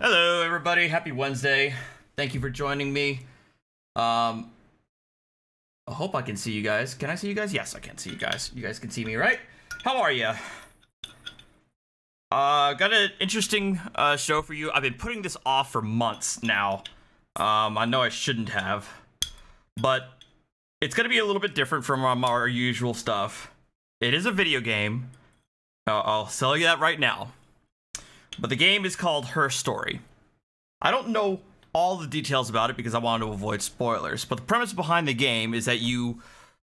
Hello everybody, happy Wednesday. Thank you for joining me. I hope I can see you guys. Can I see you guys? Yes, I can see you guys. You guys can see me, right? How are you? Got an interesting show for you. I've been putting this off for months now. I know I shouldn't have, but it's gonna be a little bit different from our usual stuff. It is a video game. I'll tell you that right now. But the game is called Her Story. I don't know all the details about it because I wanted to avoid spoilers, but the premise behind the game is that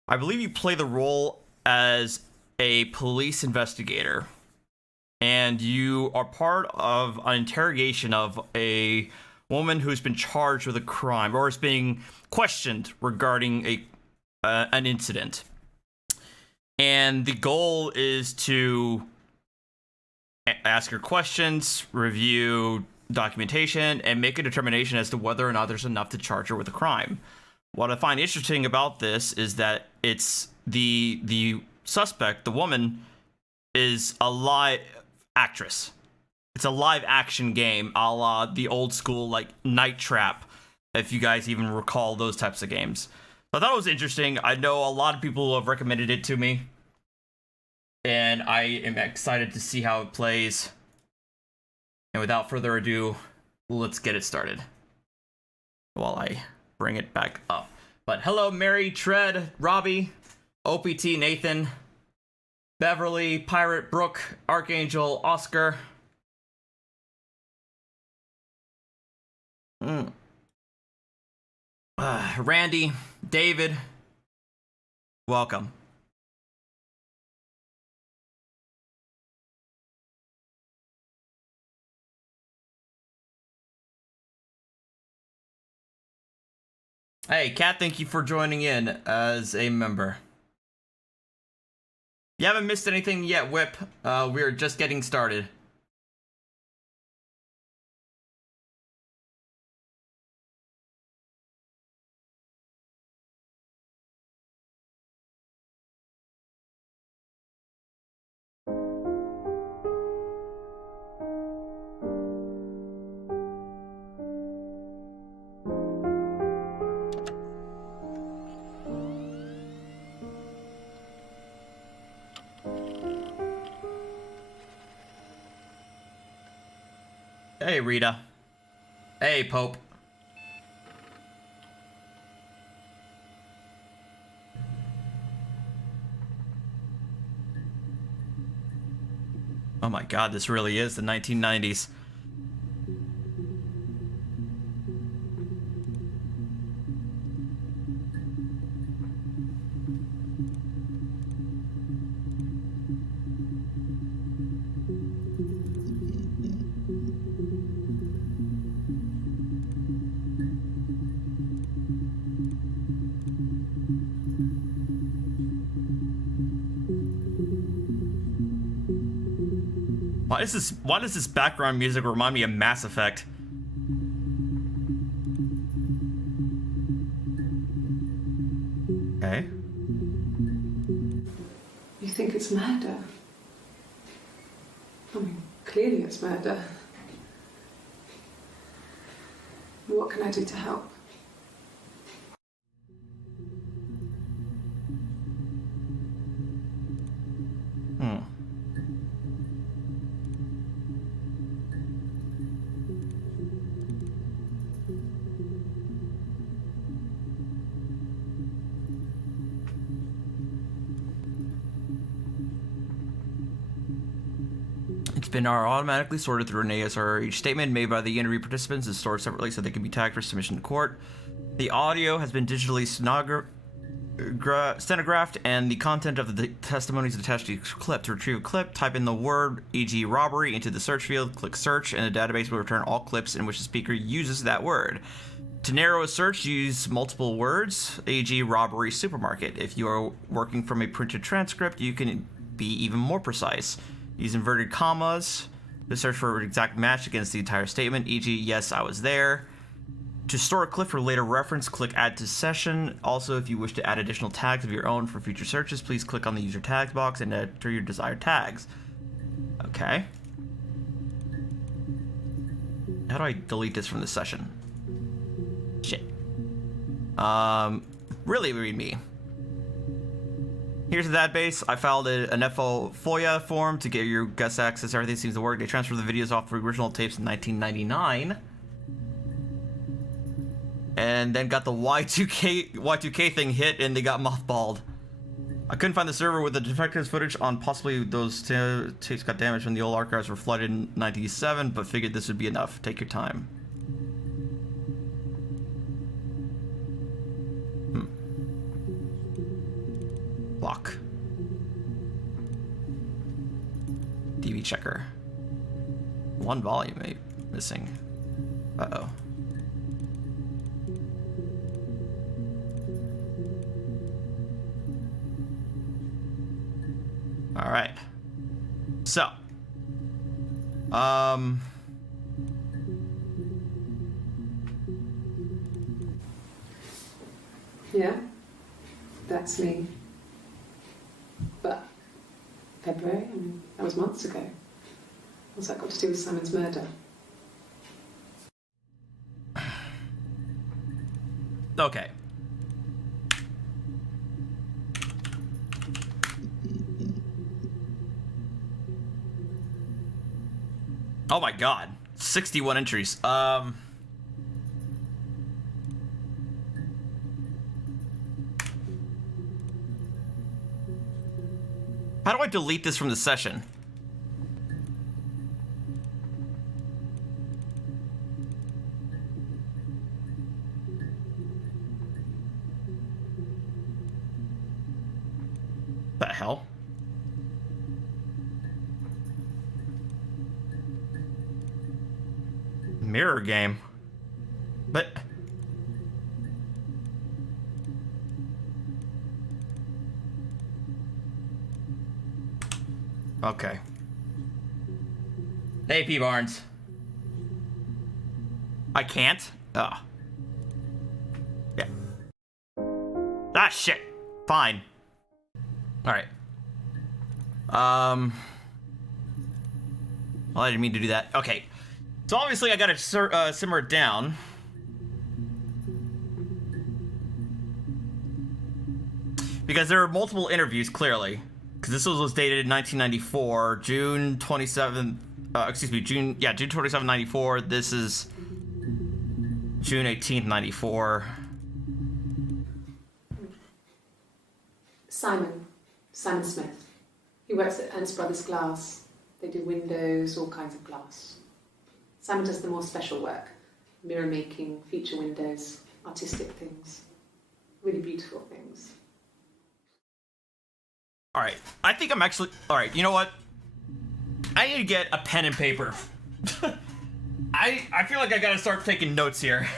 I believe you play the role as a police investigator, and you are part of an interrogation of a woman who's been charged with a crime or is being questioned regarding an incident. And the goal is to ask her questions, review documentation, and make a determination as to whether or not there's enough to charge her with a crime. What I find interesting about this is that it's the suspect, the woman, is a live actress. It's a live action game, a la the old school like Night Trap, if you guys even recall those types of games. So I thought it was interesting. I know a lot of people have recommended it to me, and I am excited to see how it plays. And without further ado, let's get it started while I bring it back up. But hello, Mary, Tread, Robbie, OPT, Nathan, Beverly, Pirate, Brooke, Archangel, Oscar. Randy, David, welcome. Hey, Kat, thank you for joining in as a member. You haven't missed anything yet, Whip. We're just getting started. Hey, Rita. Hey, Pope. Oh my god, this really is the 1990s. Why does this background music remind me of Mass Effect? Okay. You think it's murder? I mean, clearly it's murder. What can I do to help? It's been automatically sorted through an ASR. Each statement made by the interview participants is stored separately so they can be tagged for submission to court. The audio has been digitally stenographed, and the content of the testimony is attached to each clip. To retrieve a clip, type in the word, e.g. robbery, into the search field, click search, and the database will return all clips in which the speaker uses that word. To narrow a search, use multiple words, e.g. robbery supermarket. If you are working from a printed transcript, you can be even more precise. Use inverted commas to search for an exact match against the entire statement, e.g. yes, I was there. To store a clip for later reference, click add to session. Also, if you wish to add additional tags of your own for future searches, please click on the user tags box and enter your desired tags. Okay. How do I delete this from the session? Shit. Really read me. Here's the database. I filed an FOIA form to get your guest access. Everything seems to work. They transferred the videos off the original tapes in 1999. And then got the Y2K thing hit, and they got mothballed. I couldn't find the server with the detectives footage on. Possibly those tapes got damaged when the old archives were flooded in 97, but figured this would be enough. Take your time. Lock. DV checker. One volume missing. Uh-oh. All right. So, Yeah, that's me. But February, I mean, that was months ago. What's that got to do with Simon's murder? Okay. Oh my god. 61 entries. How do I delete this from the session? The hell? Mirror game. But okay. Hey, P. Barnes. I can't? Ah. Yeah. Ah, shit. Fine. Alright. Well, I didn't mean to do that. Okay. So obviously I gotta simmer it down. Because there are multiple interviews, clearly. Because this was dated in 1994, June 27th, June 27th, 94. This is June 18th, 94. Simon Smith. He works at Ernst Brothers Glass. They do windows, all kinds of glass. Simon does the more special work, mirror making, feature windows, artistic things, really beautiful things. All right, I think I'm actually, all right, you know what? I need to get a pen and paper. I feel like I gotta start taking notes here.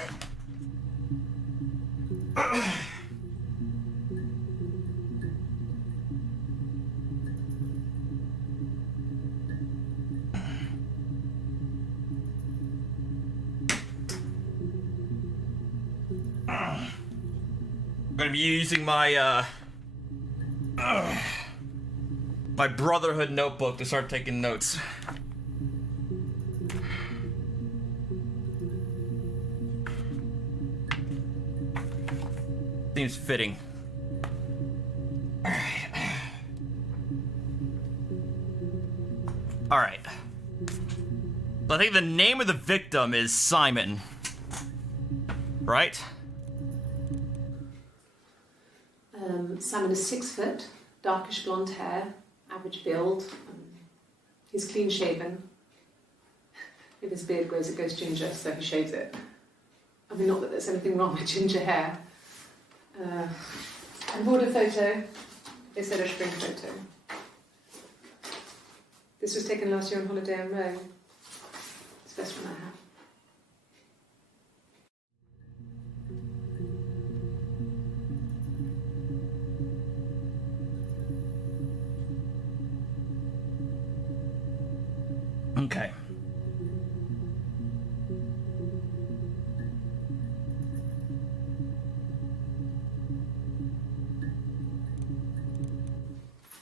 I'm gonna be using my my Brotherhood notebook to start taking notes. Seems fitting. All right. I think the name of the victim is Simon, right? Simon is 6 foot, darkish blonde hair, average build, He's clean shaven. If his beard grows, it goes ginger, so he shaves it. I mean, not that there's anything wrong with ginger hair. And bought a photo. They said a spring photo. This was taken last year on holiday in Rome. It's the best one I have. Okay.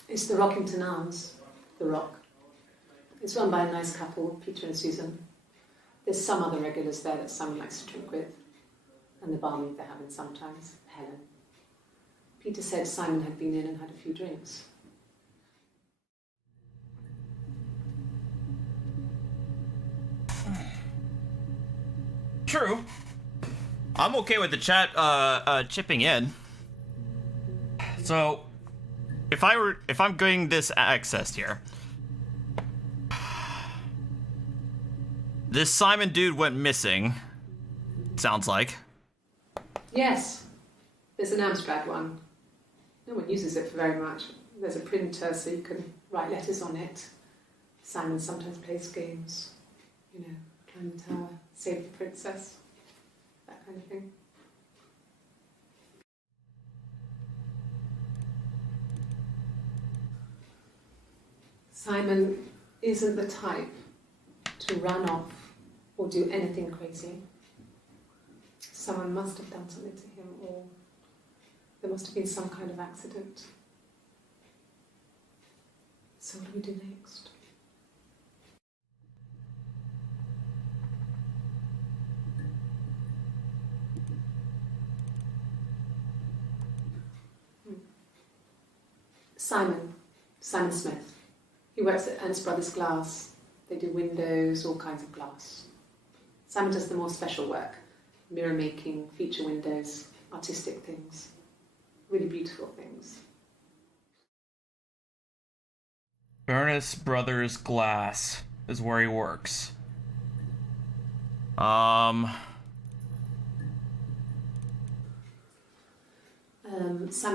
It's the Rockington Arms, the Rock. It's run by a nice couple, Peter and Susan. There's some other regulars there that Simon likes to drink with, and the barmaid they're having sometimes, Helen. Peter said Simon had been in and had a few drinks. True. I'm okay with the chat chipping in. So, if I'm getting this accessed here, this Simon dude went missing. Sounds like. Yes, there's an Amstrad one. No one uses it for very much. There's a printer so you can write letters on it. Simon sometimes plays games. You know, climb the tower, save the princess, that kind of thing. Simon isn't the type to run off or do anything crazy. Someone must have done something to him, or there must have been some kind of accident. So what do we do next? Simon Smith. He works at Ernst Brothers Glass. They do windows, all kinds of glass. Simon does the more special work, mirror making, feature windows, artistic things, really beautiful things. Ernest Brothers Glass is where he works. Simon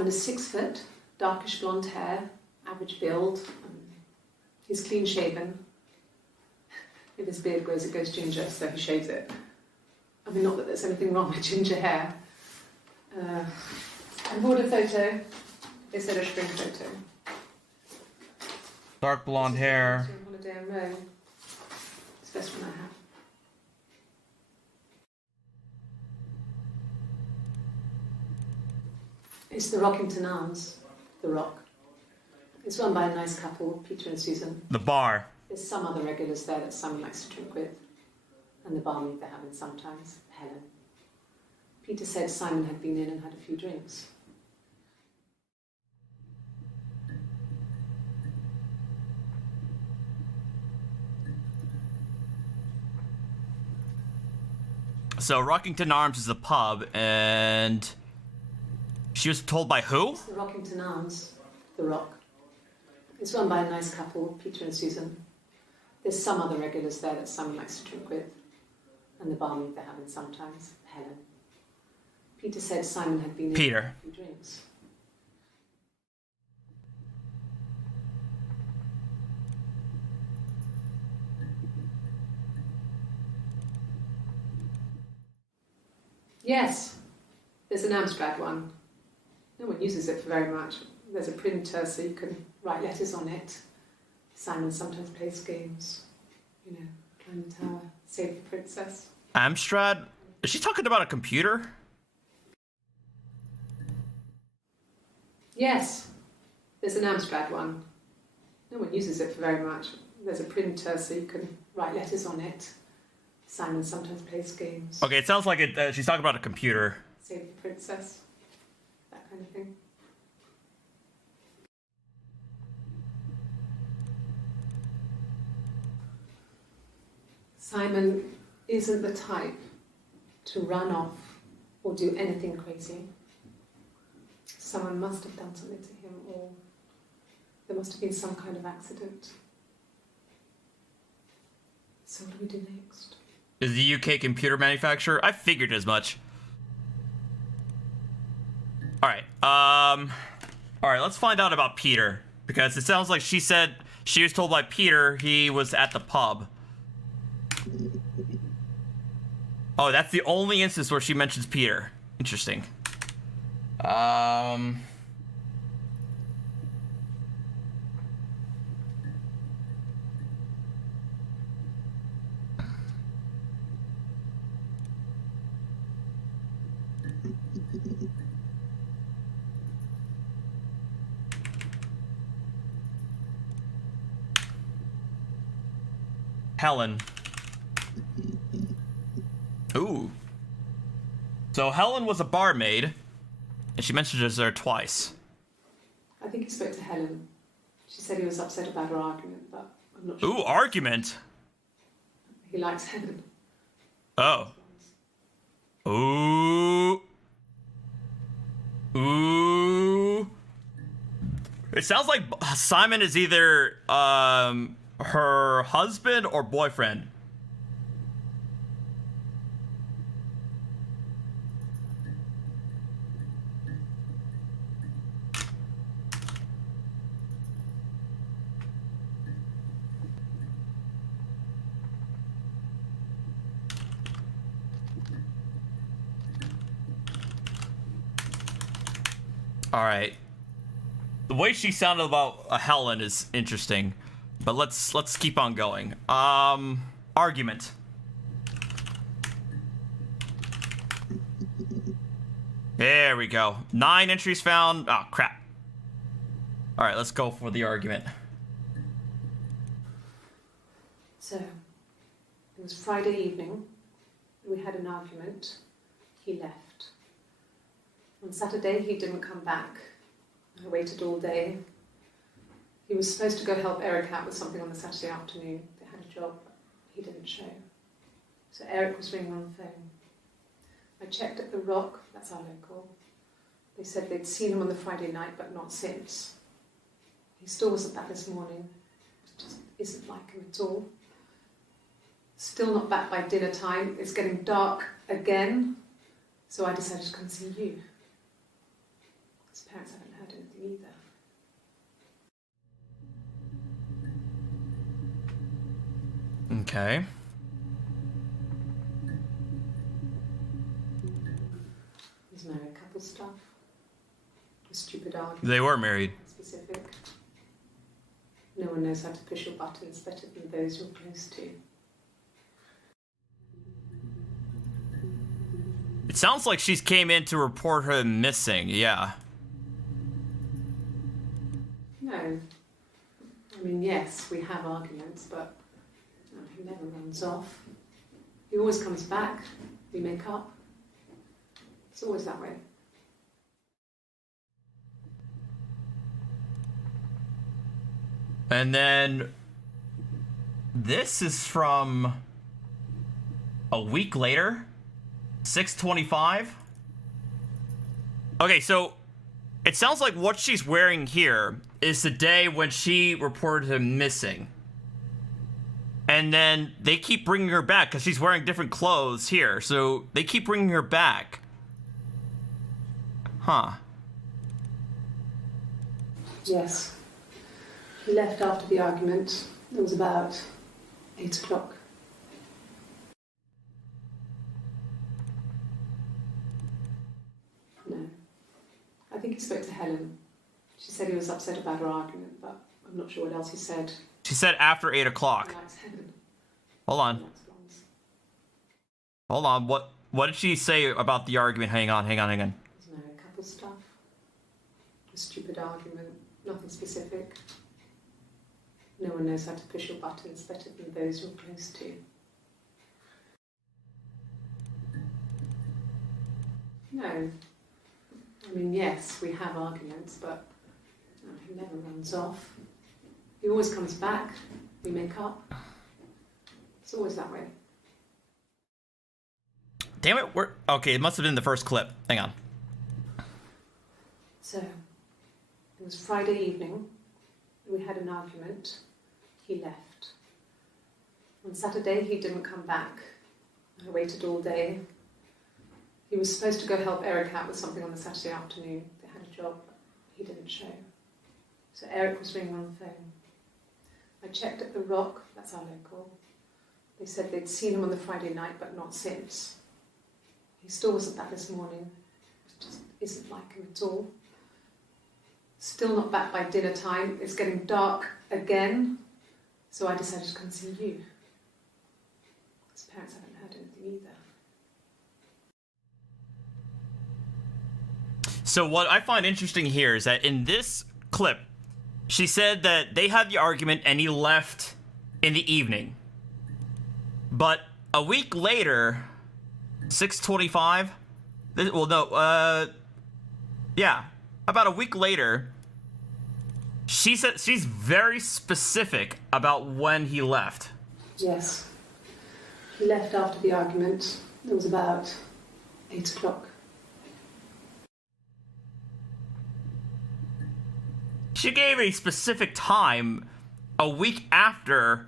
is 6 foot, darkish blonde hair, average build. He's clean shaven. If his beard grows, it goes ginger, so he shaves it. I mean, not that there's anything wrong with ginger hair. And bought a photo. They said a spring photo. Dark blonde hair. On holiday in Rome. It's the best one I have. It's the Rockington Arms, the Rock. It's run by a nice couple, Peter and Susan. The bar. There's some other regulars there that Simon likes to drink with, and the barmaid they're having sometimes, Helen. Peter said Simon had been in and had a few drinks. So Rockington Arms is the pub, and she was told by who? It's the Rockington Arms, the Rock. It's run by a nice couple, Peter and Susan. There's some other regulars there that Simon likes to drink with, and the barmaid they're having sometimes, Helen. Peter said Simon had been in Peter. and had a few drinks. Yes, there's an Amstrad one. No one uses it for very much. There's a printer so you can write letters on it. Simon sometimes plays games. You know, climb the tower, save the princess. Amstrad? Is she talking about a computer? Yes, there's an Amstrad one. No one uses it for very much. There's a printer so you can write letters on it. Simon sometimes plays games. Okay, it sounds like she's talking about a computer. Save the princess. That kind of thing. Simon isn't the type to run off or do anything crazy. Someone must have done something to him, or there must have been some kind of accident. So what do we do next? Is the UK computer manufacturer? I figured as much. Alright, alright, let's find out about Peter. Because it sounds like she said she was told by Peter he was at the pub. Oh, that's the only instance where she mentions Peter. Interesting. Helen. Ooh. So Helen was a barmaid, and she mentioned us there twice. I think he spoke to Helen. She said he was upset about her argument, but I'm not sure. Ooh, argument? He likes Helen. Oh. Ooh. Ooh. It sounds like Simon is either her husband or boyfriend. All right. The way she sounded about Helen is interesting, but let's keep on going. Argument. There we go. 9 entries found. Oh, crap. All right, let's go for the argument. So, it was Friday evening. We had an argument. He left. On Saturday, he didn't come back. I waited all day. He was supposed to go help Eric out with something on the Saturday afternoon. They had a job. He didn't show. So Eric was ringing on the phone. I checked at the Rock, that's our local. They said they'd seen him on the Friday night, but not since. He still wasn't back this morning. It just isn't like him at all. Still not back by dinner time. It's getting dark again. So I decided to come see you. His parents haven't heard anything either. Okay. He's married couple stuff. A stupid argument. They were married. Specific. No one knows how to push your buttons better than those you're close to. It sounds like she's came in to report her missing, yeah. No. I mean, yes, we have arguments, but he never runs off. He always comes back. We make up. It's always that way. And then this is from a week later, 6/25. Okay, so it sounds like what she's wearing here is the day when she reported him missing. And then they keep bringing her back because she's wearing different clothes here. So they keep bringing her back. Huh. Yes. He left after the argument. It was about 8 o'clock. No. I think he spoke to Helen. She said he was upset about her argument, but I'm not sure what else he said. She said after 8 o'clock. He likes Helen. Hold on. He likes blondes. Hold on. What did she say about the argument? Hang on. He's married couple stuff. A stupid argument. Nothing specific. No one knows how to push your buttons better than those you're close to. No. I mean, yes, we have arguments, but he never runs off. He always comes back. We make up. It's always that way. Damn it. Okay, it must have been the first clip. Hang on. So, it was Friday evening. We had an argument. He left. On Saturday, he didn't come back. I waited all day. He was supposed to go help Eric out with something on the Saturday afternoon. They had a job. He didn't show. So Eric was ringing on the phone. I checked at the Rock, that's our local. They said they'd seen him on the Friday night, but not since. He still wasn't back this morning. It just isn't like him at all. Still not back by dinner time. It's getting dark again. So I decided to come and see you. His parents haven't heard anything either. So what I find interesting here is that in this clip, she said that they had the argument and he left in the evening. But a week later, 6:25, well, no, yeah, about a week later, she said she's very specific about when he left. Yes. He left after the argument. It was about 8 o'clock. She gave a specific time a week after,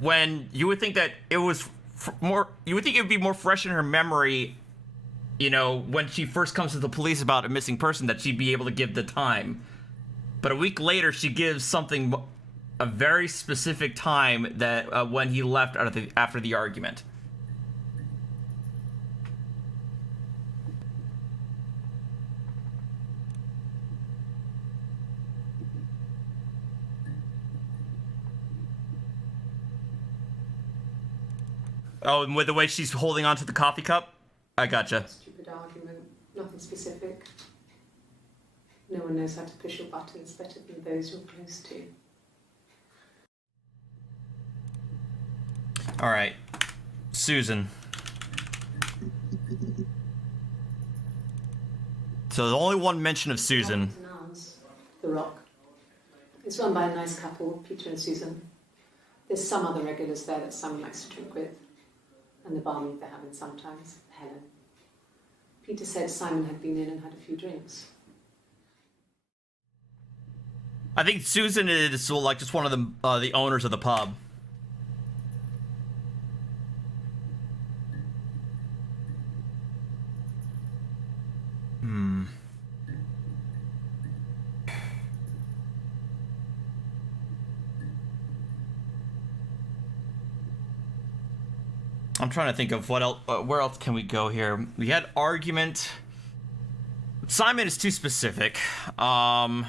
when you would think that it was more, you would think it would be more fresh in her memory, you know, when she first comes to the police about a missing person, that she'd be able to give the time. But a week later, she gives something, a very specific time that when he left after the argument. Oh, and with the way she's holding onto the coffee cup? I gotcha. Stupid argument, nothing specific. No one knows how to push your buttons better than those you're close to. All right, Susan. So the only one mention of Susan. The Rock. It's run by a nice couple, Peter and Susan. There's some other regulars there that Simon likes to drink with. And the barmaid they're having sometimes, Helen. Peter said Simon had been in and had a few drinks. I think Susan is like just one of the owners of the pub. I'm trying to think of what else. Where else can we go here? We had argument. Simon is too specific. Or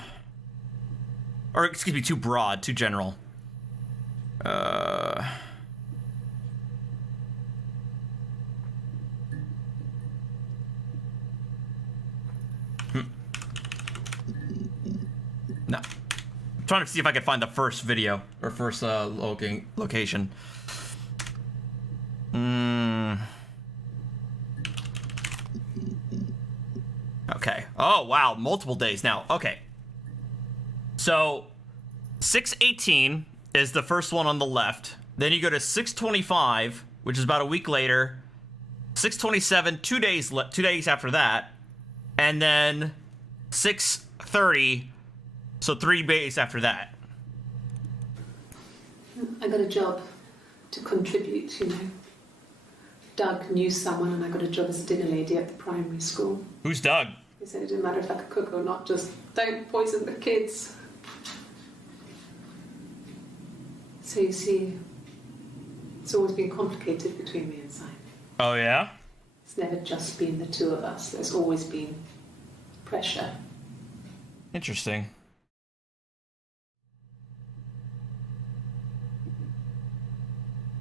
excuse me, too broad, too general. No. I'm trying to see if I can find the first video or first location. Okay. Oh, wow. Multiple days now. Okay. So, 6:18 is the first one on the left. Then you go to 6:25, which is about a week later. 6:27, 2 days after that. And then 6:30, so 3 days after that. I got a job to contribute, you know. Doug knew someone and I got a job as a dinner lady at the primary school. Who's Doug? He said it didn't matter if I could cook or not, just don't poison the kids. So you see, it's always been complicated between me and Simon. Oh, yeah? It's never just been the two of us. There's always been pressure. Interesting.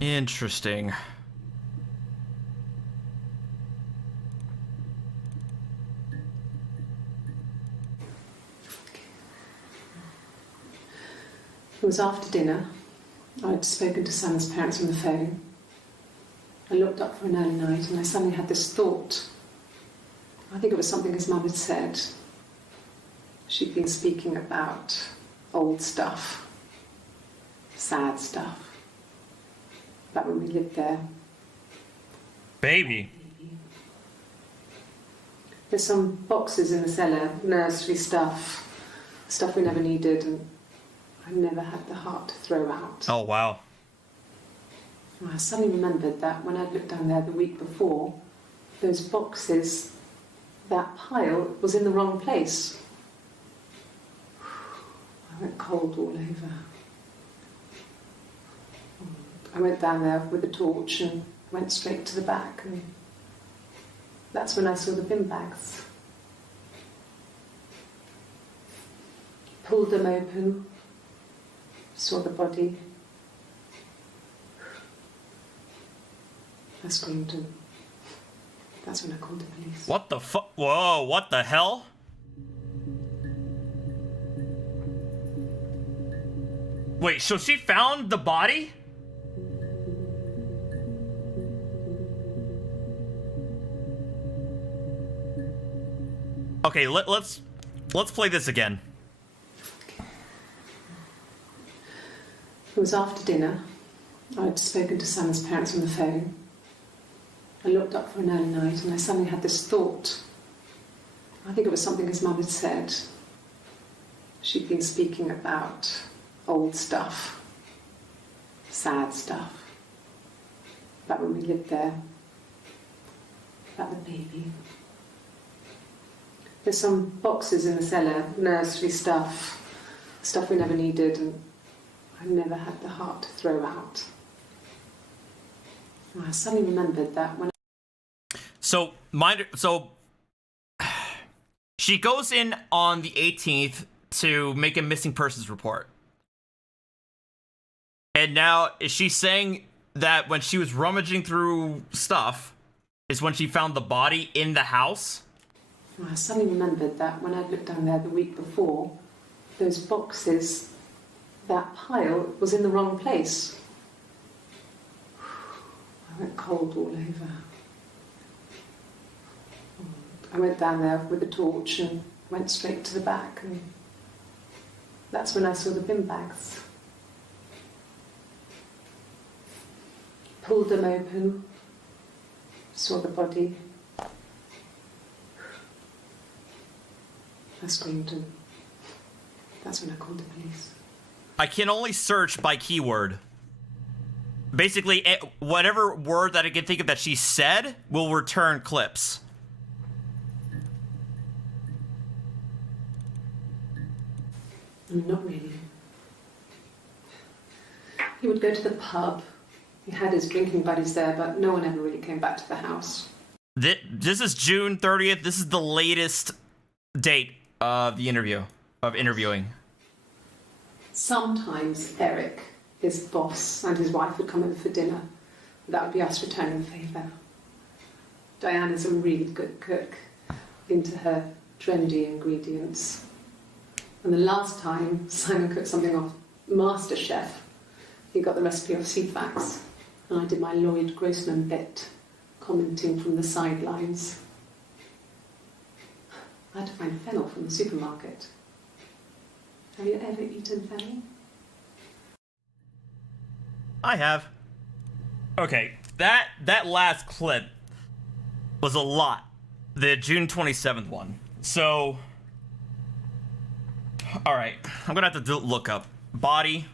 Interesting. It was after dinner. I'd spoken to Sam's parents on the phone. I looked up for an early night and I suddenly had this thought. I think it was something his mum had said. She'd been speaking about old stuff, sad stuff, about when we lived there. Baby. There's some boxes in the cellar, nursery stuff we never needed, and I never had the heart to throw out. Oh, wow. I suddenly remembered that when I'd looked down there the week before, those boxes, that pile was in the wrong place. I went cold all over. I went down there with a torch and went straight to the back, and that's when I saw the bin bags. Pulled them open, saw the body. I screamed, and that's when I called the police. What the fuck? Whoa, what the hell? Wait, so she found the body? Okay, let's play this again. It was after dinner. I'd spoken to Sam's parents on the phone. I looked up for an early night and I suddenly had this thought. I think it was something his mum had said. She'd been speaking about old stuff, sad stuff, about when we lived there, about the baby. There's some boxes in the cellar, nursery stuff we never needed, and I never had the heart to throw out. I suddenly remembered that when So she goes in on the 18th to make a missing persons report. And now is she saying that when she was rummaging through stuff is when she found the body in the house? I suddenly remembered that when I'd looked down there the week before, those boxes, that pile was in the wrong place. I went cold all over. I went down there with a torch and went straight to the back, and that's when I saw the bin bags. Pulled them open, saw the body. I screamed, and that's when I called the police. I can only search by keyword. Basically, whatever word that I can think of that she said will return clips. Not really. He would go to the pub. He had his drinking buddies there, but no one ever really came back to the house. This is June 30th. This is the latest date of the interviewing. Sometimes Eric, his boss, and his wife would come over for dinner. That would be us returning the favour. Diana's a really good cook, into her trendy ingredients. And the last time Simon cooked something off MasterChef, he got the recipe off CFAX, and I did my Lloyd Grossman bit, commenting from the sidelines. I had to find fennel from the supermarket. Have you ever eaten fennel? I have. Okay, that last clip was a lot. The June 27th one. So, all right, I'm gonna have to look up body.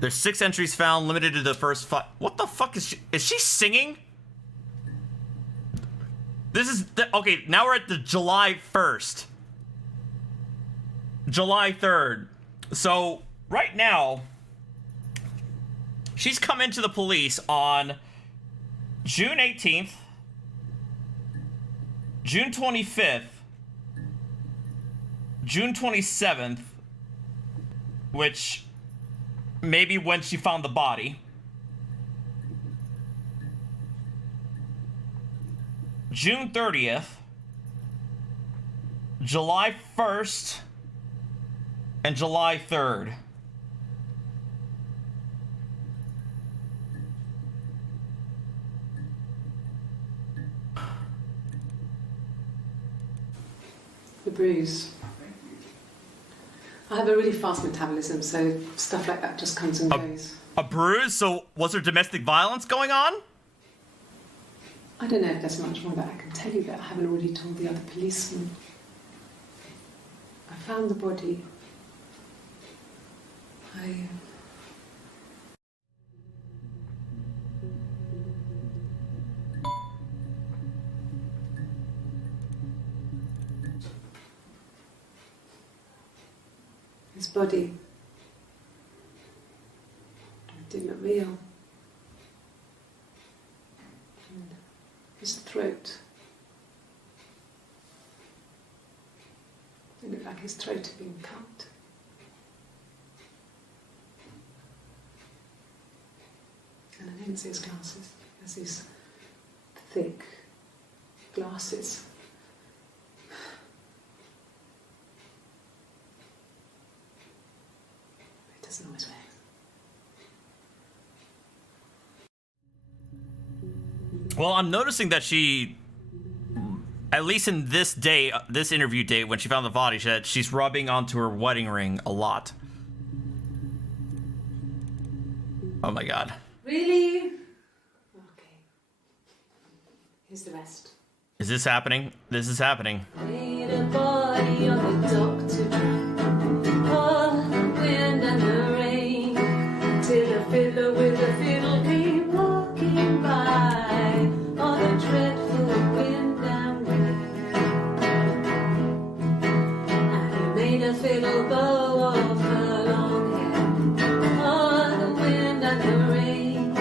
There's 6 entries found, limited to the first 5. What the fuck is she? Is she singing? This is okay. Now we're at the July 1st, July 3rd. So right now, she's come into the police on June 18th, June 25th, June 27th, which maybe when she found the body. June 30th, July 1st, and July 3rd. The bruise. I have a really fast metabolism, so stuff like that just comes and goes. A bruise? So was there domestic violence going on? I don't know if there's much more that I can tell you that I haven't already told the other policemen. I found the body His body didn't look real. And his throat. It looked like his throat had been cut. And I didn't see his glasses. He has these thick glasses. He doesn't always wear. Well, I'm noticing that she, at least in this day, this interview date, when she found the body, she's rubbing onto her wedding ring a lot. Oh my god. Really? Okay. Here's the rest. Is this happening? This is happening. Made a body of the doctor. Oh, the wind and the rain. Till a fiddler with a fiddle came walking by. Oh, the dreadful wind and rain. And he made a fiddle bow of her long hair. Oh, the wind and the rain.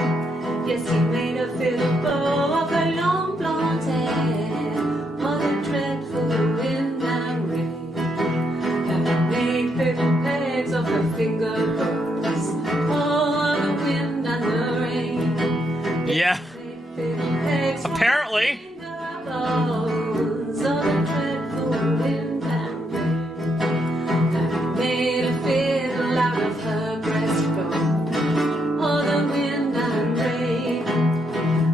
Yes, he made a fiddle bow of her long blonde hair. Oh, the dreadful wind and rain. And he made fiddle pegs of her finger bows. Oh, the wind and the rain. Yeah. Apparently. Made a fiddle out of her breastbone. Oh, the wind and rain.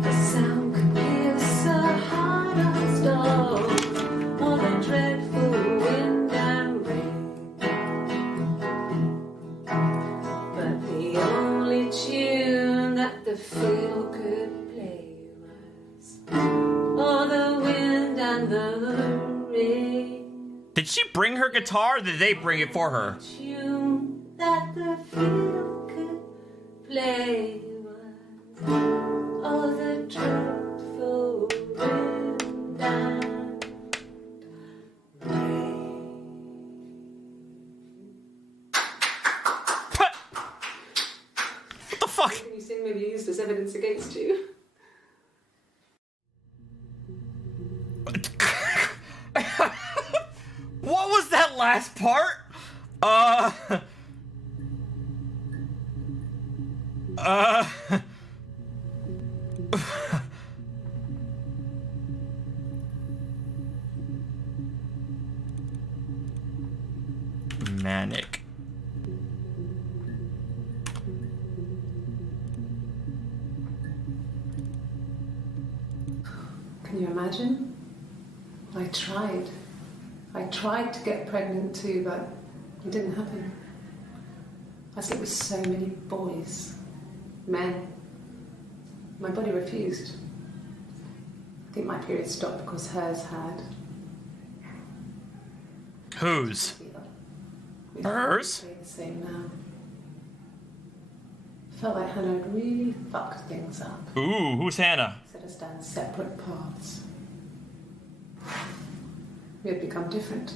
The sound could pierce her heart of stone. Oh, the dreadful wind and rain. But the only tune that the fiddle could play was oh, the wind and the rain. Did she bring her guitar, or did they bring it for her? Tune that the fiddle could play was oh, the dreadful wind and rain. What the fuck? Can you sing maybe used as evidence against you? What was that last part? Manic. Can you imagine? I tried. I tried to get pregnant too, but it didn't happen. I slept with so many boys, men. My body refused. I think my period stopped because hers had. Whose? Hers? The same now. Felt like Hannah had really fucked things up. Ooh, who's Hannah? Set us down separate paths. We had become different.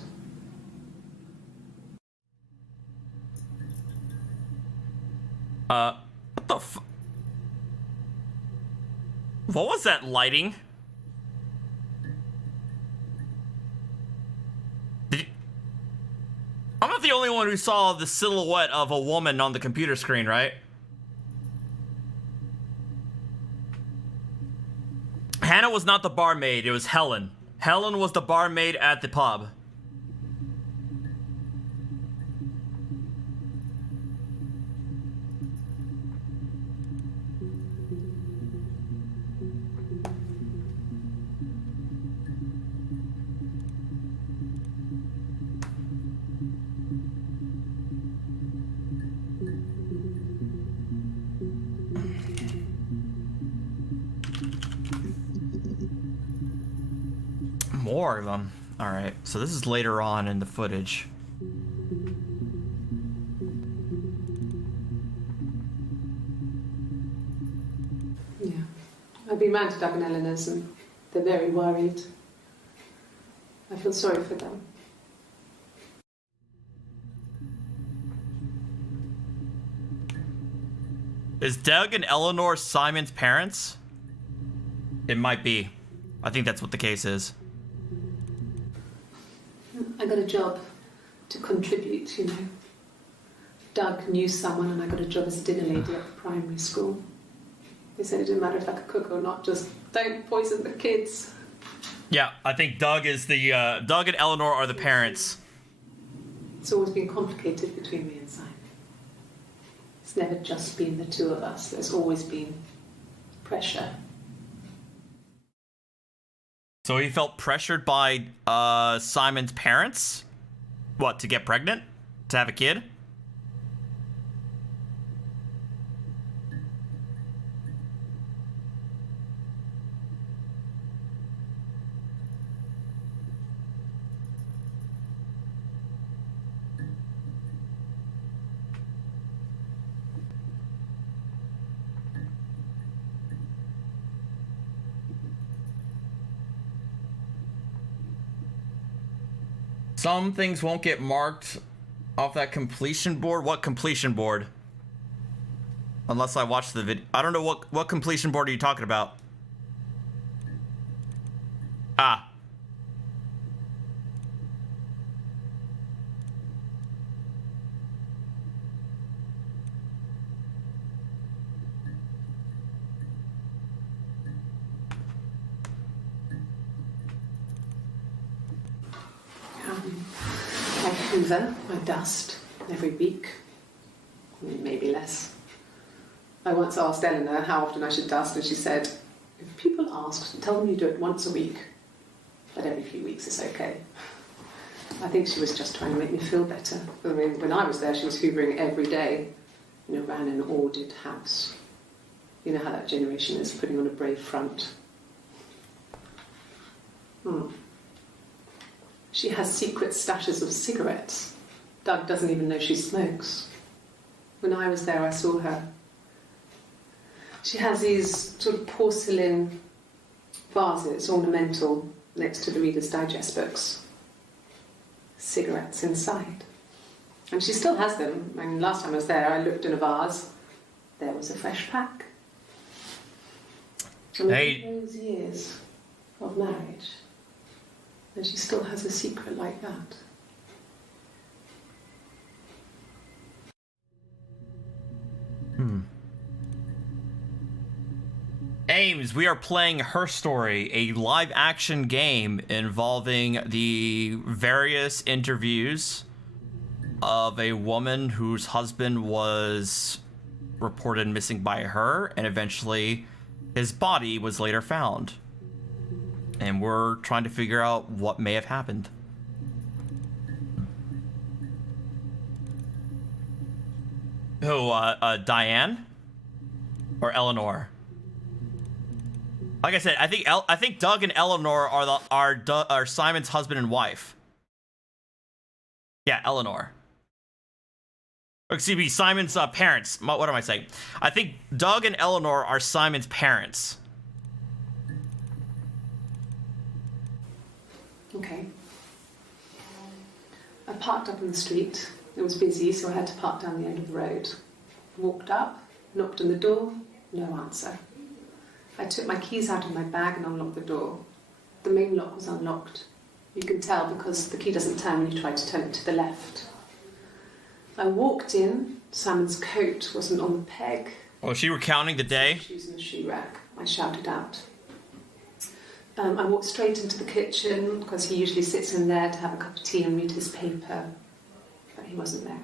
What the what was that lighting? I'm not the only one who saw the silhouette of a woman on the computer screen, right? Hannah was not the barmaid, it was Helen. Helen was the barmaid at the pub. More of them. Alright, so this is later on in the footage. been round to Doug and Eleanor's and they're very worried. I feel sorry for them. Is Doug and Eleanor Simon's parents? It might be. I think that's what the case is. I got a job to contribute, you know. Doug knew someone and I got a job as a dinner lady at the primary school. They said it didn't matter if I could cook or not, just don't poison the kids. Yeah, I think Doug is the Doug and Eleanor are the parents. It's always been complicated between me and Simon. It's never just been the two of us. There's always been pressure. So he felt pressured by Simon's parents? What, to get pregnant? To have a kid? Some things won't get marked off that completion board. What completion board? Unless I watch the video. I don't know what completion board are you talking about? Ah. I hoover, I dust every week, maybe less. I once asked Eleanor how often I should dust, and she said, if people ask, tell them you do it once a week, but every few weeks is okay. I think she was just trying to make me feel better. I mean, when I was there, she was hoovering every day, you know, ran an ordered house. You know how that generation is, putting on a brave front. She has secret stashes of cigarettes. Doug doesn't even know she smokes. When I was there, I saw her. She has these sort of porcelain vases, ornamental, next to the Reader's Digest books. Cigarettes inside. And she still has them. I mean, last time I was there, I looked in a vase. There was a fresh pack. And all those years of marriage, and she still has a secret like that. Ames, we are playing Her Story, a live-action game involving the various interviews of a woman whose husband was reported missing by her, and eventually his body was later found. And we're trying to figure out what may have happened. Who, Diane? Or Eleanor? Like I said, I think Doug and Eleanor are Simon's husband and wife. Yeah, Eleanor. Excuse me, Simon's parents. What am I saying? I think Doug and Eleanor are Simon's parents. Okay. I parked up in the street. It was busy, so I had to park down the end of the road. Walked up, knocked on the door, no answer. I took my keys out of my bag and unlocked the door. The main lock was unlocked. You can tell because the key doesn't turn when you try to turn it to the left. I walked in. Simon's coat wasn't on the peg. Was she recounting the day? Shoes in the shoe rack. I shouted out. I walked straight into the kitchen because he usually sits in there to have a cup of tea and read his paper, but he wasn't there.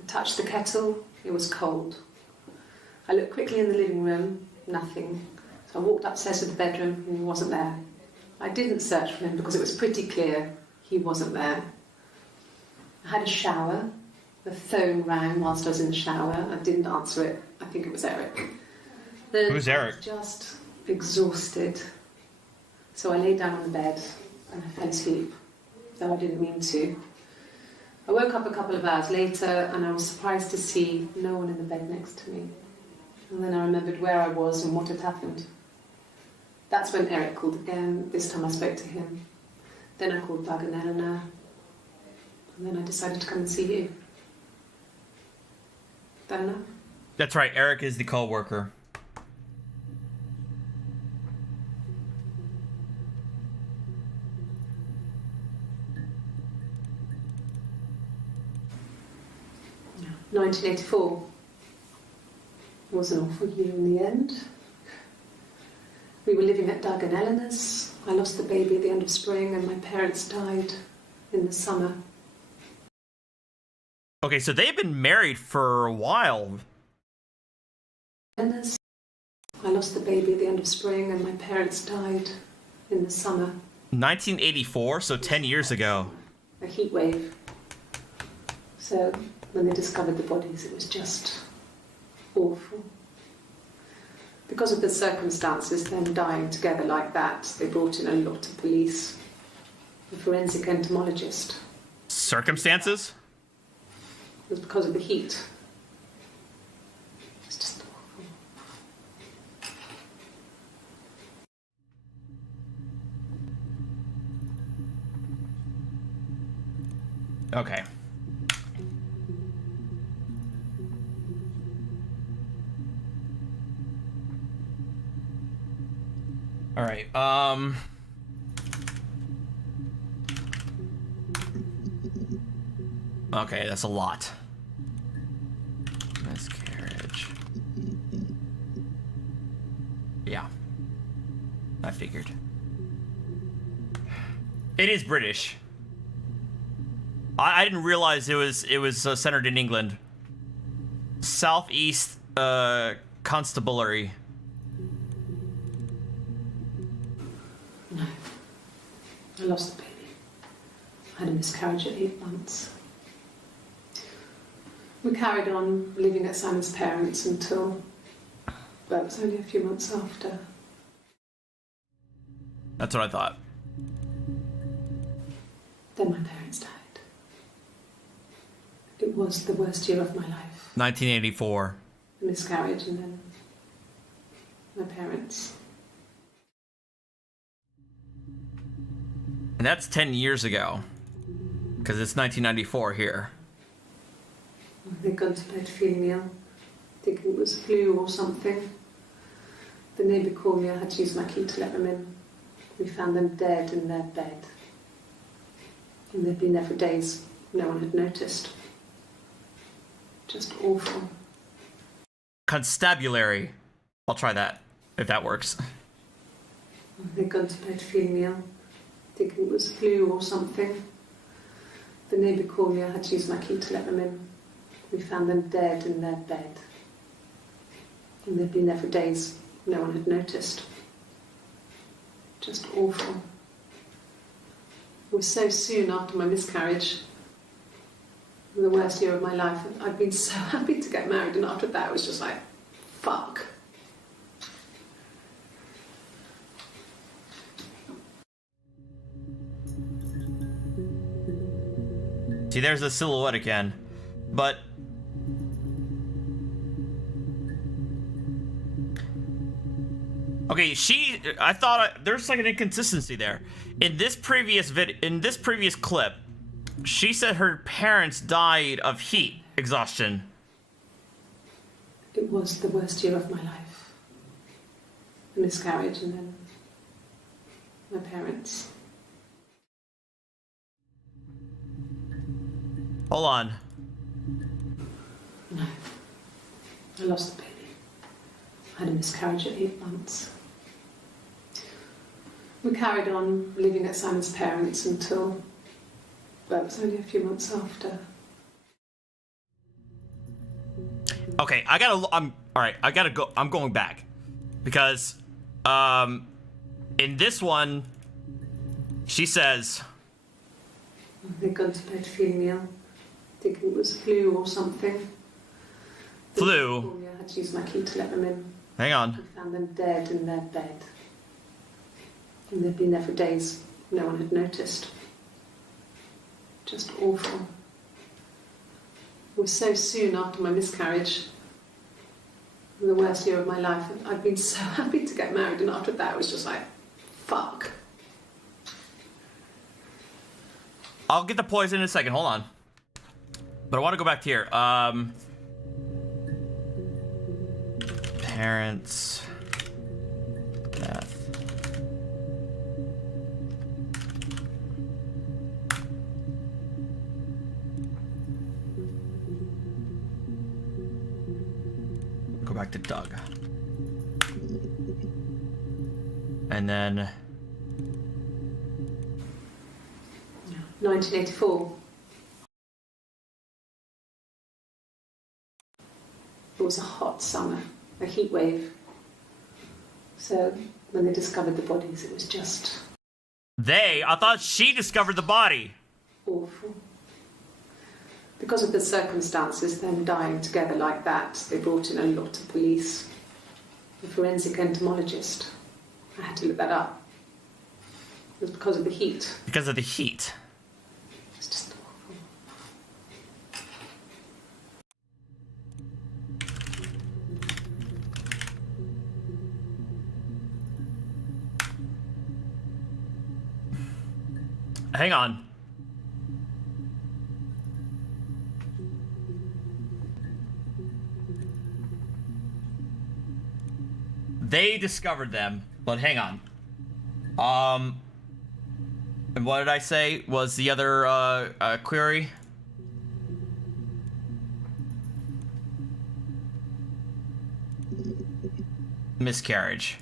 I touched the kettle, it was cold. I looked quickly in the living room, nothing. So I walked upstairs to the bedroom and he wasn't there. I didn't search for him because it was pretty clear he wasn't there. I had a shower. The phone rang whilst I was in the shower. I didn't answer it. I think it was Eric. Who's Eric? I was just exhausted. So I lay down on the bed and I fell asleep, though I didn't mean to. I woke up a couple of hours later and I was surprised to see no one in the bed next to me. And then I remembered where I was and what had happened. That's when Eric called again. This time I spoke to him. Then I called Doug and Eleanor. And then I decided to come and see you. That enough? That's right, Eric is the co-worker. Yeah. 1984 was an awful year in the end. We were living at Doug and Eleanor's. I lost the baby at the end of spring and my parents died in the summer. Okay, so they've been married for a while. I lost the baby at the end of spring and my parents died in the summer. 1984, so 10 years ago. A heat wave. So when they discovered the bodies, it was just awful. Because of the circumstances, them dying together like that, they brought in a lot of police, a forensic entomologist. Circumstances? It was because of the heat. It's just awful. Okay. All right. Okay, that's a lot. Miscarriage. Yeah. I figured. It is British. I didn't realize it was centered in England. Southeast Constabulary. No. I lost the baby. I had a miscarriage at 8 months. We carried on living at Simon's parents until, well, it was only a few months after. That's what I thought. Then my parents died. It was the worst year of my life. 1984. A miscarriage and then my parents. And that's 10 years ago. Because it's 1994 here. They'd gone to bed feeling ill, thinking it was flu or something. The neighbour called me, I had to use my key to let them in. We found them dead in their bed. And they'd been there for days. No one had noticed. Just awful. Constabulary. I'll try that, if that works. They'd gone to bed feeling ill, thinking it was flu or something. The neighbour called me, I had to use my key to let them in. We found them dead in their bed. And they'd been there for days. No one had noticed. Just awful. It was so soon after my miscarriage. The worst year of my life. I'd been so happy to get married, and after that it was just like, fuck. See, there's the silhouette again. But okay, I thought there's like an inconsistency there. In this previous clip, she said her parents died of heat exhaustion. It was the worst year of my life. A miscarriage and then my parents. Hold on. No. I lost the baby. I had a miscarriage at 8 months. We carried on living at Simon's parents until, well, it was only a few months after. Okay, I gotta go. I'm going back. Because, in this one, she says... They'd gone to bed feeling ill, thinking it was flu or something. Flu? I had to use my key to let them in. Hang on. We found them dead in their bed. And they'd been there for days. No one had noticed. Just awful. It was so soon after my miscarriage. The worst year of my life. I'd been so happy to get married, and after that it was just like, fuck. I'll get the poison in a second, hold on. But I want to go back to here. Parents. Death. Go back to Doug. And then 1984. It was a hot summer, a heat wave. So when they discovered the bodies, it was just I thought she discovered the body. awful. Because of the circumstances, them dying together like that, they brought in a lot of police. A forensic entomologist. I had to look that up. It was because of the heat. Because of the heat. It's just awful. Hang on. They discovered them, but hang on. And what did I say was the other query? Miscarriage.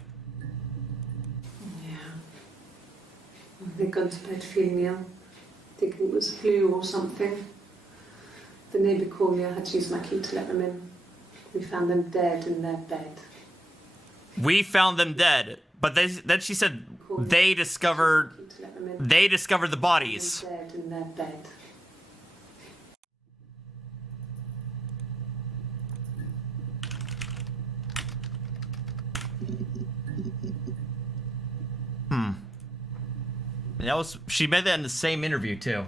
Yeah. They'd gone to bed feeling ill, thinking it was flu or something. The neighbour called me, I had to use my key to let them in. We found them dead in their bed. We found them dead, but then she said they discovered the bodies. Dead in their bed. She made that in the same interview too.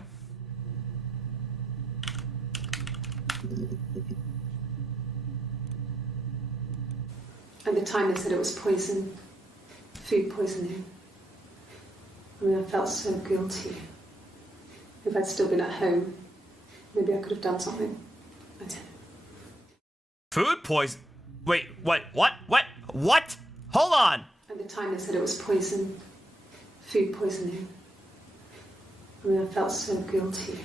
At the time they said it was poison, food poisoning. I mean, I felt so guilty. If I'd still been at home, maybe I could have done something. I don't know. Food poison? Wait, what? What? Hold on! At the time they said it was poison, food poisoning. I mean, I felt so guilty.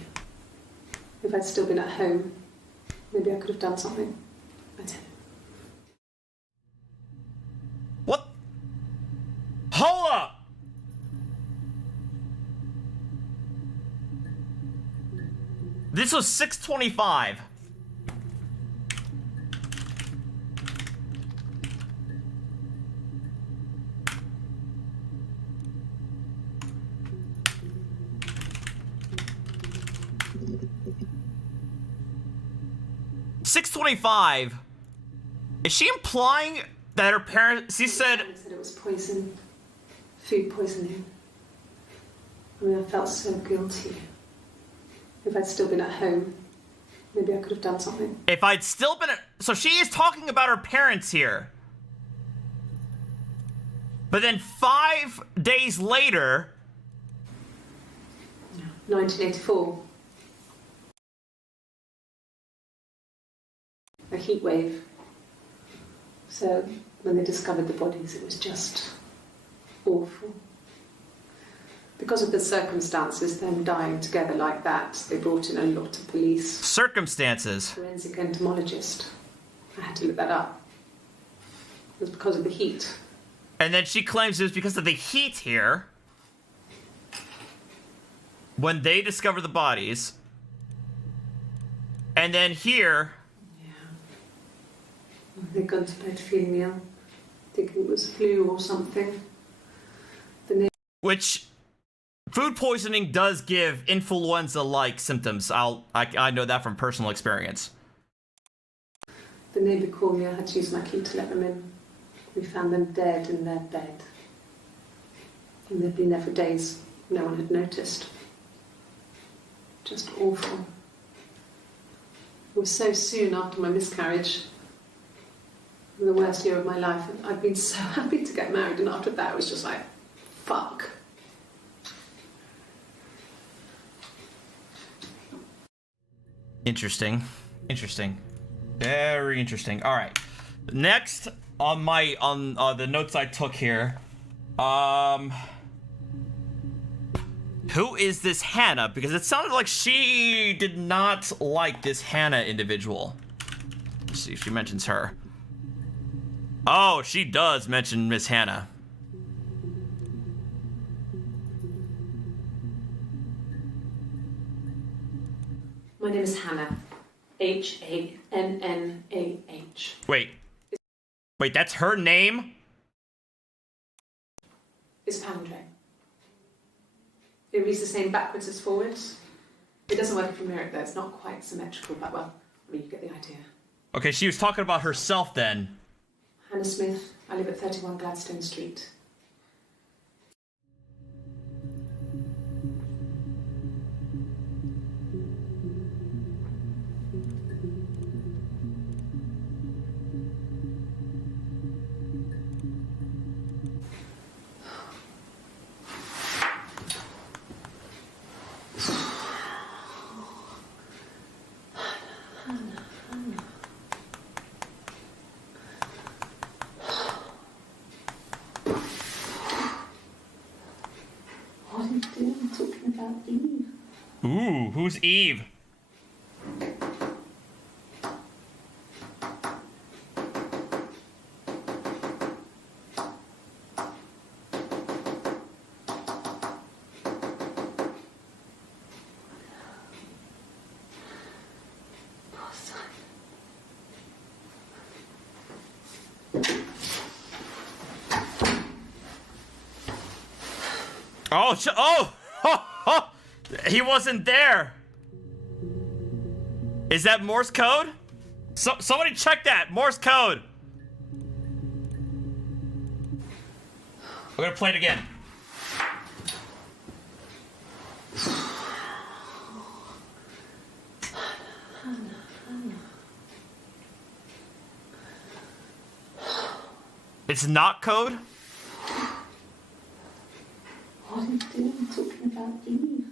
If I'd still been at home, maybe I could have done something. I don't know. What? Hold up! This was 6:25. $6:25. Is she implying that her parents? She said It was poison, food poisoning. I mean, I felt so guilty. If I'd still been at home, maybe I could have done something. if I'd still been. So she is talking about her parents here. But then 5 days later, 1984. A heat wave. So when they discovered the bodies, it was just awful. Because of the circumstances, them dying together like that, they brought in a lot of police. circumstances. Forensic entomologist. I had to look that up. It was because of the heat. And then she claims it was because of the heat here. When they discovered the bodies. And then here. They'd gone to bed feeling ill, thinking it was flu or something. Which food poisoning does give influenza-like symptoms. I know that from personal experience. The neighbour called me, I had to use my key to let them in. We found them dead in their bed. And they'd been there for days. No one had noticed. Just awful. It was so soon after my miscarriage. the worst year of my life. And I'd been so happy to get married, and after that, it was just like, fuck. Interesting. Interesting. Very interesting. All right. Next on my the notes I took here. Who is this Hannah? Because it sounded like she did not like this Hannah individual. Let's see if she mentions her. Oh, she does mention Miss Hannah. My name is Hannah. H-A-N-N-A-H. Wait, that's her name? It's a palindrome. It reads the same backwards as forwards. It doesn't work if you mirror it though. It's not quite symmetrical, but well, I mean, you get the idea. Okay, she was talking about herself then. Hannah Smith. I live at 31 Gladstone Street. What are you doing talking about Eve? Ooh, who's Eve? Oh, he wasn't there. Is that Morse code? Somebody check that, Morse code. We're gonna play it again. It's not code? What are you doing talking about Eve?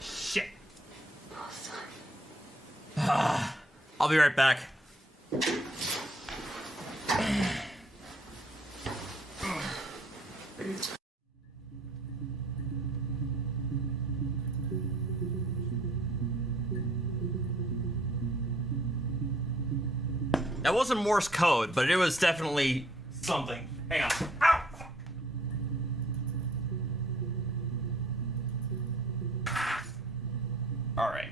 Shit. I'll be right back. That wasn't Morse code, but it was definitely something. Hang on. Ow! All right.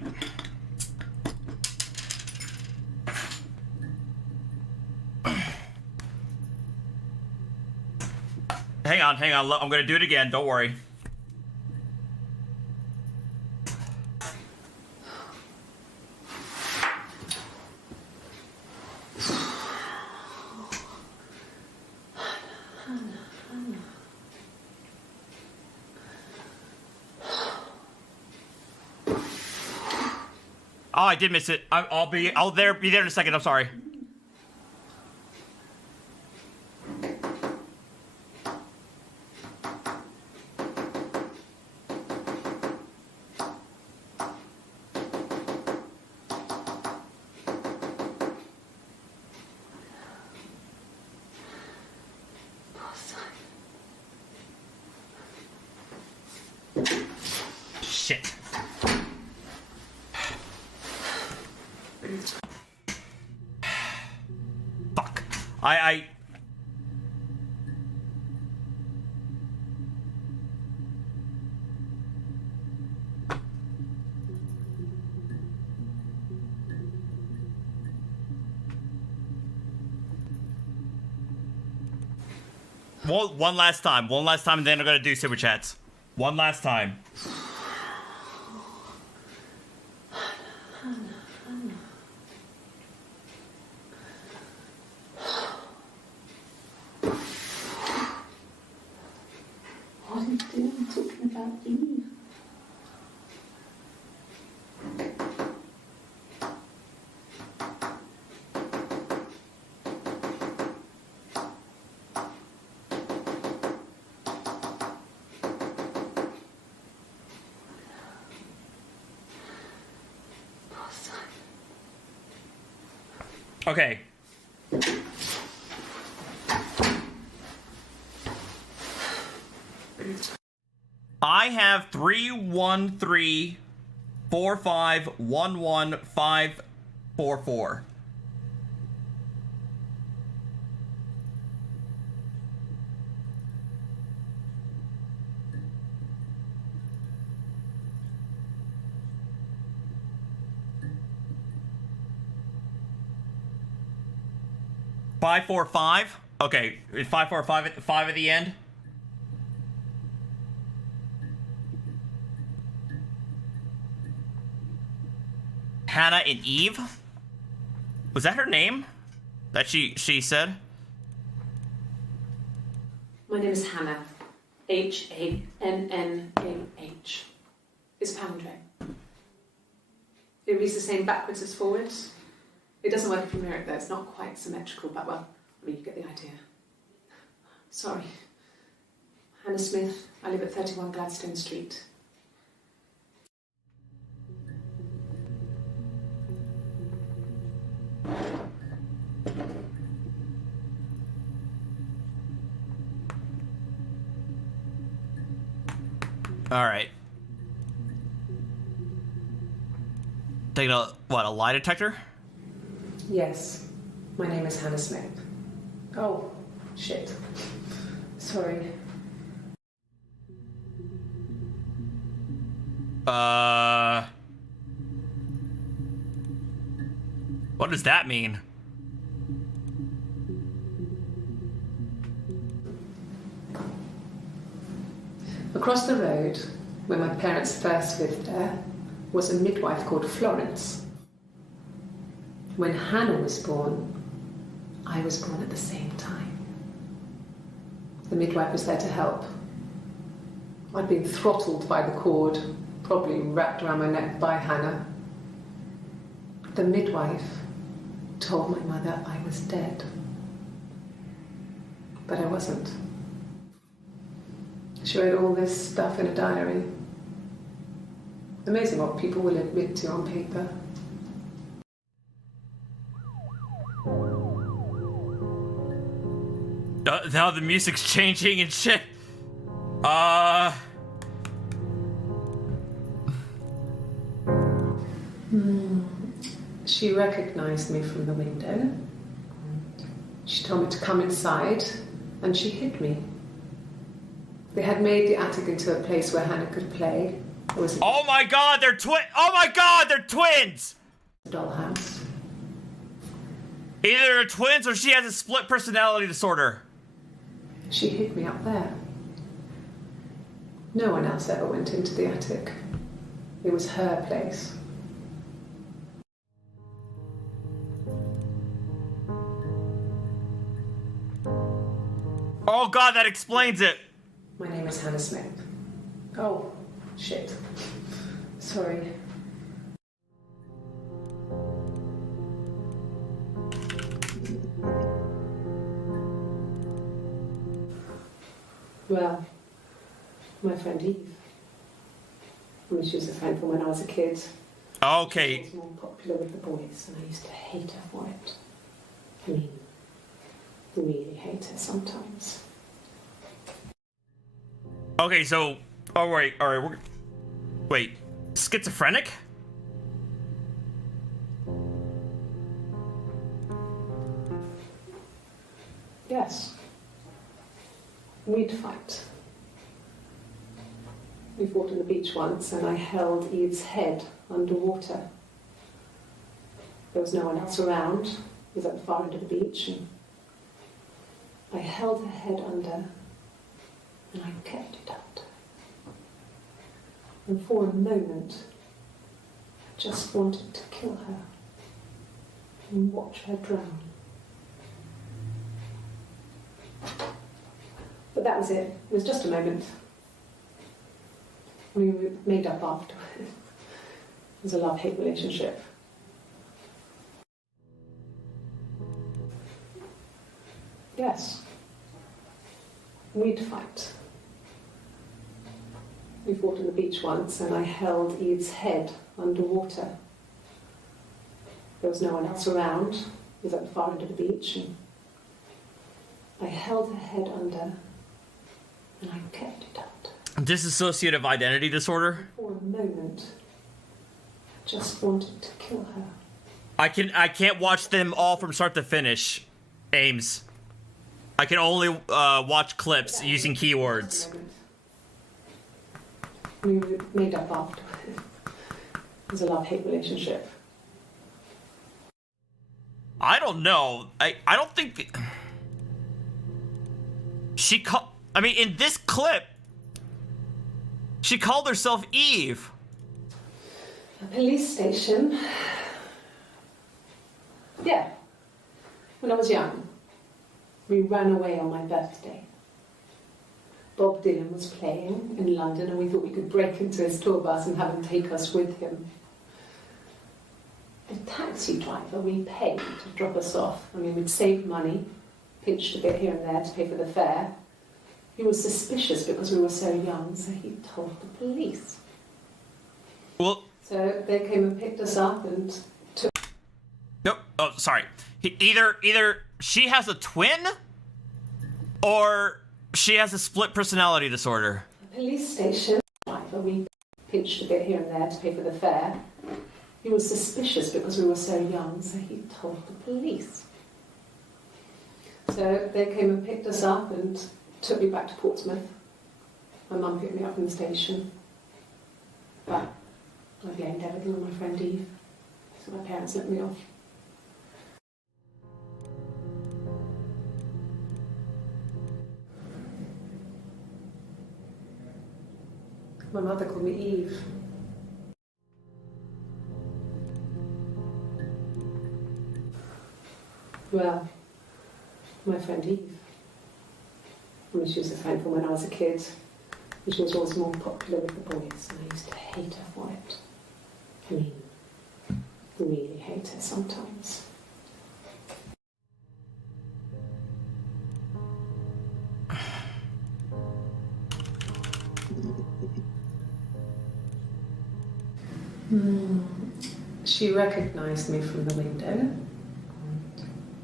Hang on. I'm gonna do it again. Don't worry. Oh, I did miss it. I'll be there in a second. I'm sorry. Shit. Fuck. I one last time, and then I'm gonna do super chats. One last time. last time. Okay. I have 31345115544. Five, 4, 5. Okay, is 5, 4, 5 at 5 at the end? Hannah and Eve? Was that her name? That she said? My name is Hannah. Hannah. It's palindrome. It reads the same backwards as forwards. It doesn't work if you mirror it though, it's not quite symmetrical, but well, I mean, you get the idea. Sorry. Hannah Smith, I live at 31 Gladstone Street. Alright. Taking a lie detector? Yes, my name is Hannah Smith. Oh, shit. Sorry. What does that mean? Across the road, where my parents first lived there, was a midwife called Florence. When Hannah was born, I was born at the same time. The midwife was there to help. I'd been throttled by the cord, probably wrapped around my neck by Hannah. The midwife told my mother I was dead. But I wasn't. She wrote all this stuff in a diary. Amazing what people will admit to on paper. Now the music's changing and shit. She recognized me from the window. She told me to come inside, and she hid me. They had made the attic into a place where Hannah could play. It was Oh my god, they're twins! a dollhouse. Either they're twins or she has a split personality disorder. She hid me up there. No one else ever went into the attic. It was her place. Oh god, that explains it. My name is Hannah Smith. Oh, shit. Sorry. Well, my friend Eve. I mean, she was a friend from when I was a kid. Okay. She was more popular with the boys, and I used to hate her for it. I mean, really hate her sometimes. Okay, so... alright, wait. Schizophrenic? Yes. We'd fight. We fought on the beach once, and I held Eve's head underwater. There was no one else around. It was at the far end of the beach, and I held her head under, and I kept it out. And for a moment, I just wanted to kill her and watch her drown. But that was it. It was just a moment. We made up afterwards. It was a love-hate relationship. Yes. We'd fight. We fought on the beach once, and I held Eve's head underwater. There was no one else around. It was at the far end of the beach, and I held her head under, and I kept it out. Dissociative identity disorder? For a moment, I just wanted to kill her. I can't watch them all from start to finish, Ames. I can only watch clips using keywords. We made up after. It was a love-hate relationship. I don't know. I don't think... I mean, in this clip, she called herself Eve. A police station. Yeah. When I was young, we ran away on my birthday. Bob Dylan was playing in London, and we thought we could break into his tour bus and have him take us with him. The taxi driver we paid to drop us off. I mean, we'd saved money, pinched a bit here and there to pay for the fare. He was suspicious because we were so young, so he told the police. Well... So they came and picked us up and took... Nope. Oh, sorry. Either she has a twin, or she has a split personality disorder. The police station driver, we pinched a bit here and there to pay for the fare. He was suspicious because we were so young, so he told the police. So they came and picked us up and took me back to Portsmouth. My mum picked me up from the station. But I blamed everything on my friend Eve, so my parents let me off. My mother called me Eve. Well, my friend Eve. I mean, she was a friend from when I was a kid. And she was always more popular with the boys, and I used to hate her for it. I mean, really hate her sometimes. She recognised me from the window.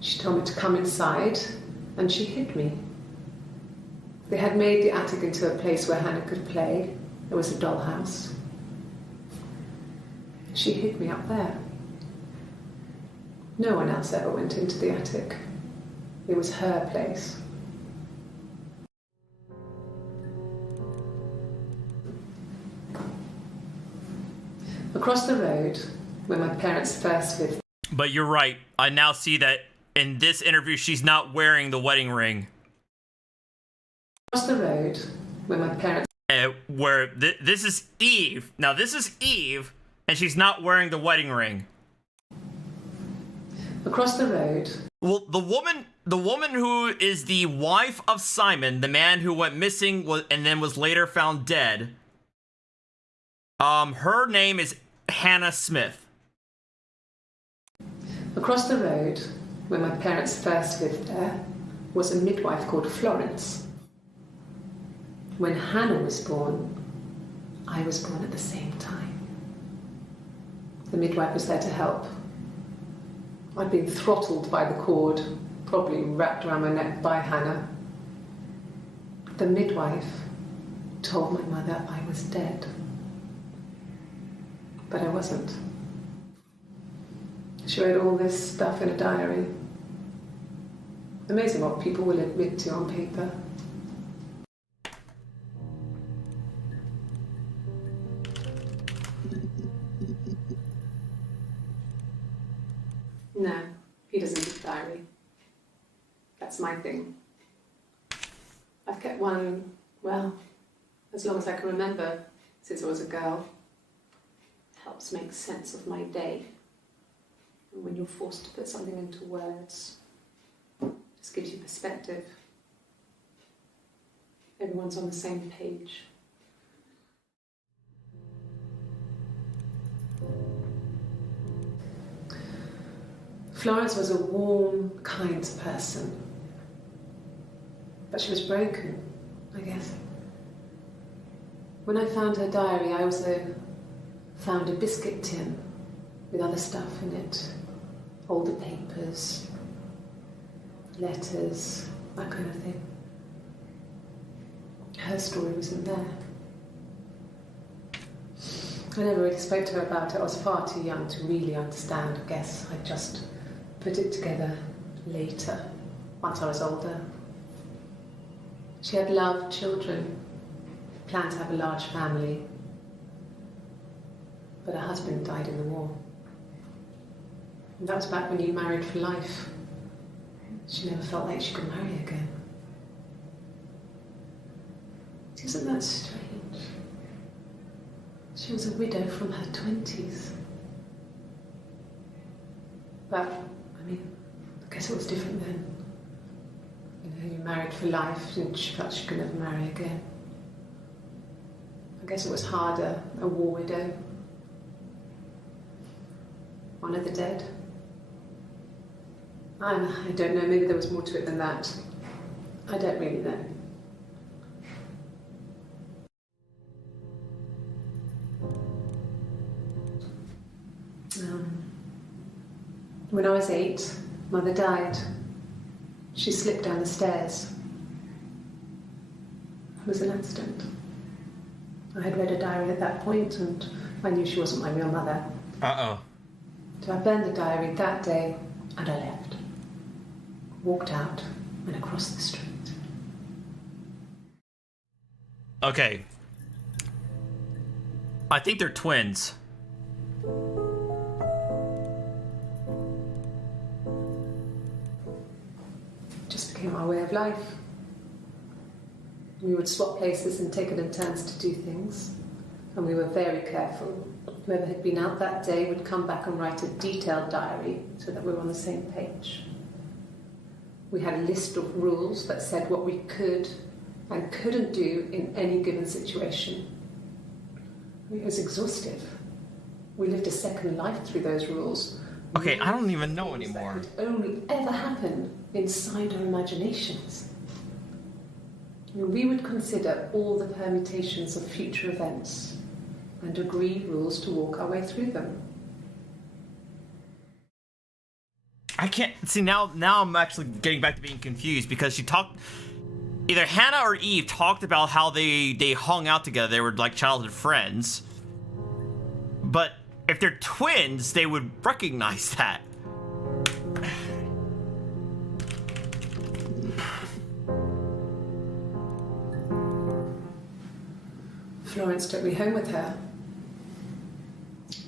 She told me to come inside, and she hid me. They had made the attic into a place where Hannah could play. There was a dollhouse. She hid me up there. No one else ever went into the attic. It was her place. Across the road, where my parents first lived. But you're right. I now see that in this interview, she's not wearing the wedding ring. Across the road, where my parents... This is Eve. Now, this is Eve, and she's not wearing the wedding ring. Across the road... Well, the woman who is the wife of Simon, the man who went missing and then was later found dead, her name is Hannah Smith. Across the road, where my parents first lived there, was a midwife called Florence. When Hannah was born, I was born at the same time. The midwife was there to help. I'd been throttled by the cord, probably wrapped around my neck by Hannah. The midwife told my mother I was dead. But I wasn't. She wrote all this stuff in a diary. Amazing what people will admit to on paper. No, he doesn't keep a diary. That's my thing. I've kept one, well, as long as I can remember, since I was a girl. It helps make sense of my day. And when you're forced to put something into words, it just gives you perspective. Everyone's on the same page. Florence was a warm, kind person. But she was broken, I guess. When I found her diary, I also found a biscuit tin with other stuff in it. older papers, letters, that kind of thing. Her story wasn't there. I never really spoke to her about it. I was far too young to really understand. I guess I just put it together later, once I was older. She had loved children, planned to have a large family, but her husband died in the war. And that was back when you married for life. She never felt like she could marry again. Isn't that strange? She was a widow from her 20s. But, I mean, I guess it was different then. You know, you married for life and she felt she could never marry again. I guess it was harder, a war widow. One of the dead. I don't know, maybe there was more to it than that. I don't really know. When I was 8, Mother died. She slipped down the stairs. It was an accident. I had read a diary at that point and I knew she wasn't my real mother. Uh-oh. So I burned the diary that day and I left. Walked out and across the street. Okay. I think they're twins. Just became our way of life. We would swap places and take it in turns to do things. And we were very careful. Whoever had been out that day would come back and write a detailed diary so that we were on the same page. We had a list of rules that said what we could and couldn't do in any given situation. It was exhaustive. We lived a second life through those rules. Okay, I don't even know anymore. That could only ever happen inside our imaginations. We would consider all the permutations of future events and agree rules to walk our way through them. I can't see now I'm actually getting back to being confused because she talked either Hannah or Eve talked about how they hung out together, they were like childhood friends. But if they're twins, they would recognize that. Florence took me home with her.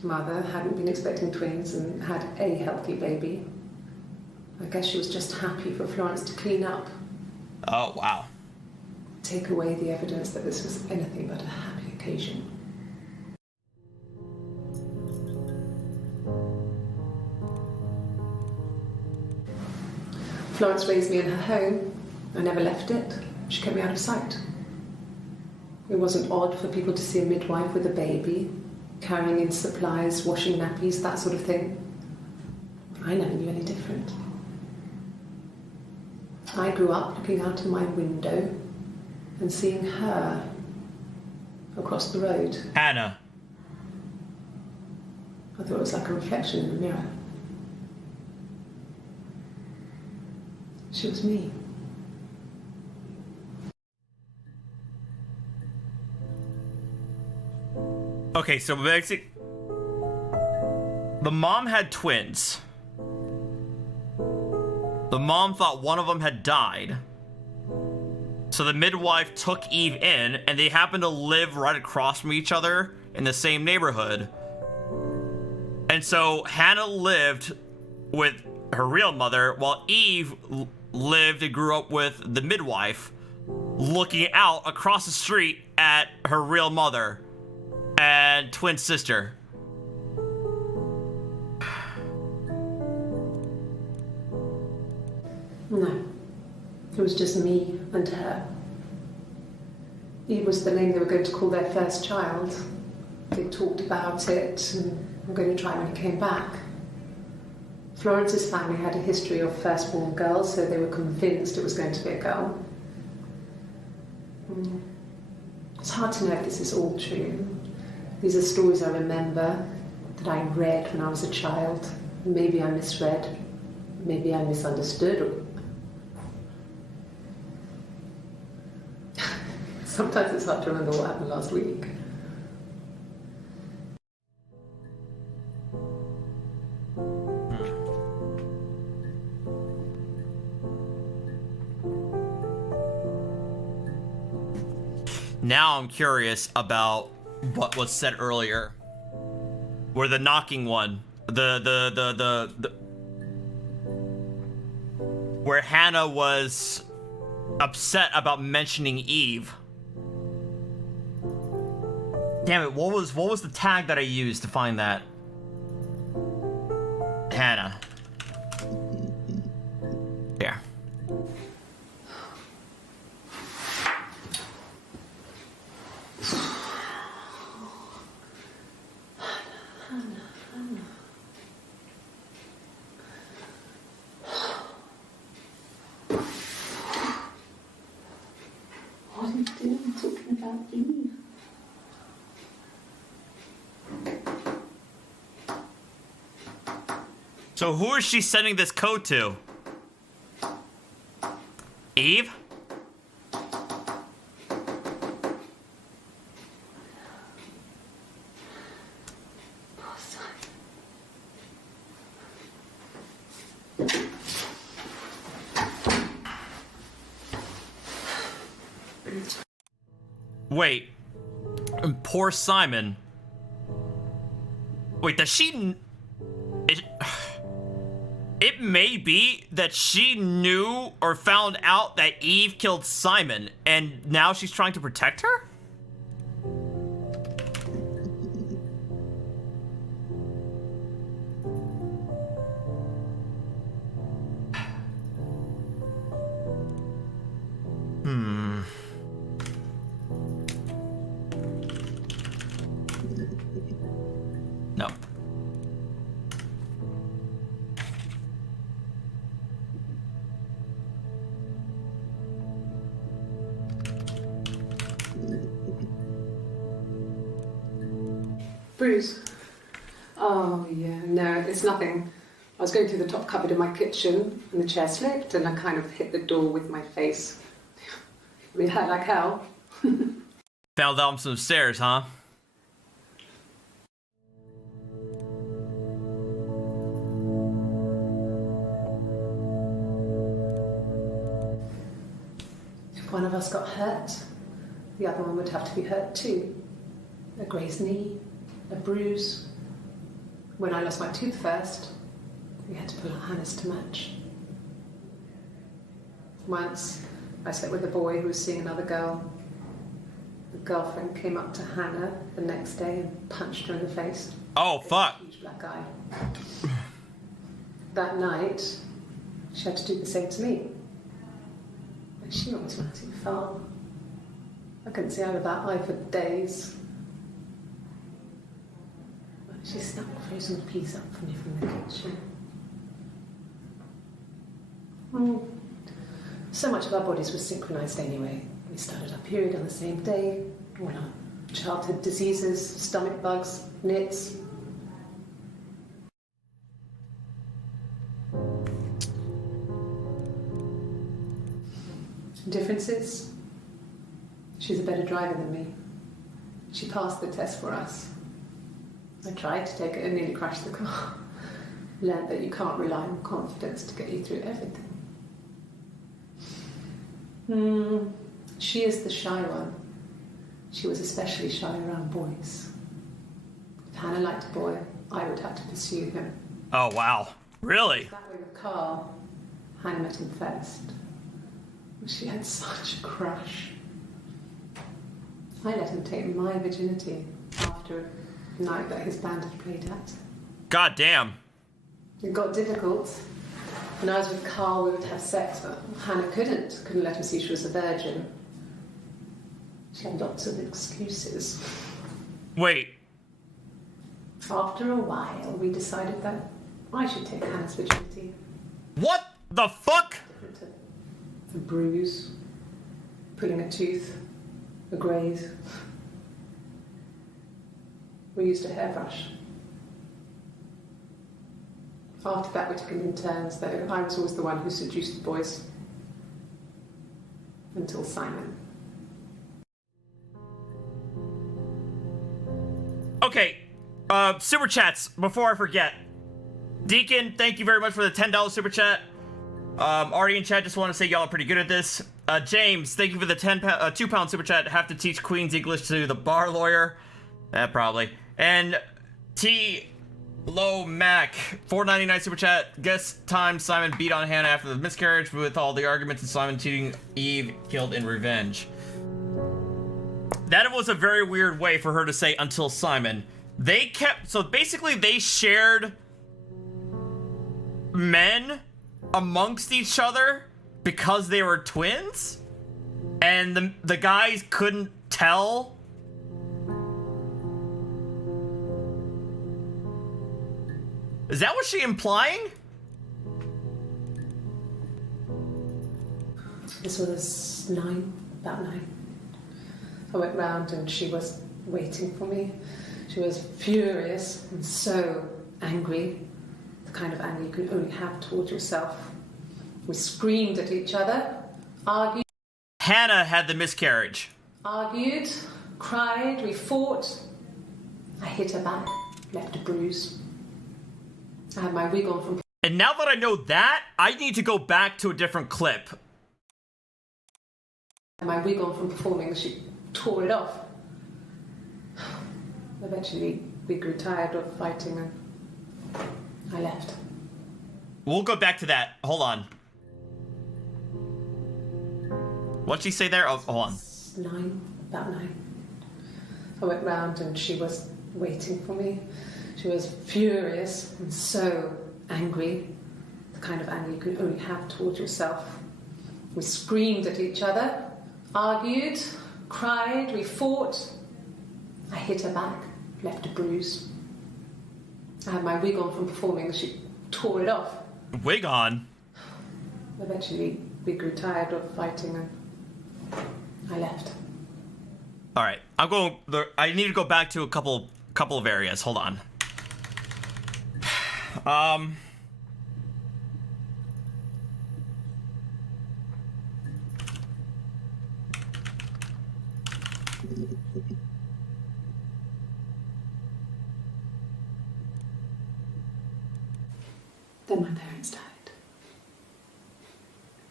Mother hadn't been expecting twins and had a healthy baby. I guess she was just happy for Florence to clean up. Oh, wow. Take away the evidence that this was anything but a happy occasion. Florence raised me in her home. I never left it. She kept me out of sight. It wasn't odd for people to see a midwife with a baby, carrying in supplies, washing nappies, that sort of thing. I never knew any different. I grew up looking out of my window and seeing her across the road. Hannah. I thought it was like a reflection in the mirror. She was me. Okay, so basically, the mom had twins. The mom thought one of them had died. So the midwife took Eve in, and they happened to live right across from each other in the same neighborhood. And so Hannah lived with her real mother, while Eve lived and grew up with the midwife, looking out across the street at her real mother and twin sister. No, it was just me and her. Eve was the name they were going to call their first child. They talked about it and were going to try when he came back. Florence's family had a history of firstborn girls, so they were convinced it was going to be a girl. It's hard to know if this is all true. These are stories I remember, that I read when I was a child. Maybe I misread. Maybe I misunderstood. Sometimes it's hard to remember what happened last week. Now I'm curious about what was said earlier. Where the knocking one, the where Hannah was upset about mentioning Eve. Damn it, what was the tag that I used to find that? Hannah. There. What are you doing talking about Eve? So who is she sending this code to? Eve? Wait. Poor Simon. Wait, does she... It may be that she knew or found out that Eve killed Simon, and now she's trying to protect her? No. Bruce? Oh, yeah, no, it's nothing. I was going through the top cupboard in my kitchen and the chair slipped and I kind of hit the door with my face. I mean, hurt like hell. Fell down some stairs, huh? If one of us got hurt, the other one would have to be hurt too. A grazed knee, a bruise. When I lost my tooth first, we had to pull our Hannah's to match. Once, I slept with a boy who was seeing another girl. The girlfriend came up to Hannah the next day and punched her in the face. Oh, fuck. A huge black eye. That night, she had to do the same to me. And she almost went too far. I couldn't see out of that eye for days. She snuck a frozen piece up for me from the kitchen. So much of our bodies were synchronized anyway. We started our period on the same day. All our childhood diseases, stomach bugs, nits. Differences? She's a better driver than me. She passed the test for us. I tried to take it and nearly crashed the car. Learned that you can't rely on confidence to get you through everything. She is the shy one. She was especially shy around boys. If Hannah liked a boy, I would have to pursue him. Oh, wow. Really? That way with Carl, Hannah met him first. She had such a crush. I let him take my virginity after a night that his band had played at. God damn. It got difficult. When I was with Carl, we would have sex, but Hannah couldn't let him see she was a virgin. She had lots of excuses. Wait. After a while, we decided that I should take Hannah's virginity. What the fuck? A bruise, pulling a tooth, a graze. We used a hairbrush. After that, we took it in turns, though. I was always the one who seduced the boys. Until Simon. Okay, super chats, before I forget. Deacon, thank you very much for the $10 super chat. Artie in chat, just want to say y'all are pretty good at this. James, thank you for the £2 super chat. Have to teach Queen's English to the bar lawyer. Probably. And T. Low Mac, $4.99 super chat. Guess time Simon beat on Hannah after the miscarriage with all the arguments and Simon cheating Eve killed in revenge. That was a very weird way for her to say until Simon. So basically they shared men amongst each other because they were twins? And the guys couldn't tell? Is that what she's implying? This was about 9. I went round and she was waiting for me. She was furious and so angry. The kind of anger you can only have towards yourself. We screamed at each other, argued. Hannah had the miscarriage. Argued, cried, we fought. I hit her back, left a bruise. I had my wig on from... And now that I know that, I need to go back to a different clip. My wig on from performing, she tore it off. Eventually, we grew tired of fighting and I left. We'll go back to that. Hold on. What'd she say there? Oh, hold on. About 9. I went round and she was waiting for me. She was furious and so angry. The kind of anger you can only have towards yourself. We screamed at each other, argued, cried, we fought. I hit her back, left a bruise. I had my wig on from performing, she tore it off. Wig on? Eventually, we grew tired of fighting and I left. Alright, I need to go back to a couple of areas. Hold on. Then my parents died.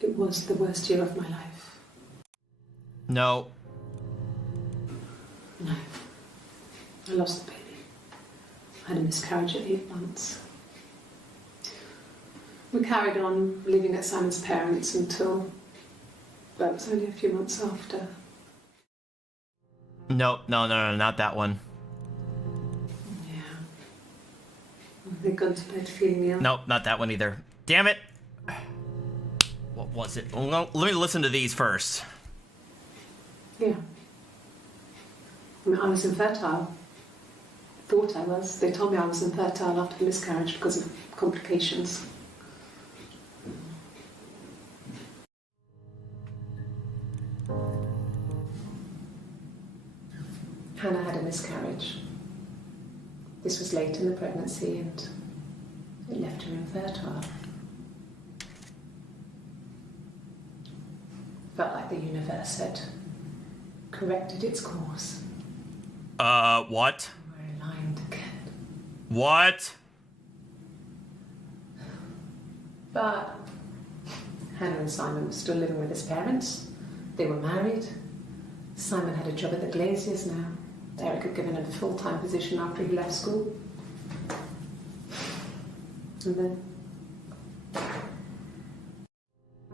It was the worst year of my life. No. No. I lost the baby. I had a miscarriage at 8 months. We carried on living at Simon's parents until... Well, it was only a few months after. No, not that one. Yeah. They'd gone to bed feeling ill. Nope, not that one either. Damn it! What was it? Well, let me listen to these first. Yeah. I mean, I was infertile. Thought I was. They told me I was infertile after the miscarriage because of complications. Hannah had a miscarriage. This was late in the pregnancy and it left her infertile. Felt like the universe had corrected its course. What? We're aligned again. What? But Hannah and Simon were still living with his parents. They were married. Simon had a job at the Glaziers now. Eric had given him a full-time position after he left school. And then...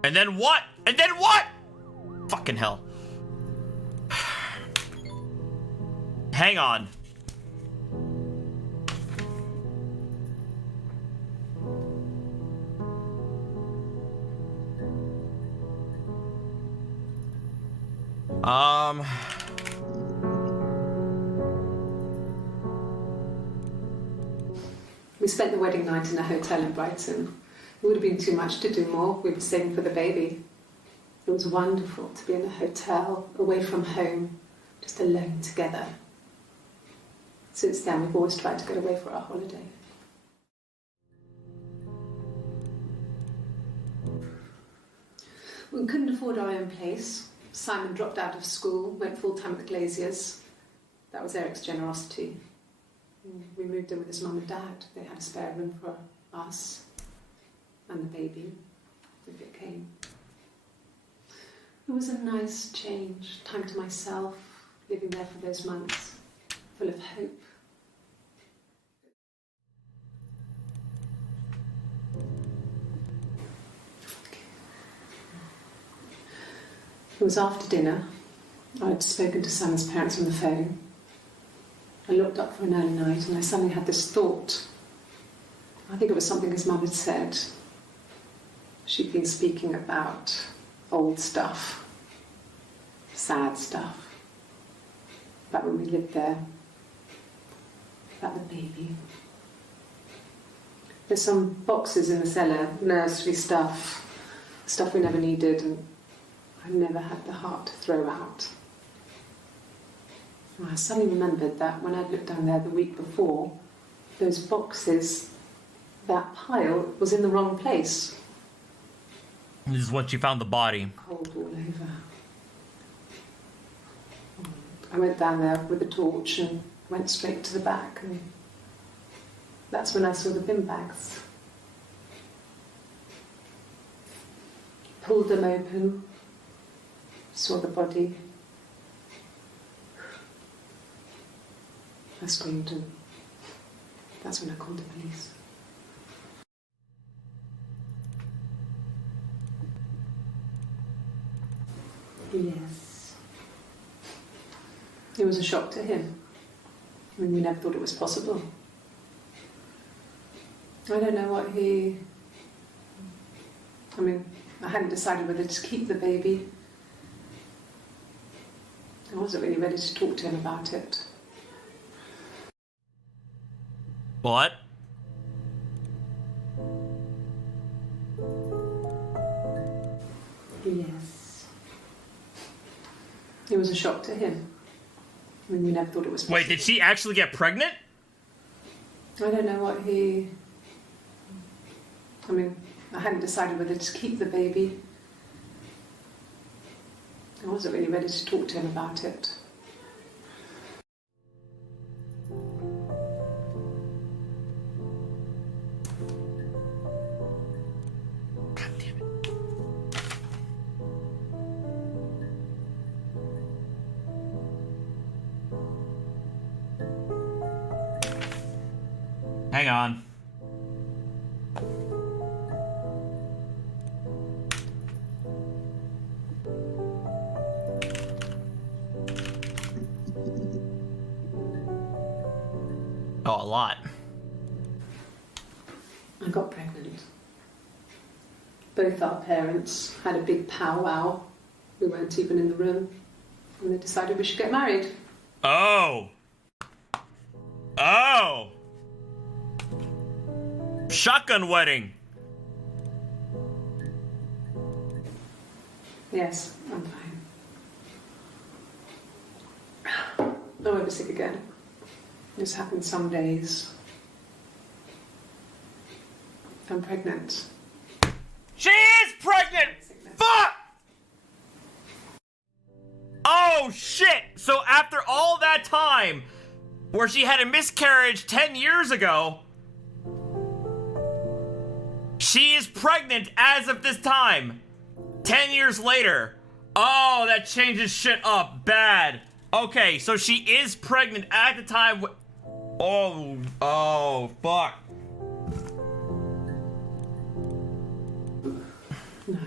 And then what? And then what? Fucking hell. Hang on. We spent the wedding night in a hotel in Brighton. It would have been too much to do more. We were saving for the baby. It was wonderful to be in a hotel, away from home, just alone together. Since then, we've always tried to get away for our holiday. We couldn't afford our own place. Simon dropped out of school, went full-time at the Glaziers. That was Eric's generosity. We moved in with his mum and dad. They had a spare room for us and the baby, if it came. It was a nice change, time to myself, living there for those months, full of hope. It was after dinner. I had spoken to Simon's parents on the phone. I looked up for an early night and I suddenly had this thought. I think it was something his mum had said. She'd been speaking about old stuff, sad stuff, about when we lived there, about the baby. There's some boxes in the cellar, nursery stuff we never needed, and I never had the heart to throw out. And I suddenly remembered that when I'd looked down there the week before, those boxes, that pile was in the wrong place. This is when she found the body. Cold all over. I went down there with a torch and went straight to the back, and that's when I saw the bin bags. Pulled them open, saw the body. I screamed, and that's when I called the police. Yes. It was a shock to him. I mean, we never thought it was possible. I don't know what he... I mean, I hadn't decided whether to keep the baby. I wasn't really ready to talk to him about it. What? Yes. It was a shock to him. I mean, we never thought it was possible. Wait, did she actually get pregnant? I don't know what he... I mean, I hadn't decided whether to keep the baby. I wasn't really ready to talk to him about it. God damn it. Hang on. Oh, a lot. I got pregnant. Both our parents had a big powwow. We weren't even in the room. And they decided we should get married. Oh. Oh. Shotgun wedding. Yes, I'm fine. I won't be sick again. This happens some days. I'm pregnant. She is pregnant! Fuck! Oh, shit! So after all that time, where she had a miscarriage 10 years ago, she is pregnant as of this time. 10 years later. Oh, that changes shit up bad. Okay, so she is pregnant at the time. Oh, fuck. No.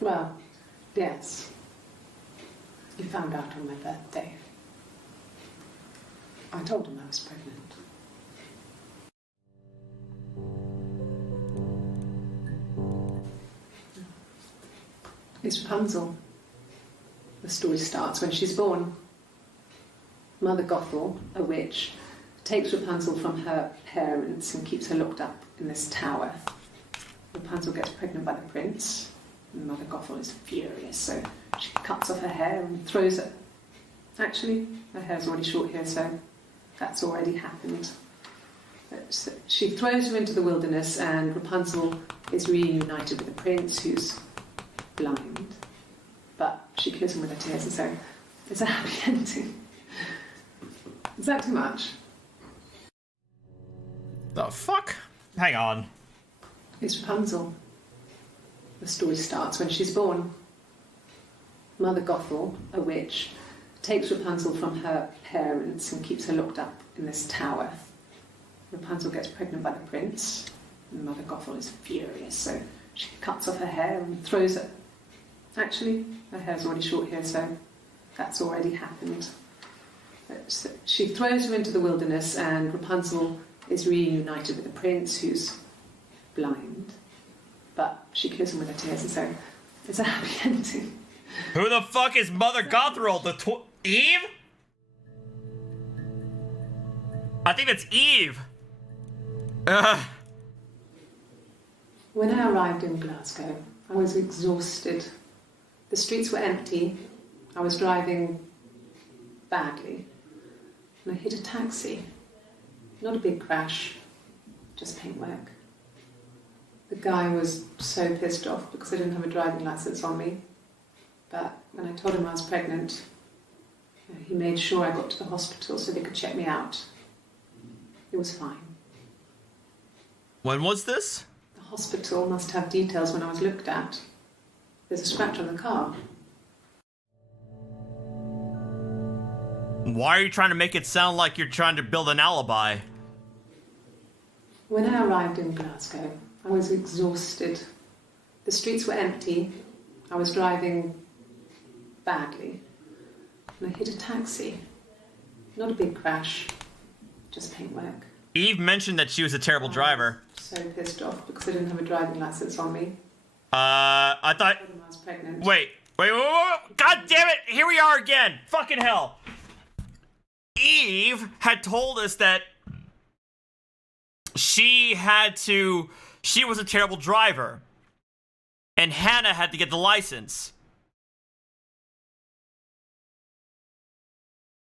Well, yes. He found out on my birthday. I told him I was pregnant. It's Rapunzel. The story starts when she's born. Mother Gothel, a witch, takes Rapunzel from her parents and keeps her locked up in this tower. Rapunzel gets pregnant by the prince, and Mother Gothel is furious, so she cuts off her hair and throws it. Actually, her hair's already short here, so that's already happened. But she throws her into the wilderness, and Rapunzel is reunited with the prince, who's blind, but she kills him with her tears, and so it's a happy ending. Is that too much? The fuck? Hang on. It's Rapunzel. The story starts when she's born. Mother Gothel, a witch, takes Rapunzel from her parents and keeps her locked up in this tower. Rapunzel gets pregnant by the prince, and Mother Gothel is furious, so she cuts off her hair and throws it. Actually, her hair's already short here, so that's already happened. But she throws her into the wilderness, and Rapunzel is reunited with the prince, who's blind, but she kills him with her tears, and so it's a happy ending. Who the fuck is Mother Gothel? Eve? I think it's Eve. When I arrived in Glasgow, I was exhausted. The streets were empty. I was driving badly. And I hit a taxi. Not a big crash, just paintwork. The guy was so pissed off because I didn't have a driving license on me. But when I told him I was pregnant, he made sure I got to the hospital so they could check me out. It was fine. When was this? The hospital must have details when I was looked at. There's a scratch on the car. Why are you trying to make it sound like you're trying to build an alibi? When I arrived in Glasgow, I was exhausted. The streets were empty. I was driving badly. And I hit a taxi. Not a big crash, just paintwork. Eve mentioned that she was a terrible driver. So pissed off because I didn't have a driving license on me. I thought... I was pregnant. Wait. God damn it! Here we are again! Fucking hell! Eve had told us that she was a terrible driver. And Hannah had to get the license.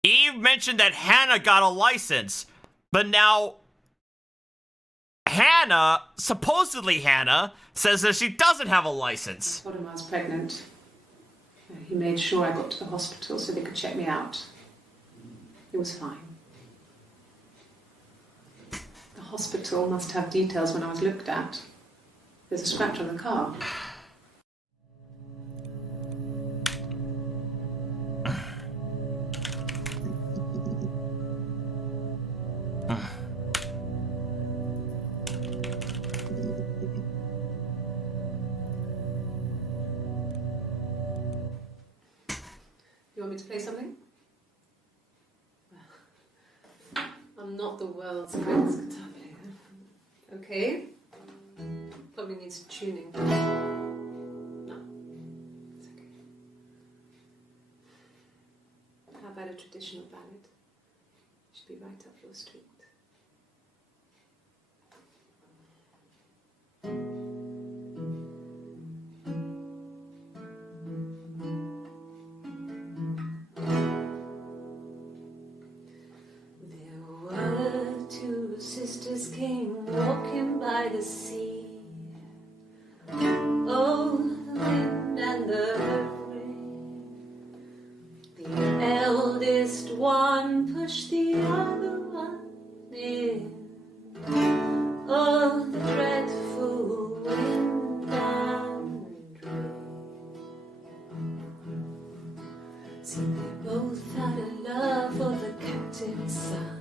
Eve mentioned that Hannah got a license, but now supposedly Hannah, says that she doesn't have a license. I told him I was pregnant. He made sure I got to the hospital so they could check me out. It was fine. The hospital must have details when I was looked at. There's a scratch on the car. You want me to play something? I'm not the world's greatest guitar player. Okay? Probably needs tuning. No, it's okay. How about a traditional ballad? Should be right up your street. Sisters came walking by the sea. Oh, the wind and the rain. The eldest one pushed the other one in. Oh, the dreadful wind and rain. See, they both had a love for the captain's son.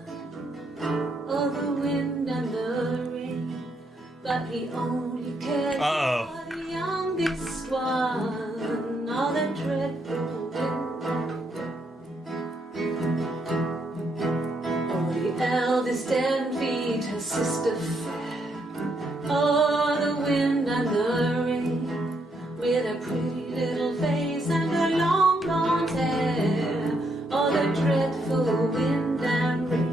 Oh, the wind and the rain, but he only cared for the youngest one. Oh, the dreadful wind and rain. Oh, the eldest envied her sister fair. Oh, the wind and the rain, with her pretty little face and her long blonde hair. Oh, the dreadful wind and rain.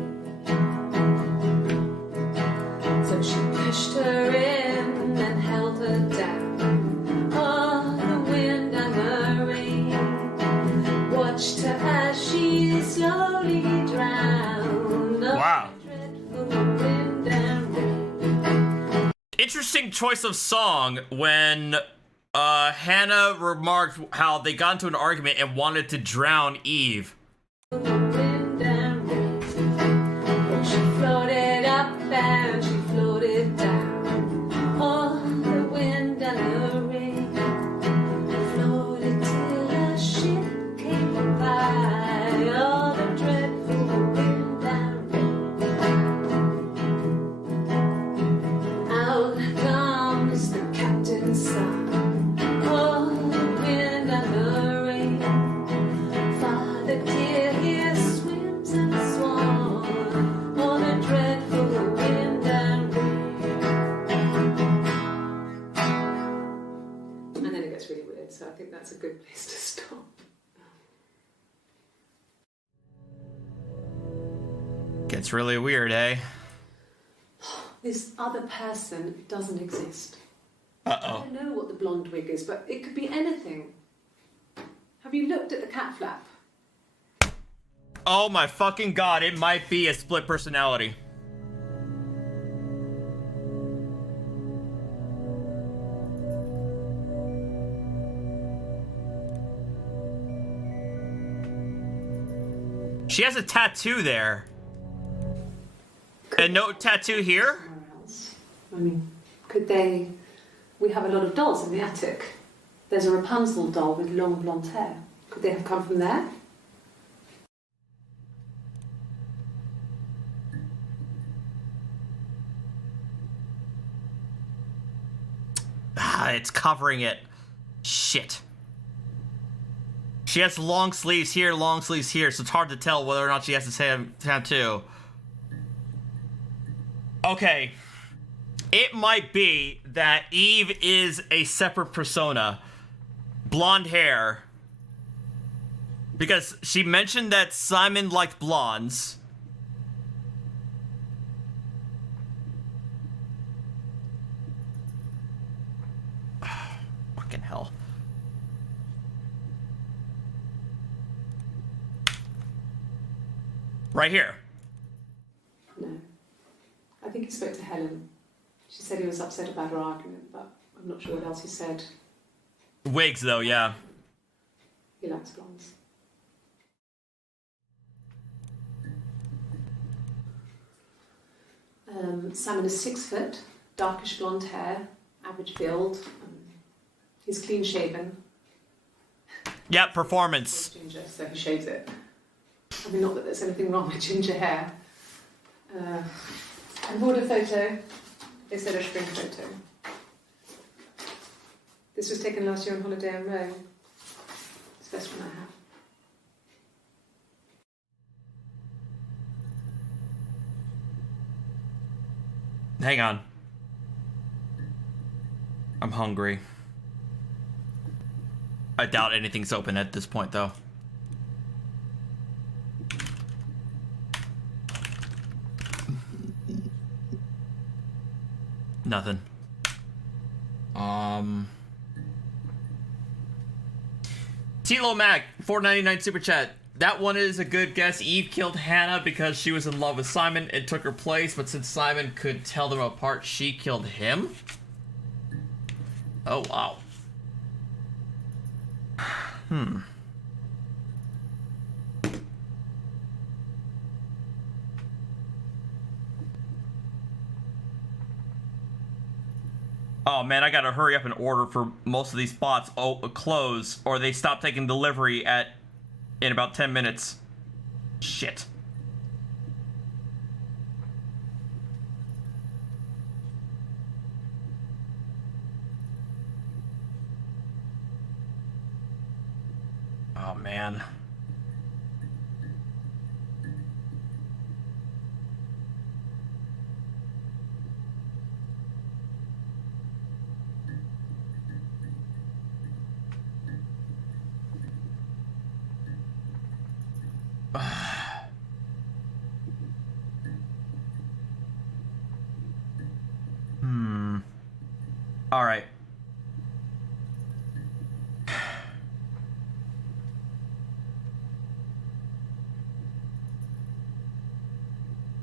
She pushed her in and held her down. Oh, the wind and the rain watched her as she slowly drowned. Oh, wow. The dreadful wind and rain. Interesting choice of song when Hannah remarked how they got into an argument and wanted to drown Eve. Wind and rain. But she floated up and she floated down. Oh, the wind and the rain floated till a ship came by. Oh, the dreadful wind and rain. Out comes the captain's son. Oh, the wind and the rain. Father dear, here swims and swan. Oh, the dreadful wind and rain. And then it gets really weird, so I think that's a good place to stop. Gets really weird, eh? This other person doesn't exist. I Uh-oh. don't know what the blonde wig is, but it could be anything. Have you looked at the cat flap? Oh my fucking god, it might be a split personality. She has a tattoo there. And no tattoo here? Somewhere else. I mean, could they... We have a lot of dolls in the attic. There's a Rapunzel doll with long blonde hair. Could they have come from there? Ah, it's covering it. Shit. She has long sleeves here, so it's hard to tell whether or not she has the same tattoo. Okay. It might be that Eve is a separate persona. Blonde hair. Because she mentioned that Simon liked blondes. Fucking hell. Right here. No. I think he spoke to Helen. She said he was upset about her argument, but I'm not sure what else he said. Wigs, though, yeah. He likes blondes. Simon is 6 foot, darkish blonde hair, average build. He's clean shaven. Yeah, performance. Ginger, so he shaves it. I mean, not that there's anything wrong with ginger hair. And border photo. They said a spring photo. This was taken last year on holiday in Rome. It's the best one I have. Hang on. I'm hungry. I doubt anything's open at this point, though. Nothing. Tilo Mac, $4.99 super chat. That one is a good guess. Eve killed Hannah because she was in love with Simon and took her place, but since Simon could tell them apart, she killed him? Oh, wow. Oh man, I gotta hurry up and order for most of these spots close, or they stop taking delivery in about 10 minutes. Shit. Oh man. All right.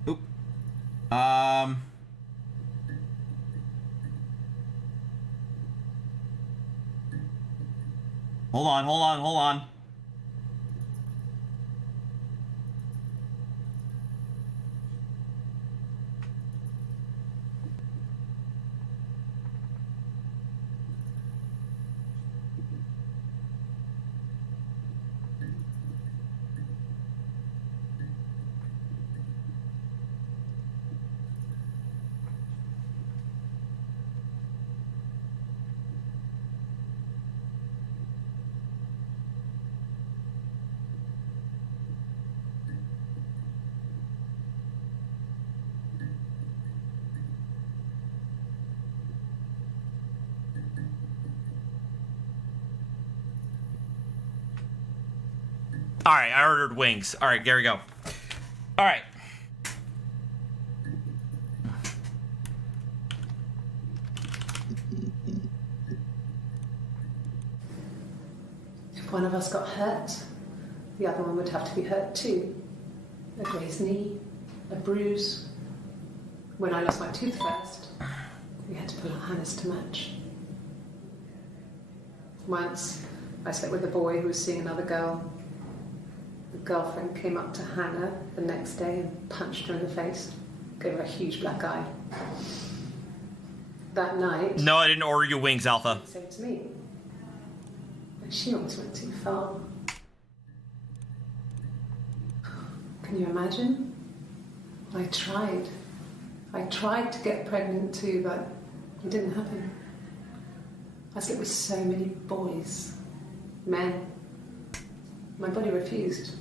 Oop. Um, Hold on. Alright, I ordered wings. Alright, there we go. Alright. If one of us got hurt, the other one would have to be hurt too. A grazed knee, a bruise. When I lost my tooth first, we had to pull our Hannah's to match. Once, I slept with a boy who was seeing another girl. The girlfriend came up to Hannah the next day and punched her in the face. Gave her a huge black eye. That night... No, I didn't order you wings, Alpha. Same to me. And she almost went too far. Can you imagine? I tried. I tried to get pregnant too, but it didn't happen. I slept with so many boys, men. My body refused.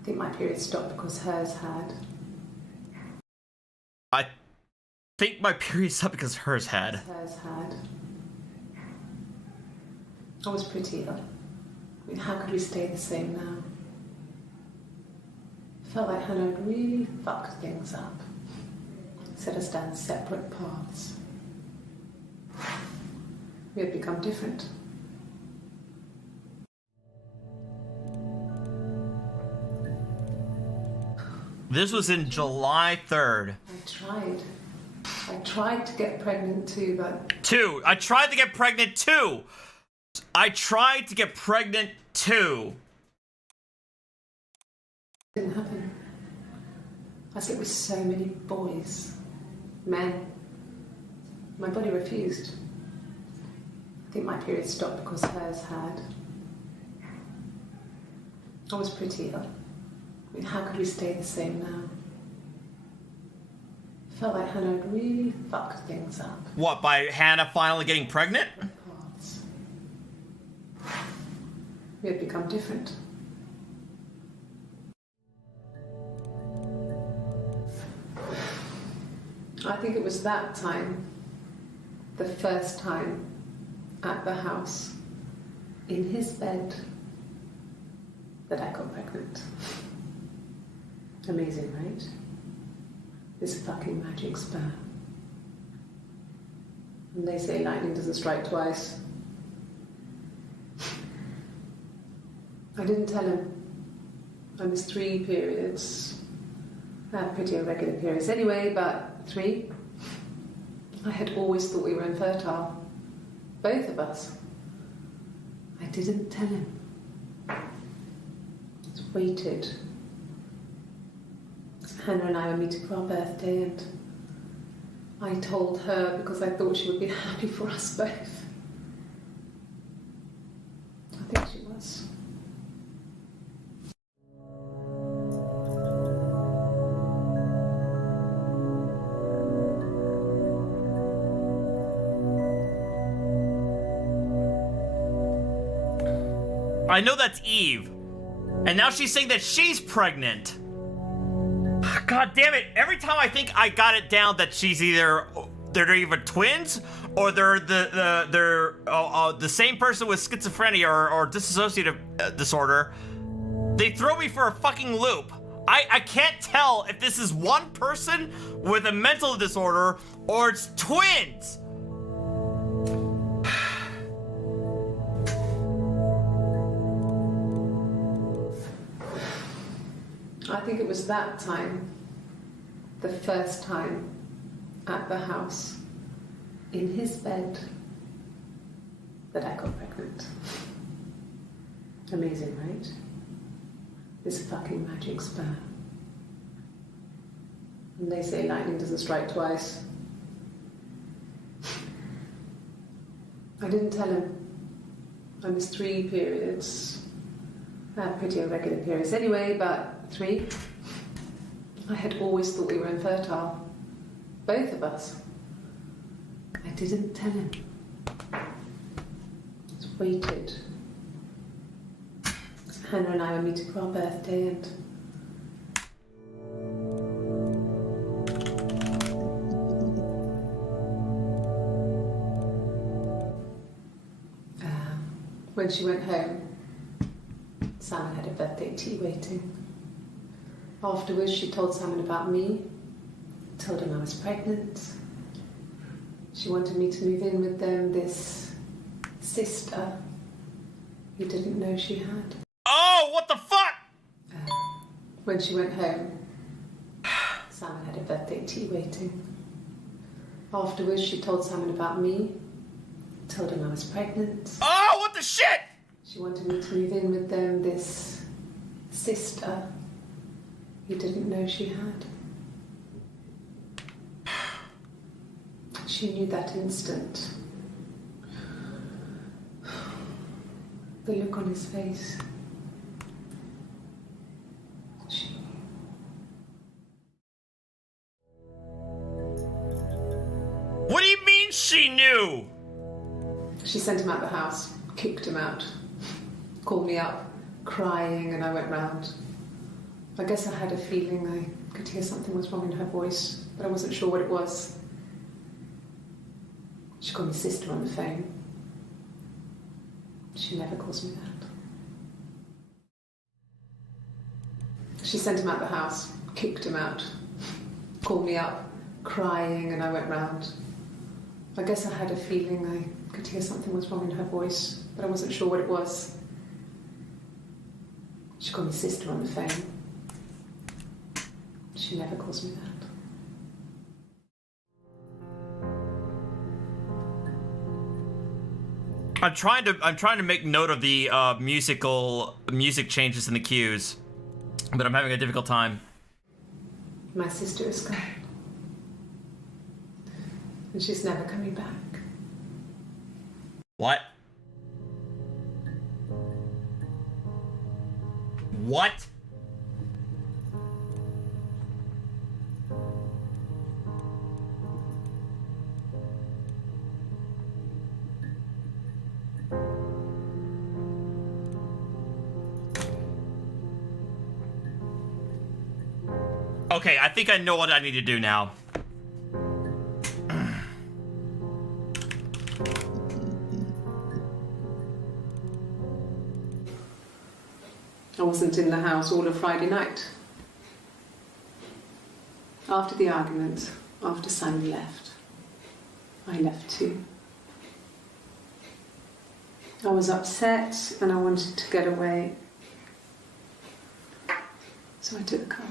I think my period stopped because hers had. I think my period stopped because hers had. Hers had. I was pretty ill. I mean, how could we stay the same now? Felt like Hannah had really fucked things up. Set us down separate paths. We had become different. This was in July 3rd. I tried to get pregnant too, but... I tried to get pregnant too. It didn't happen. I slept with so many boys, men. My body refused. I think my period stopped because hers had. I was pretty ill. I mean, how could we stay the same now? Felt like Hannah had really fucked things up. What, by Hannah finally getting pregnant? Paths. We had become different. I think it was that time, the first time at the house, in his bed, that I got pregnant. Amazing, right? This fucking magic sperm. And they say lightning doesn't strike twice. I didn't tell him. I missed 3 periods. I had pretty irregular periods anyway, but 3. I had always thought we were infertile. Both of us. I didn't tell him. Just waited. Hannah and I were meeting for our birthday, and I told her because I thought she would be happy for us both. I think she was. I know that's Eve. And now she's saying that she's pregnant. God damn it. Every time I think I got it down that they're either twins or they're the same person with schizophrenia or dissociative disorder, they throw me for a fucking loop. I can't tell if this is one person with a mental disorder or it's twins. I think it was that time, the first time at the house, in his bed, that I got pregnant. Amazing, right? This fucking magic sperm. And they say lightning doesn't strike twice. I didn't tell him. I missed 3 periods. I had pretty irregular periods anyway, but 3. I had always thought we were infertile. Both of us. I didn't tell him. Just waited. Hannah and I were meeting for our birthday and when she went home, Simon had a birthday tea waiting. Afterwards, she told Simon about me, told him I was pregnant. She wanted me to move in with them, this sister he didn't know she had. Oh, what the fuck? When she went home, Simon had a birthday tea waiting. Afterwards, she told Simon about me, told him I was pregnant. Oh, what the shit? She wanted me to move in with them, this sister he didn't know she had. She knew that instant. The look on his face. She knew. What do you mean she knew? She sent him out the house, kicked him out, called me up, crying, and I went round. I guess I had a feeling I could hear something was wrong in her voice, but I wasn't sure what it was. She called me sister on the phone. She never calls me that. She sent him out the house, kicked him out, called me up, crying, and I went round. I guess I had a feeling I could hear something was wrong in her voice, but I wasn't sure what it was. She called me sister on the phone. She never calls me that. I'm trying to make note of the music changes in the cues, but I'm having a difficult time. My sister is gone. And she's never coming back. What? What? Okay, I think I know what I need to do now. I wasn't in the house all of Friday night. After the argument, after Simon left, I left too. I was upset and I wanted to get away. So I took the car.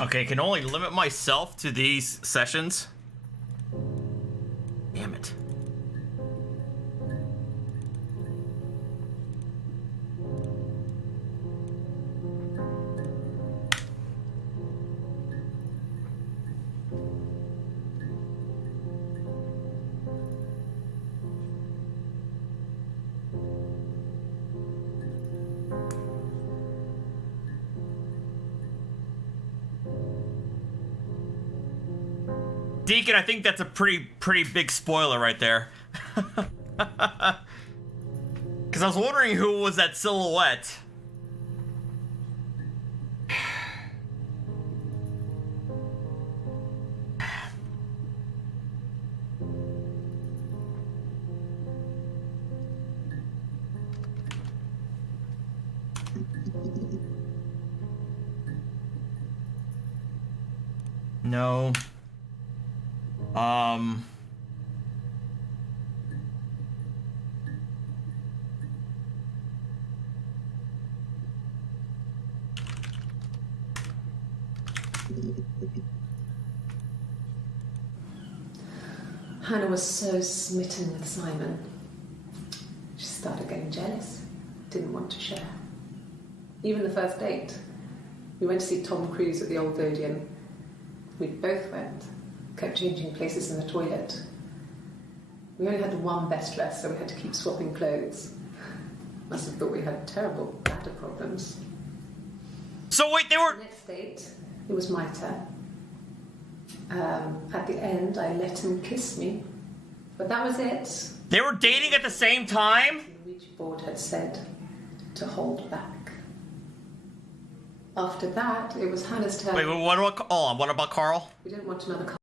Okay, can only limit myself to these sessions. Damn it. Deacon, I think that's a pretty big spoiler right there. Because I was wondering who was that silhouette. No. Hannah was so smitten with Simon. She started getting jealous, didn't want to share. Even the first date. We went to see Tom Cruise at the Old Odeon. We both went, kept changing places in the toilet. We only had the one best dress, so we had to keep swapping clothes. Must have thought we had terrible bladder problems. So wait, they were... The next date, it was my turn. At the end, I let him kiss me. But that was it. They were dating at the same time? The Ouija board had said to hold back. After that, it was Hannah's turn. Wait, what about Carl? We didn't want another Carl.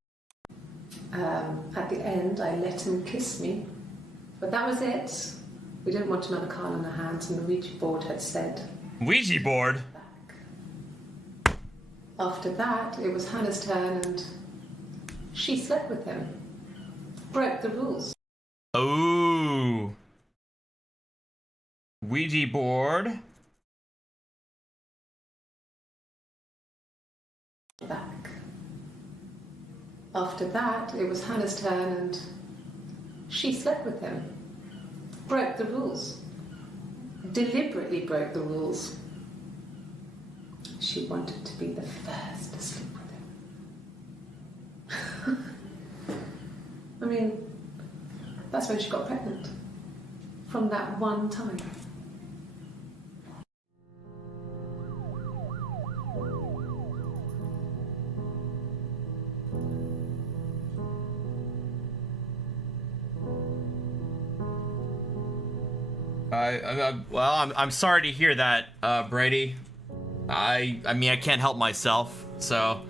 At the end, I let him kiss me. But that was it. We didn't want another Carl in our hands, and the Ouija board had said... Ouija board? Back. After that, it was Hannah's turn, and she slept with him. Broke the rules. Ooh. Ouija board. Back. After that, it was Hannah's turn, and she slept with him. Broke the rules. Deliberately broke the rules. She wanted to be the first to sleep with him. I mean, that's when she got pregnant. From that one time. Well, I'm sorry to hear that, Brady. I mean, I can't help myself, so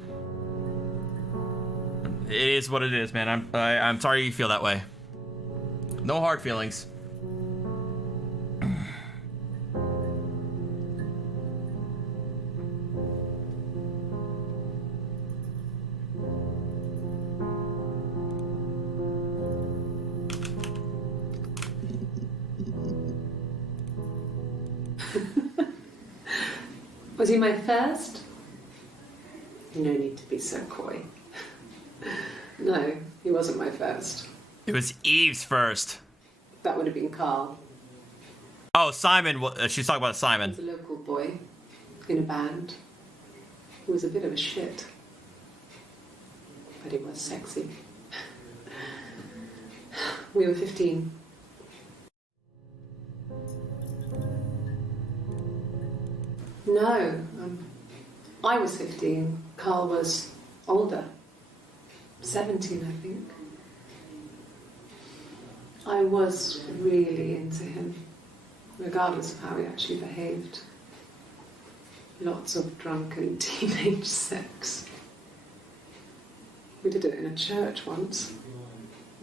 it is what it is, man. I'm sorry you feel that way. No hard feelings. Was he my first? No need to be so coy. No, he wasn't my first. It was Eve's first. That would have been Carl. Oh, Simon. She's talking about Simon. He was a local boy in a band. He was a bit of a shit. But he was sexy. We were 15. No, I was 15. Carl was older. 17, I think. I was really into him, regardless of how he actually behaved. Lots of drunken teenage sex. We did it in a church once.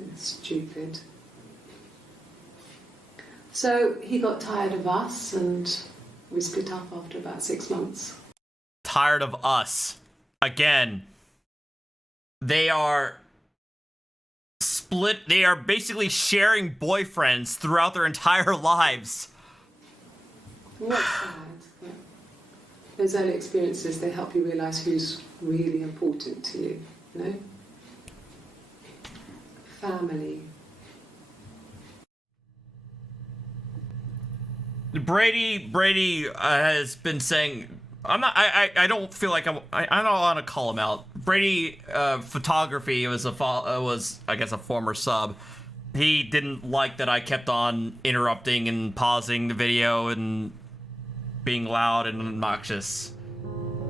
It's stupid. So he got tired of us and we split up after about 6 months. Tired of us. Again. They are split. They are basically sharing boyfriends throughout their entire lives. What's sad? But those early experiences, they help you realise who's really important to you, you know? Family. Brady has been saying, I don't feel like I don't want to call him out. Brady photography was I guess a former sub. He didn't like that I kept on interrupting and pausing the video and being loud and obnoxious.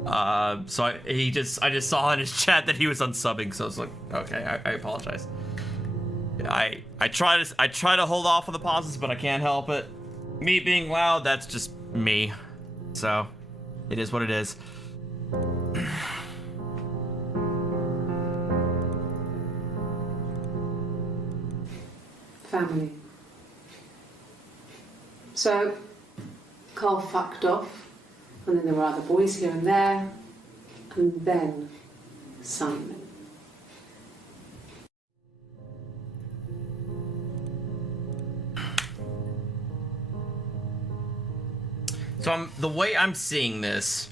So I just saw in his chat that he was unsubbing, so I was like, okay, I apologize. I try to hold off on the pauses, but I can't help it. Me being loud, that's just me. So it is what it is. Family. So Carl fucked off, and then there were other boys here and there, and then Simon. So the way I'm seeing this.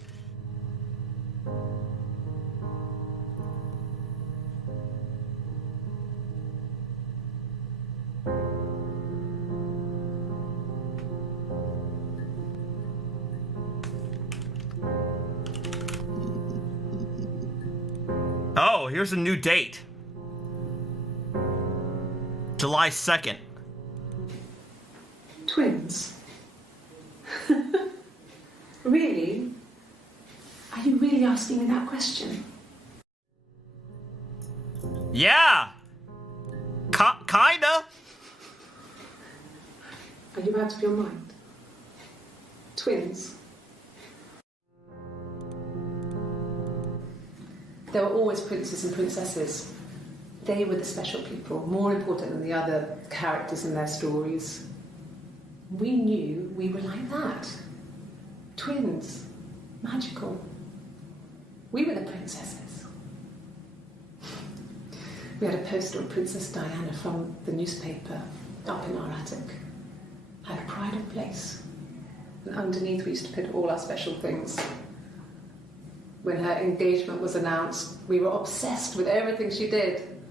Oh, here's a new date. July 2nd. Twins? Really? Are you really asking me that question? Yeah. Kinda. Are you out of your mind? Twins? There were always princes and princesses. They were the special people, more important than the other characters in their stories. We knew we were like that. Twins. Magical. We were the princesses. We had a poster of Princess Diana from the newspaper up in our attic. Had a pride of place. And underneath we used to put all our special things. When her engagement was announced, we were obsessed with everything she did.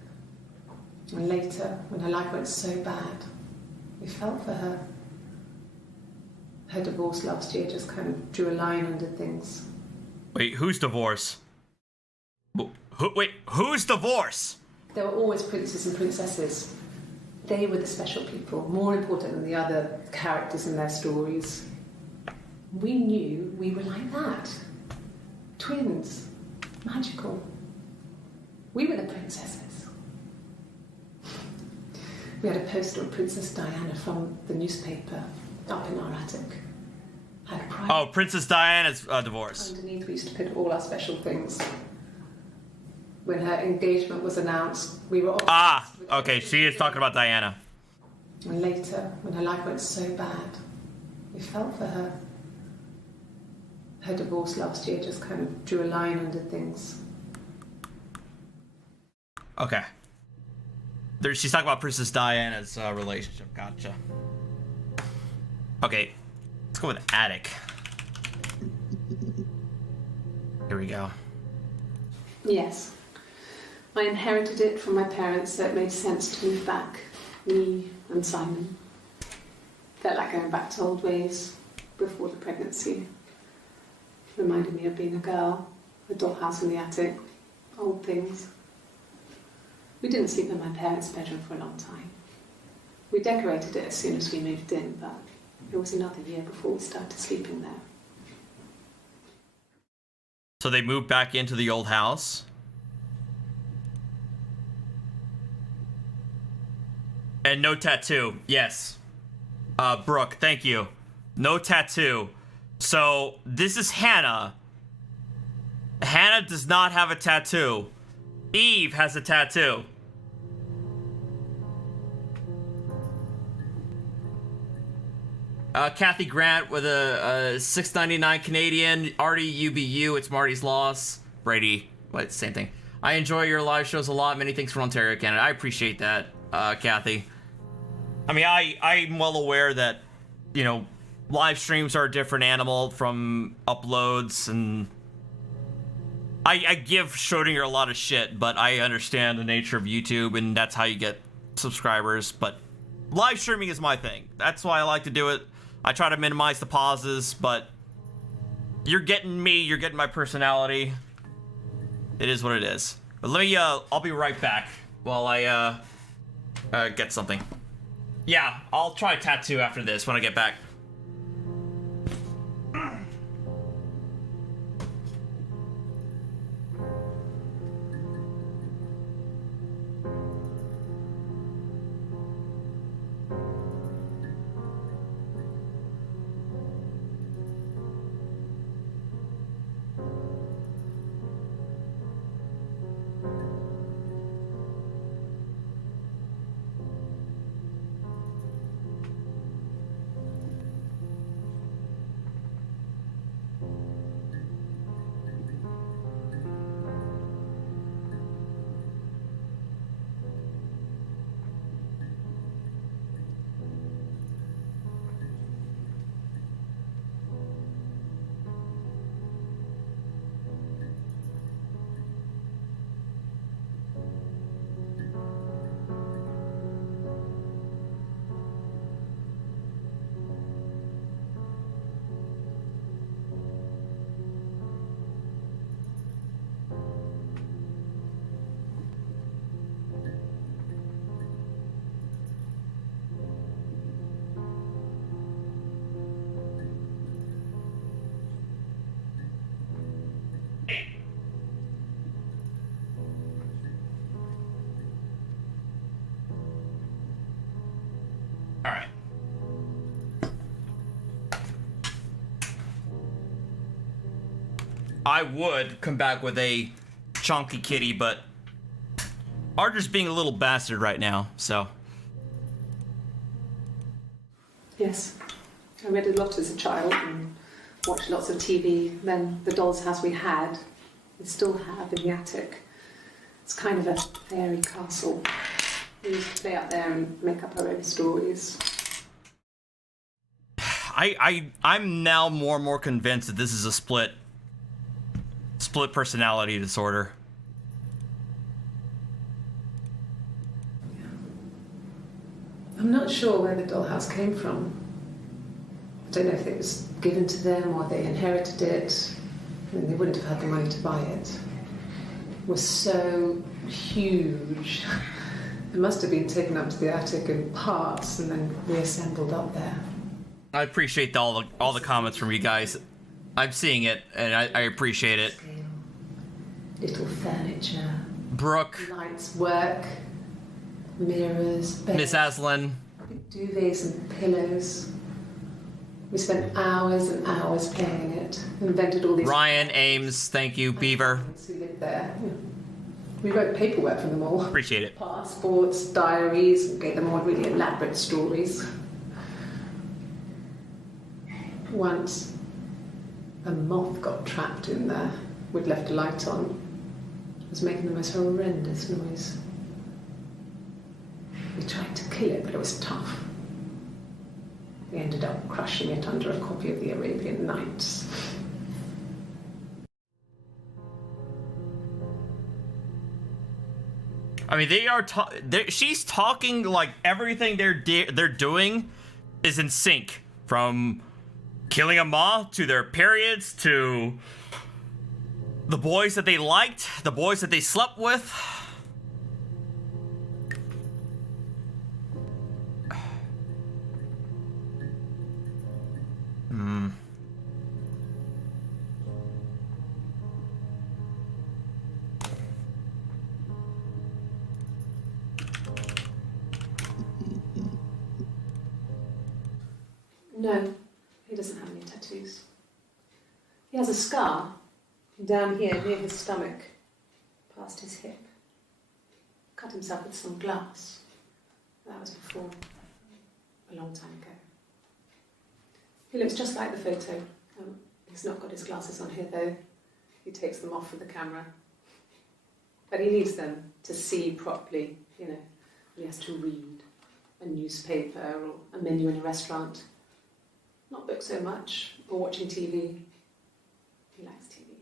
And later, when her life went so bad, we felt for her. Her divorce last year just kind of drew a line under things. Wait, whose divorce? Whose divorce? There were always princes and princesses. They were the special people, more important than the other characters in their stories. We knew we were like that. Twins. Magical. We were the princesses. We had a poster of Princess Diana from the newspaper up in our attic. Had a pride. Oh, Princess Diana's divorce. Underneath we used to put all our special things. When her engagement was announced, we were obsessed with okay, she is talking about Diana. And later, when her life went so bad, we felt for her. Her divorce last year just kind of drew a line under things. Okay. She's talking about Princess Diana's relationship. Gotcha. Okay, let's go with attic. Here we go. Yes. I inherited it from my parents, so it made sense to move back. Me and Simon. Felt like going back to old ways before the pregnancy. Reminded me of being a girl, a dollhouse in the attic, old things. We didn't sleep in my parents' bedroom for a long time. We decorated it as soon as we moved in, but it was another year before we started sleeping there. So they moved back into the old house. And no tattoo. Yes. Brooke, thank you. No tattoo. So this is Hannah. Hannah does not have a tattoo. Eve has a tattoo. Kathy Grant with a $6.99 Canadian. Artie UBU, it's Marty's loss. Brady, what, same thing. I enjoy your live shows a lot. Many thanks from Ontario, Canada. I appreciate that, Kathy. I mean, I'm well aware that, you know, live streams are a different animal from uploads, and I give Schrodinger a lot of shit, but I understand the nature of YouTube, and that's how you get subscribers. But live streaming is my thing. That's why I like to do it. I try to minimize the pauses, but you're getting me, you're getting my personality. It is what it is. But let me, I'll be right back while I, get something. Yeah, I'll try a tattoo after this when I get back. I would come back with a chunky kitty, but Archer's being a little bastard right now, so. Yes. I read a lot as a child and watched lots of TV. Then the doll's house we had, we still have in the attic. It's kind of a fairy castle. We used to play out there and make up our own stories. I'm now more and more convinced that this is a split personality disorder. I'm not sure where the dollhouse came from. I don't know if it was given to them or they inherited it. I mean, they wouldn't have had the money to buy it. It was so huge. It must have been taken up to the attic in parts and then reassembled up there. I appreciate all the comments from you guys. I'm seeing it, and I appreciate it. Little furniture. Brooke. Lights work. Mirrors. Beds, Miss Aslan. duvets and pillows. We spent hours and hours playing it. Invented all these... Ryan, Ames, thank you. Beaver. Who lived there. We wrote paperwork for them all. Appreciate it. Passports, diaries, and gave them all really elaborate stories. Once, a moth got trapped in there. We'd left a light on. It was making the most horrendous noise. We tried to kill it, but it was tough. We ended up crushing it under a copy of the Arabian Nights. I mean, she's talking like everything they're doing is in sync. From killing a moth to their periods to the boys that they liked, the boys that they slept with. No, he doesn't have any tattoos. He has a scar down here near his stomach, past his hip. Cut himself with some glass. That was before, a long time ago. He looks just like the photo. He's not got his glasses on here though. He takes them off for the camera. But he needs them to see properly, you know. He has to read a newspaper or a menu in a restaurant. Not books so much, or watching TV. He likes TV.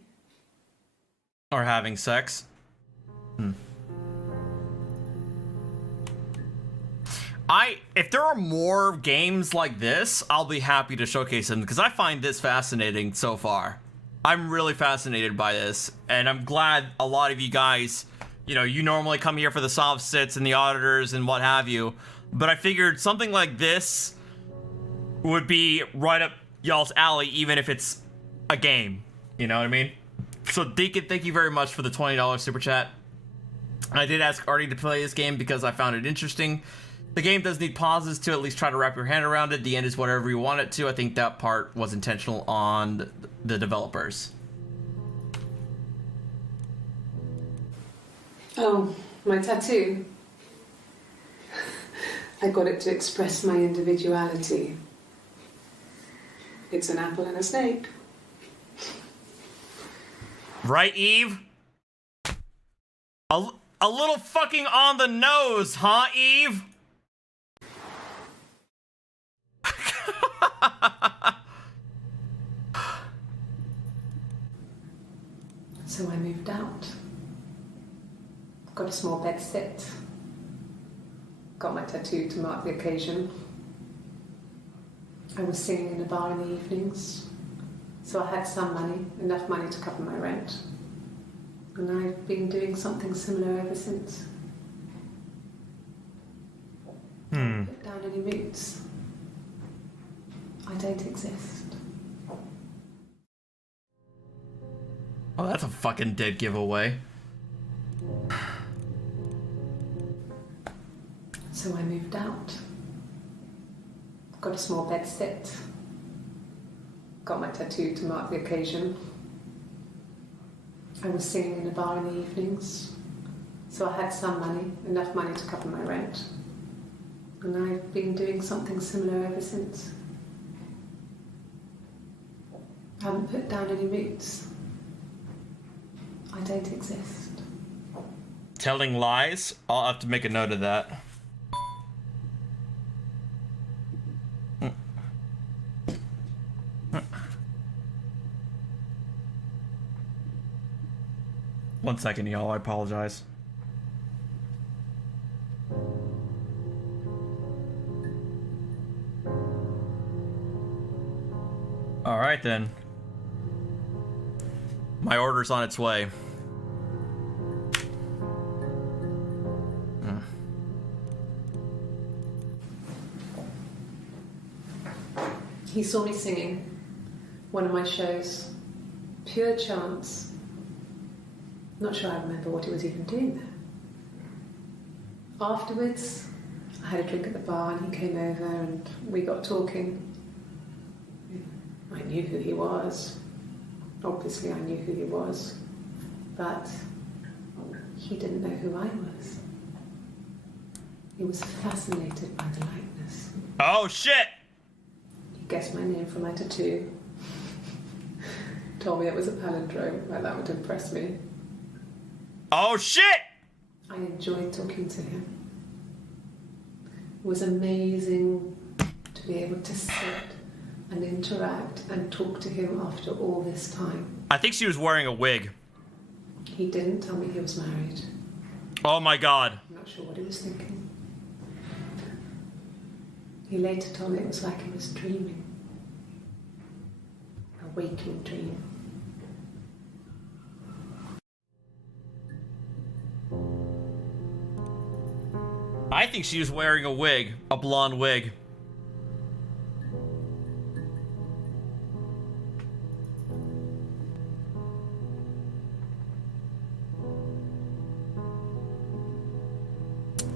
Or having sex. If there are more games like this, I'll be happy to showcase them, because I find this fascinating so far. I'm really fascinated by this, and I'm glad a lot of you guys, you know, you normally come here for the soft sits and the auditors and what have you, but I figured something like this would be right up y'all's alley, even if it's a game. You know what I mean? So Deacon, thank you very much for the $20 super chat. I did ask Artie to play this game because I found it interesting. The game does need pauses to at least try to wrap your hand around it. The end is whatever you want it to. I think that part was intentional on the developers. Oh, my tattoo. I got it to express my individuality. It's an apple and a snake. Right, Eve? A little fucking on the nose, huh, Eve? So I moved out. Got a small bed sit. Got my tattoo to mark the occasion. I was singing in a bar in the evenings, so I had some money, enough money to cover my rent. And I've been doing something similar ever since. Put down any roots. I don't exist. Oh, that's a fucking dead giveaway. So I moved out. Got a small bed sit. Got my tattoo to mark the occasion. I was singing in a bar in the evenings, so I had some money, enough money to cover my rent. And I've been doing something similar ever since. I haven't put down any roots. I don't exist. Telling lies? I'll have to make a note of that. One second, y'all. I apologize. All right, then. My order's on its way. He saw me singing one of my shows. Pure chance. Not sure I remember what he was even doing there. Afterwards, I had a drink at the bar and he came over and we got talking. I knew who he was. Obviously I knew who he was. But he didn't know who I was. He was fascinated by the likeness. Oh, shit! He guessed my name from my tattoo. Told me it was a palindrome, like that would impress me. Oh, shit! I enjoyed talking to him. It was amazing to be able to sit and interact and talk to him after all this time. I think she was wearing a wig. He didn't tell me he was married. Oh my god. I'm not sure what he was thinking. He later told me it was like he was dreaming. A waking dream. I think she was wearing a wig. A blonde wig.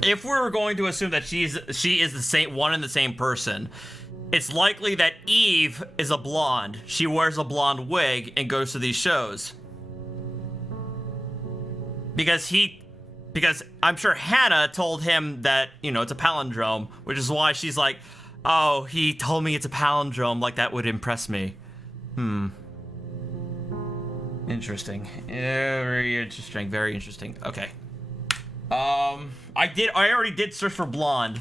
If we're going to assume that she is the same one and the same person, it's likely that Eve is a blonde. She wears a blonde wig and goes to these shows. Because I'm sure Hannah told him that, you know, it's a palindrome, which is why she's like, oh, he told me it's a palindrome, like that would impress me. Interesting. Yeah, very interesting, very interesting. Okay. I already did search for blonde.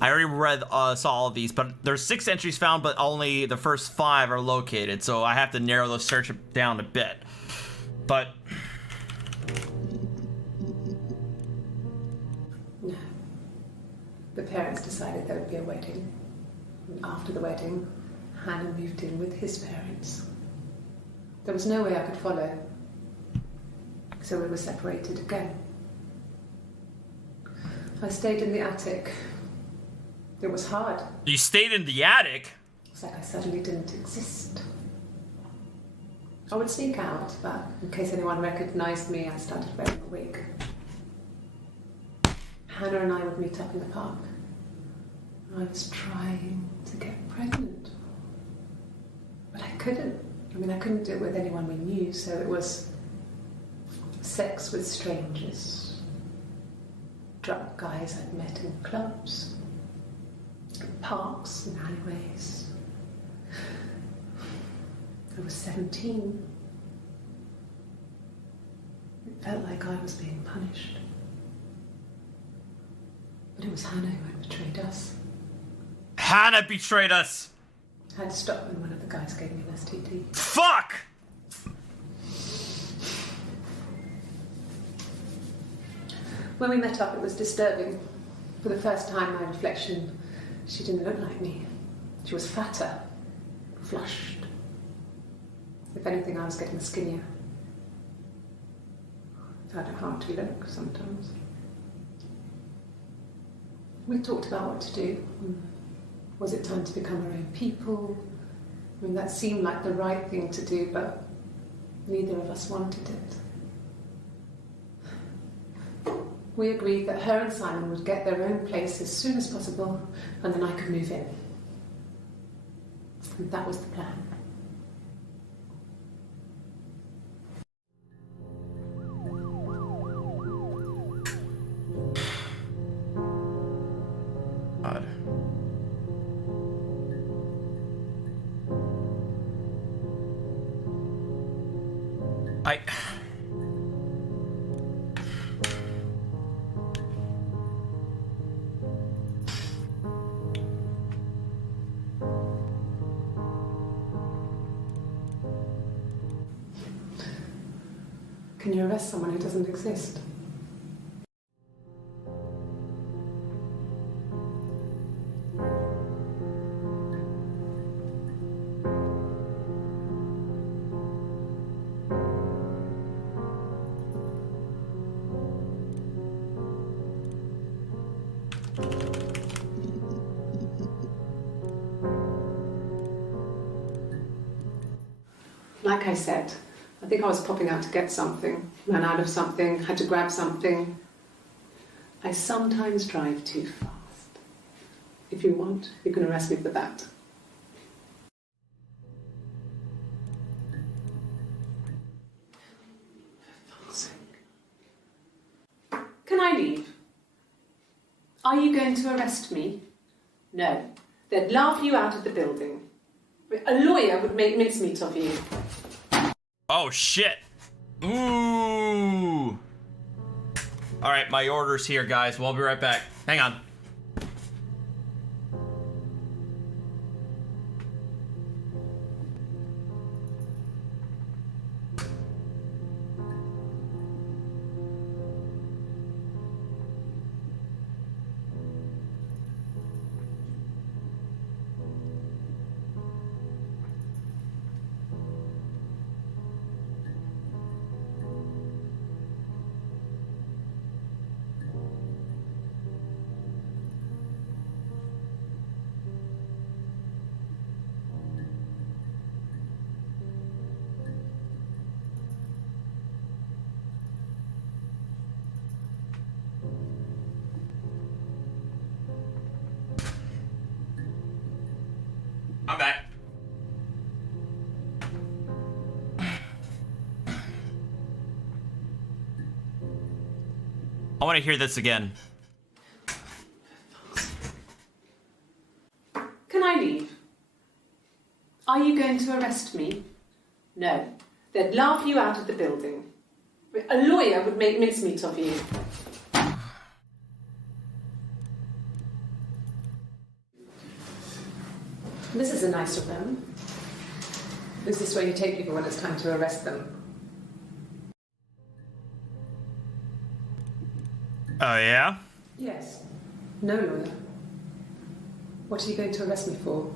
I already saw all of these, but there's 6 entries found, but only the first 5 are located, so I have to narrow the search down a bit. But no. The parents decided there would be a wedding. And after the wedding, Hannah moved in with his parents. There was no way I could follow. So we were separated again. I stayed in the attic. It was hard. you stayed in the attic? It's like I suddenly didn't exist. I would sneak out, but in case anyone recognized me, I started wearing a wig. Hannah and I would meet up in the park. I was trying to get pregnant. But I couldn't. I mean, I couldn't do it with anyone we knew, so it was sex with strangers. Drunk guys I'd met in clubs, in parks and alleyways. I was 17. It felt like I was being punished. But it was Hannah who had betrayed us. Hannah betrayed us! I had to stop when one of the guys gave me an STD. Fuck! When we met up, it was disturbing. For the first time, my reflection, she didn't look like me. She was fatter, flushed. If anything, I was getting skinnier. I found it hard to look sometimes. We talked about what to do. Was it time to become our own people? I mean, that seemed like the right thing to do, but neither of us wanted it. We agreed that her and Simon would get their own place as soon as possible, and then I could move in. And that was the plan. I... Can you arrest someone who doesn't exist? Like I said, I think I was popping out to get something, ran out of something, had to grab something. I sometimes drive too fast. If you want, you can arrest me for that. Can I leave? Are you going to arrest me? No. They'd laugh you out of the building. A lawyer would make mincemeat of you. Oh, shit. Ooh. All right, my order's here, guys. We'll be right back. Hang on. I'm back. I want to hear this again. Can I leave? Are you going to arrest me? No. They'd laugh you out of the building. A lawyer would make mincemeat of you. This isn't nice of them. Is this where you take people when it's time to arrest them? Oh, yeah? Yes. No lawyer. What are you going to arrest me for?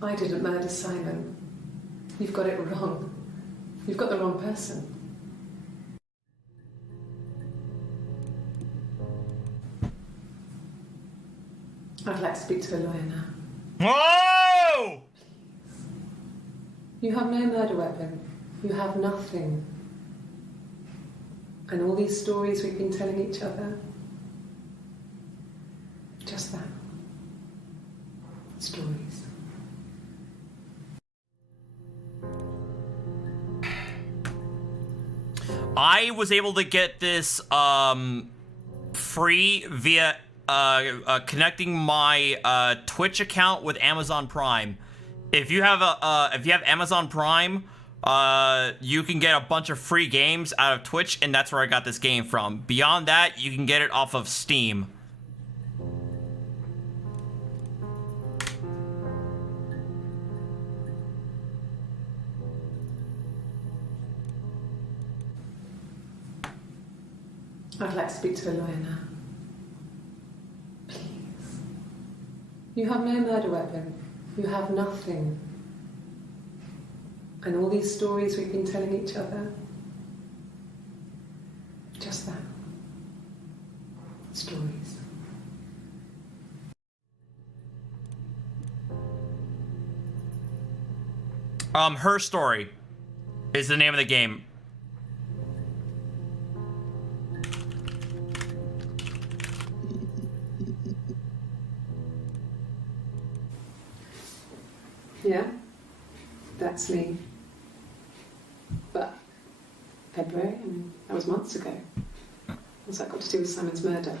I didn't murder Simon. You've got it wrong. You've got the wrong person. I'd like to speak to a lawyer now. Whoa! You have no murder weapon. You have nothing. And all these stories we've been telling each other, just that. Stories. I was able to get this free via connecting my Twitch account with Amazon Prime. If you have Amazon Prime, you can get a bunch of free games out of Twitch, and that's where I got this game from. Beyond that, you can get it off of Steam. I'd like to speak to a lawyer now. Please. You have no murder weapon. You have nothing. And all these stories we've been telling each other, just that. Stories. Her Story is the name of the game. Yeah, that's me. But February, I mean, that was months ago. What's that got to do with Simon's murder?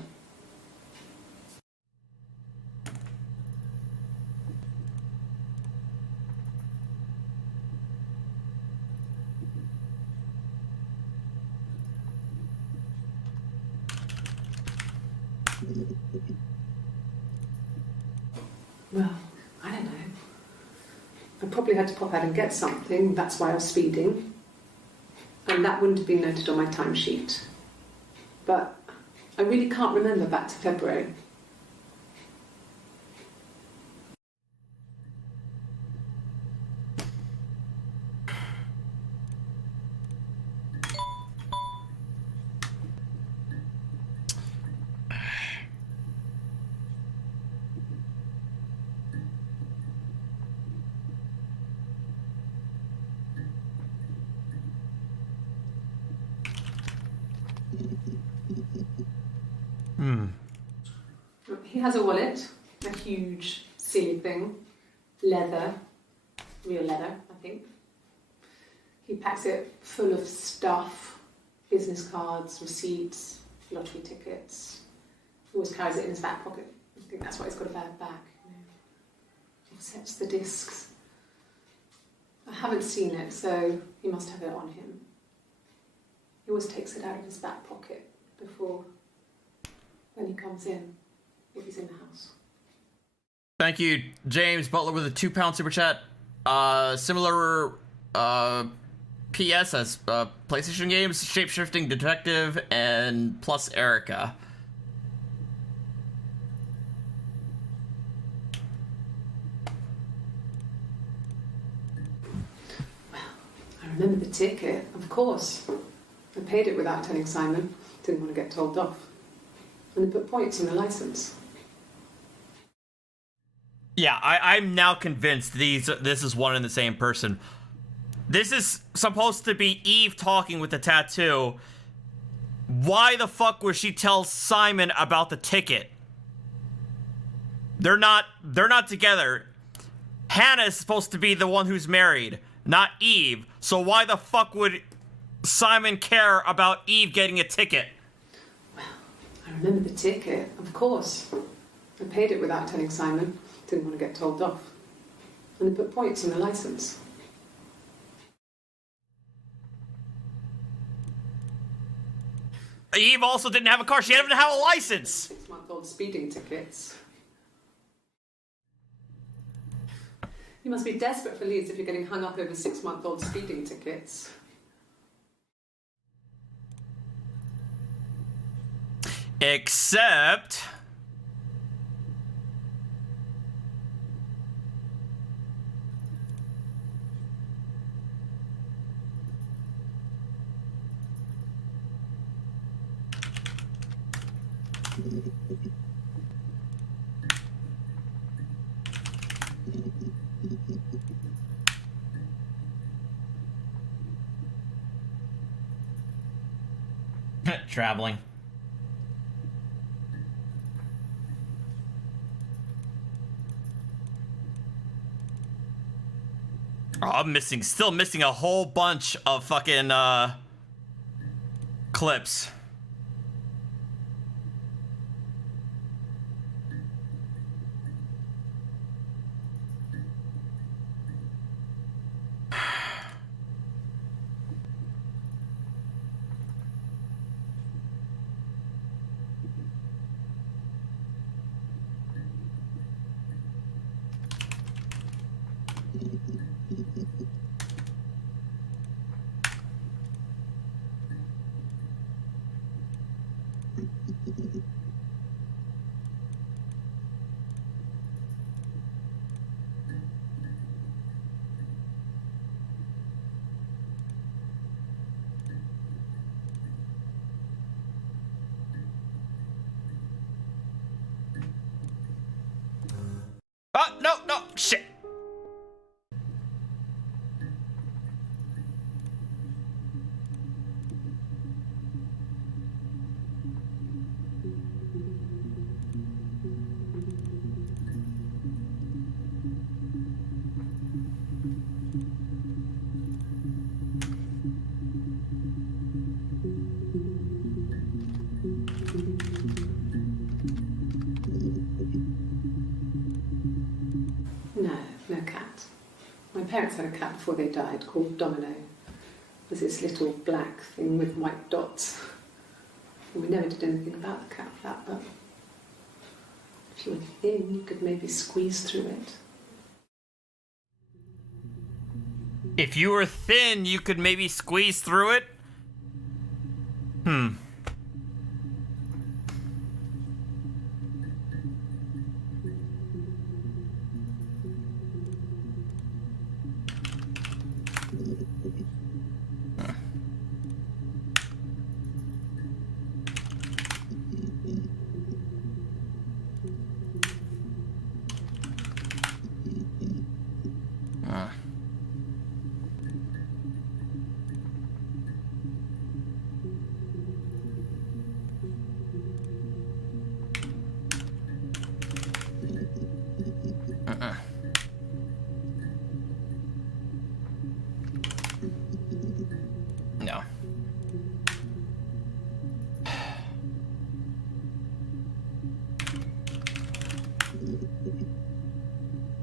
Well, I don't know. I probably had to pop out and get something, that's why I was speeding. And that wouldn't have been noted on my timesheet. But I really can't remember back to February. He has a wallet, a huge, silly thing, leather, real leather, I think. He packs it full of stuff, business cards, receipts, lottery tickets. He always carries it in his back pocket. I think that's why he's got a bad back. He sets the discs. I haven't seen it, so he must have it on him. He always takes it out of his back pocket before when he comes in. If he's in the house. Thank you, James Butler, with a £2 super chat. Similar PS as PlayStation games, Shapeshifting Detective, and plus Erica. Well, I remember the ticket, of course. I paid it without telling Simon. Didn't want to get told off. And they put points on the license. Yeah, I'm now convinced this is one and the same person. This is supposed to be Eve talking with the tattoo. Why the fuck would she tell Simon about the ticket? They're not together. Hannah is supposed to be the one who's married, not Eve. So why the fuck would Simon care about Eve getting a ticket? Well, I remember the ticket, of course. I paid it without telling Simon. Didn't want to get told off. And they put points on the license. Eve also didn't have a car. She didn't even have a license. 6-month-old speeding tickets. You must be desperate for leads if you're getting hung up over 6-month-old speeding tickets. Except... traveling. Oh, I'm still missing a whole bunch of fucking clips. My parents had a cat before they died called Domino. It was this little black thing with white dots. And we never did anything about the cat flap, but if you were thin, you could maybe squeeze through it. If you were thin, you could maybe squeeze through it? No.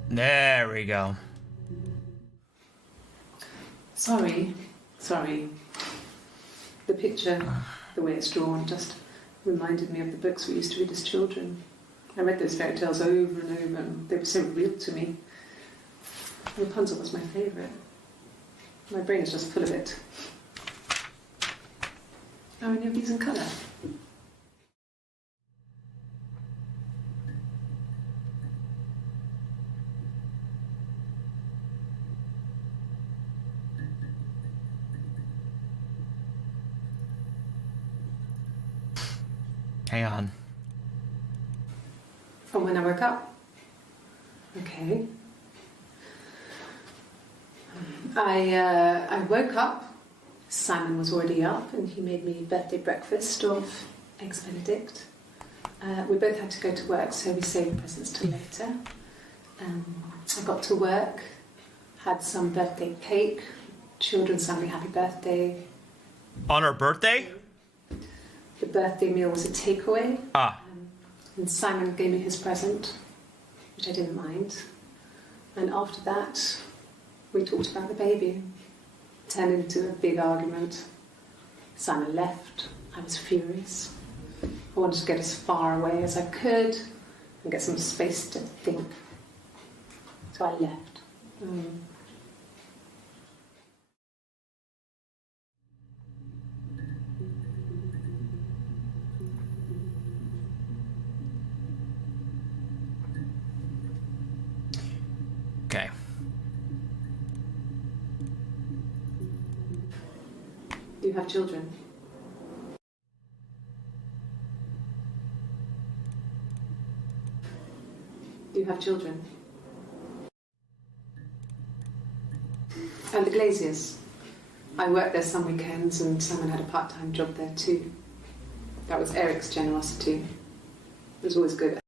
There we go. Sorry. The picture, the way it's drawn, just reminded me of the books we used to read as children. I read those fairy tales over and over, and they were so real to me. Rapunzel was my favourite. My brain is just full of it. How many of these in colour? Hang on. From when I woke up. Okay. I woke up. Simon was already up, and he made me birthday breakfast of eggs Benedict. We both had to go to work, so we saved presents till later. I got to work, had some birthday cake. Children sang me happy birthday. On her birthday? The birthday meal was a takeaway. And Simon gave me his present, which I didn't mind. And after that, we talked about the baby. It turned into a big argument. Simon left. I was furious. I wanted to get as far away as I could and get some space to think. So I left. Okay. Do you have children? Do you have children? And the Glaziers. I worked there some weekends, and Simon had a part-time job there too. That was Eric's generosity. It was always good.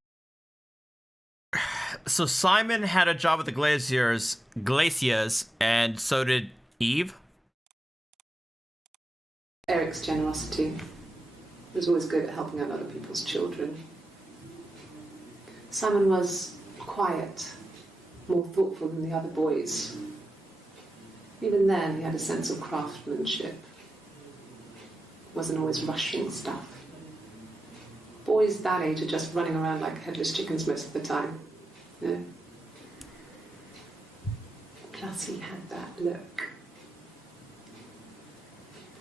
So Simon had a job with the Glaciers, and so did Eve? Eric's generosity. It was always good at helping out other people's children. Simon was quiet, more thoughtful than the other boys. Even then, he had a sense of craftsmanship. Wasn't always rushing stuff. Boys that age are just running around like headless chickens most of the time. You know? Plus, he had that look.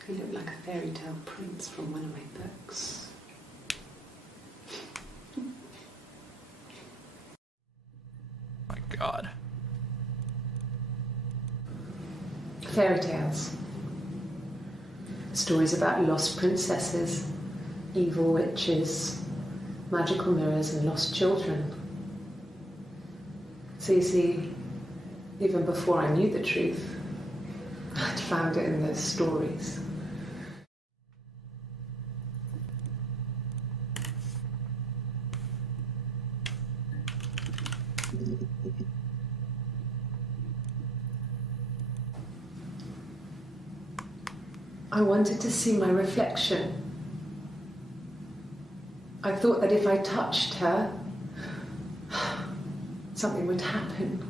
He looked like a fairy tale prince from one of my books. My God. Fairy tales. Stories about lost princesses, evil witches, magical mirrors, and lost children. So you see, even before I knew the truth, I'd found it in those stories. I wanted to see my reflection. I thought that if I touched her, something would happen.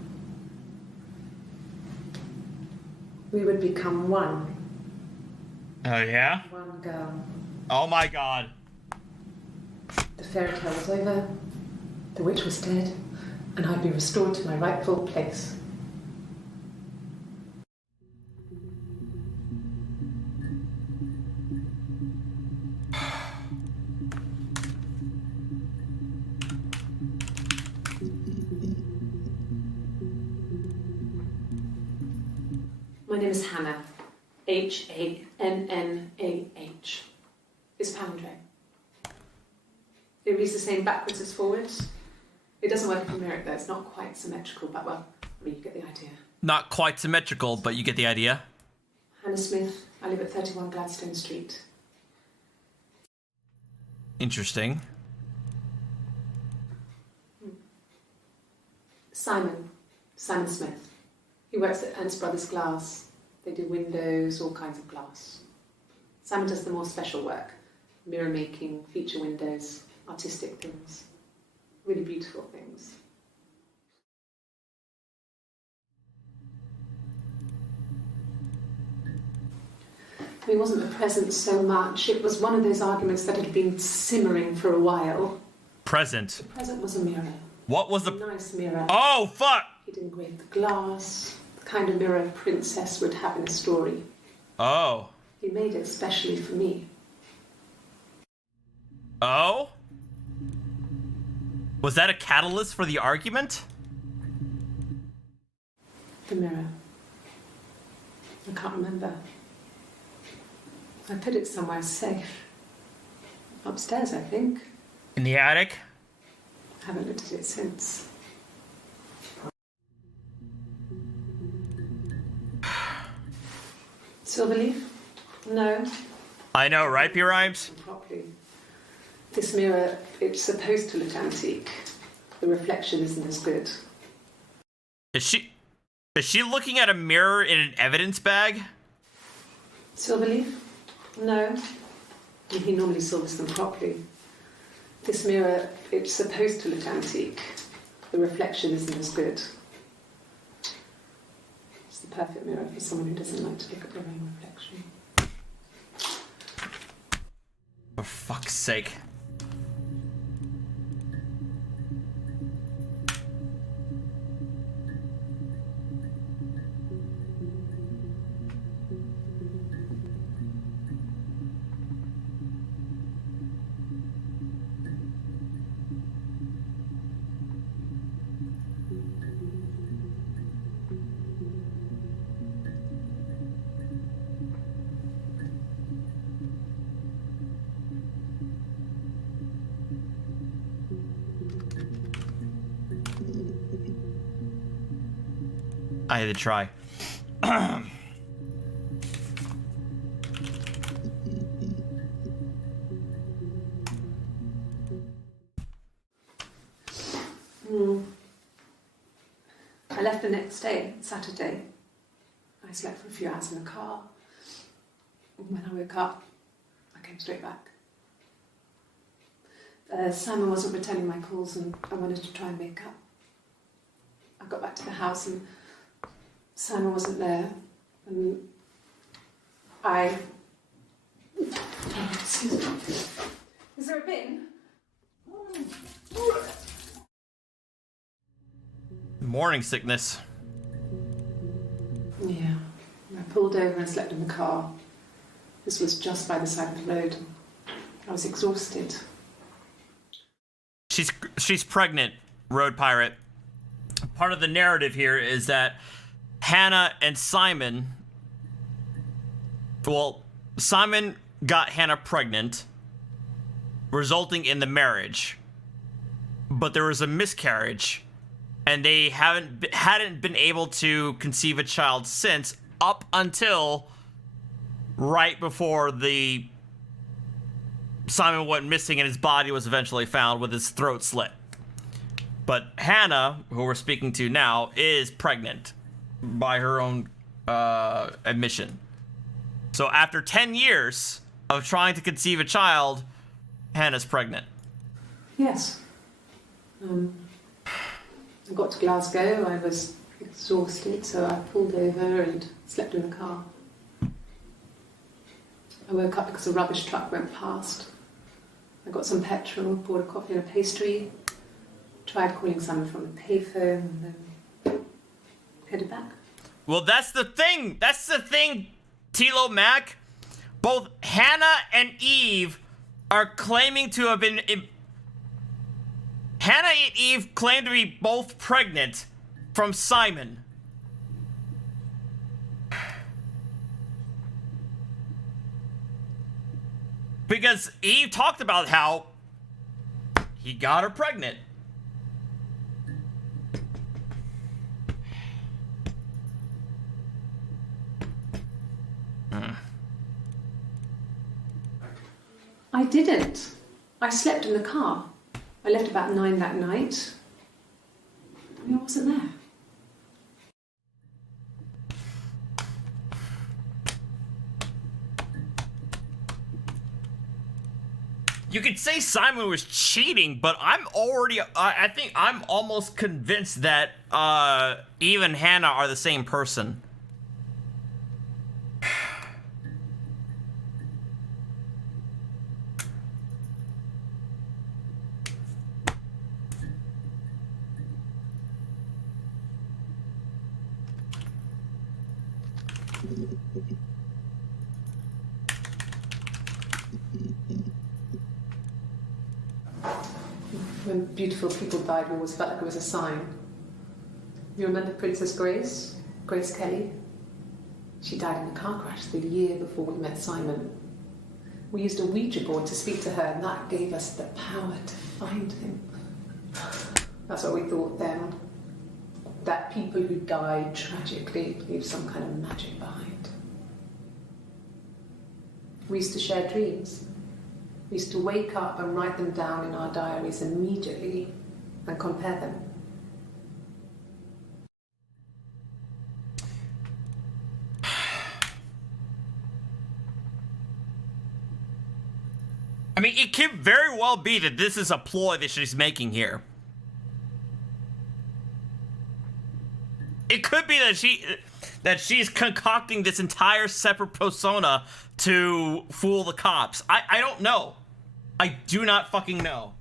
We would become one. Oh, yeah? One girl. Oh, my God. The fairy tale was over, the witch was dead, and I'd be restored to my rightful place. My name is Hannah. Hannah. It's palindrome. It reads the same backwards as forwards. It doesn't work in numeric though, it's not quite symmetrical, but well, I mean, you get the idea. Not quite symmetrical, but you get the idea. Hannah Smith, I live at 31 Gladstone Street. Interesting. Simon Smith. He works at Ernst Brothers Glass. They do windows, all kinds of glass. Simon does the more special work. Mirror making, feature windows, artistic things. Really beautiful things. It wasn't the present so much. It was one of those arguments that had been simmering for a while. Present. The present was a mirror. What was the... A nice mirror. Oh, fuck! He'd engraved the glass, the kind of mirror a princess would have in a story. Oh. He made it specially for me. Oh? Was that a catalyst for the argument? The mirror. I can't remember. I put it somewhere safe. Upstairs, I think. In the attic? I haven't looked at it since. Silverleaf? No. I know, right, P-Rhymes? Properly. This mirror, it's supposed to look antique. The reflection isn't as good. Is she looking at a mirror in an evidence bag? Silverleaf? No. He normally silvers them properly. This mirror, it's supposed to look antique. The reflection isn't as good. It's the perfect mirror for someone who doesn't like to look at their own reflection. For fuck's sake. I had to try. I left the next day, Saturday. I slept for a few hours in the car. When I woke up, I came straight back. Simon wasn't returning my calls and I wanted to try and make up. I got back to the house and Simon wasn't there, and excuse me. Is there a bin? Morning sickness. Yeah. I pulled over and slept in the car. This was just by the side of the road. I was exhausted. She's pregnant, Road Pirate. Part of the narrative here is that Hannah and Simon... Well, Simon got Hannah pregnant, resulting in the marriage. But there was a miscarriage, and they hadn't been able to conceive a child since, up until right before Simon went missing and his body was eventually found with his throat slit. But Hannah, who we're speaking to now, is pregnant by her own admission. So after 10 years of trying to conceive a child, Hannah's pregnant. Yes. I got to Glasgow. I was exhausted, so I pulled over and slept in the car. I woke up because a rubbish truck went past. I got some petrol, bought a coffee and a pastry, tried calling someone from the payphone, and then headed back. Well, that's the thing. That's the thing, Tilo Mac. Both Hannah and Eve are claiming to have been... Hannah and Eve claim to be both pregnant from Simon. Because Eve talked about how he got her pregnant. I didn't. I slept in the car. I left about 9 that night. I wasn't there. You could say Simon was cheating, but I think I'm almost convinced that Eve and Hannah are the same person. When beautiful people died, we always felt like it was a sign. You remember Princess Grace? Grace Kelly? She died in a car crash the year before we met Simon. We used a Ouija board to speak to her, and that gave us the power to find him. That's what we thought then. That people who died tragically leave some kind of magic behind. We used to share dreams. We used to wake up and write them down in our diaries immediately and compare them. I mean, it could very well be that this is a ploy that she's making here. It could be that she's concocting this entire separate persona to fool the cops. I don't know. I do not fucking know.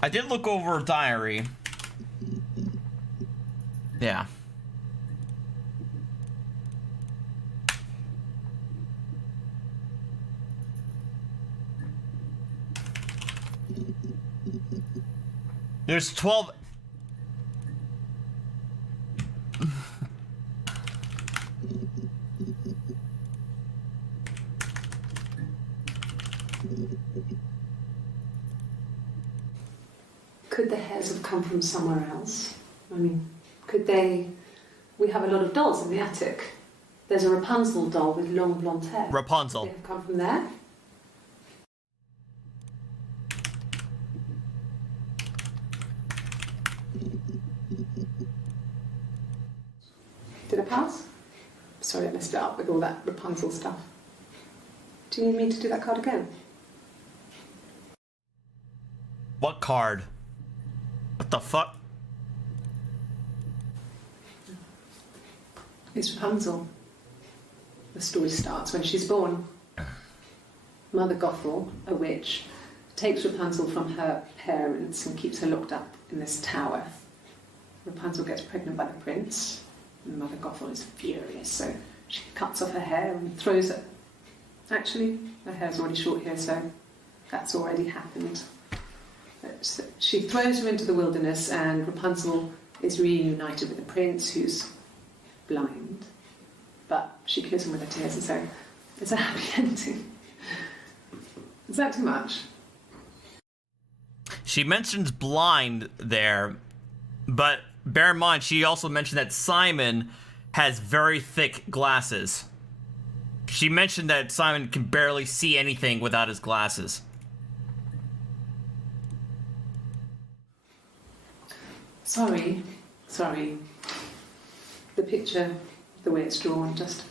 I did look over her diary. Yeah. There's 12. Could the hairs have come from somewhere else? I mean, could they... We have a lot of dolls in the attic. There's a Rapunzel doll with long blonde hair. Rapunzel. Could they have come from there? Did I pass? Sorry, I messed it up with all that Rapunzel stuff. Do you need me to do that card again? What card? What the fuck? It's Rapunzel. The story starts when she's born. Mother Gothel, a witch, takes Rapunzel from her parents and keeps her locked up in this tower. Rapunzel gets pregnant by the prince, and Mother Gothel is furious, so she cuts off her hair and throws it. Actually, her hair's already short here, so that's already happened. So she throws her into the wilderness, and Rapunzel is reunited with the prince, who's blind, but she kills him with her tears, and so it's a happy ending. Is that too much? She mentions blind there, but bear in mind, she also mentioned that Simon has very thick glasses. She mentioned that Simon can barely see anything without his glasses. Sorry. The picture, the way it's drawn, just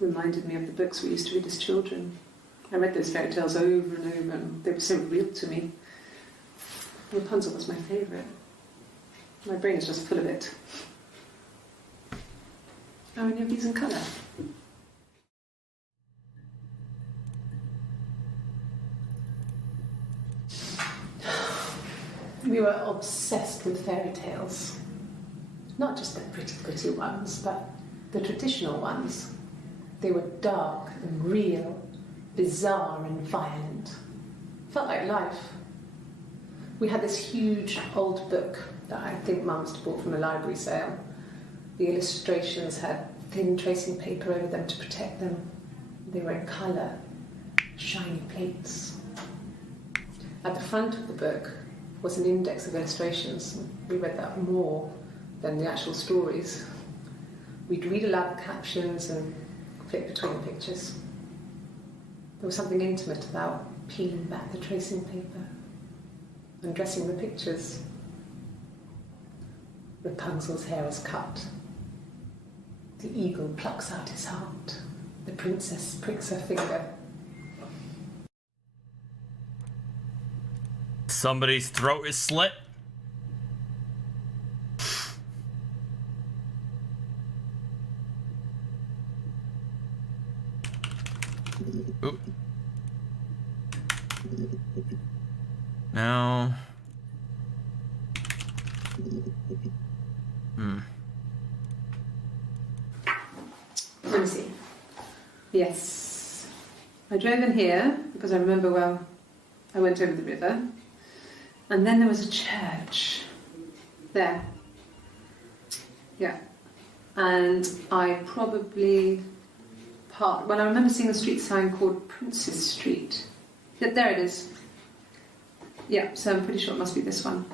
reminded me of the books we used to read as children. I read those fairy tales over and over, and they were so real to me. Rapunzel was my favourite. My brain is just full of it. Are any of these in colour? We were obsessed with fairy tales. Not just the pretty, pretty ones, but the traditional ones. They were dark and real, bizarre and violent. Felt like life. We had this huge old book that I think Mum must have bought from a library sale. The illustrations had thin tracing paper over them to protect them. They were in colour, shiny plates. At the front of the book was an index of illustrations. We read that more than the actual stories. We'd read aloud the captions and flip between the pictures. There was something intimate about peeling back the tracing paper, undressing the pictures. Rapunzel's hair is cut. The eagle plucks out his heart. The princess pricks her finger. Somebody's throat is slit. Oop. Now. Let me see. Yes. I drove in here because I remember, well, I went over the river. And then there was a church. There. Yeah. And I probably parked... Well, I remember seeing a street sign called Princess Street. Yeah, there it is. Yeah, so I'm pretty sure it must be this one.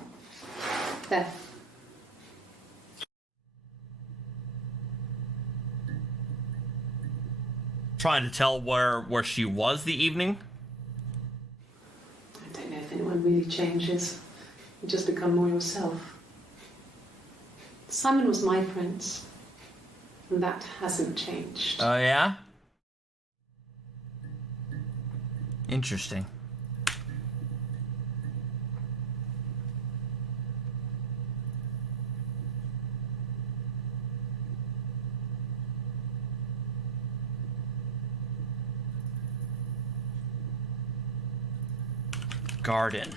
There. Trying to tell where she was the evening? I don't know if anyone really changes. You just become more yourself. Simon was my prince, and that hasn't changed. Oh, yeah? Interesting. Garden.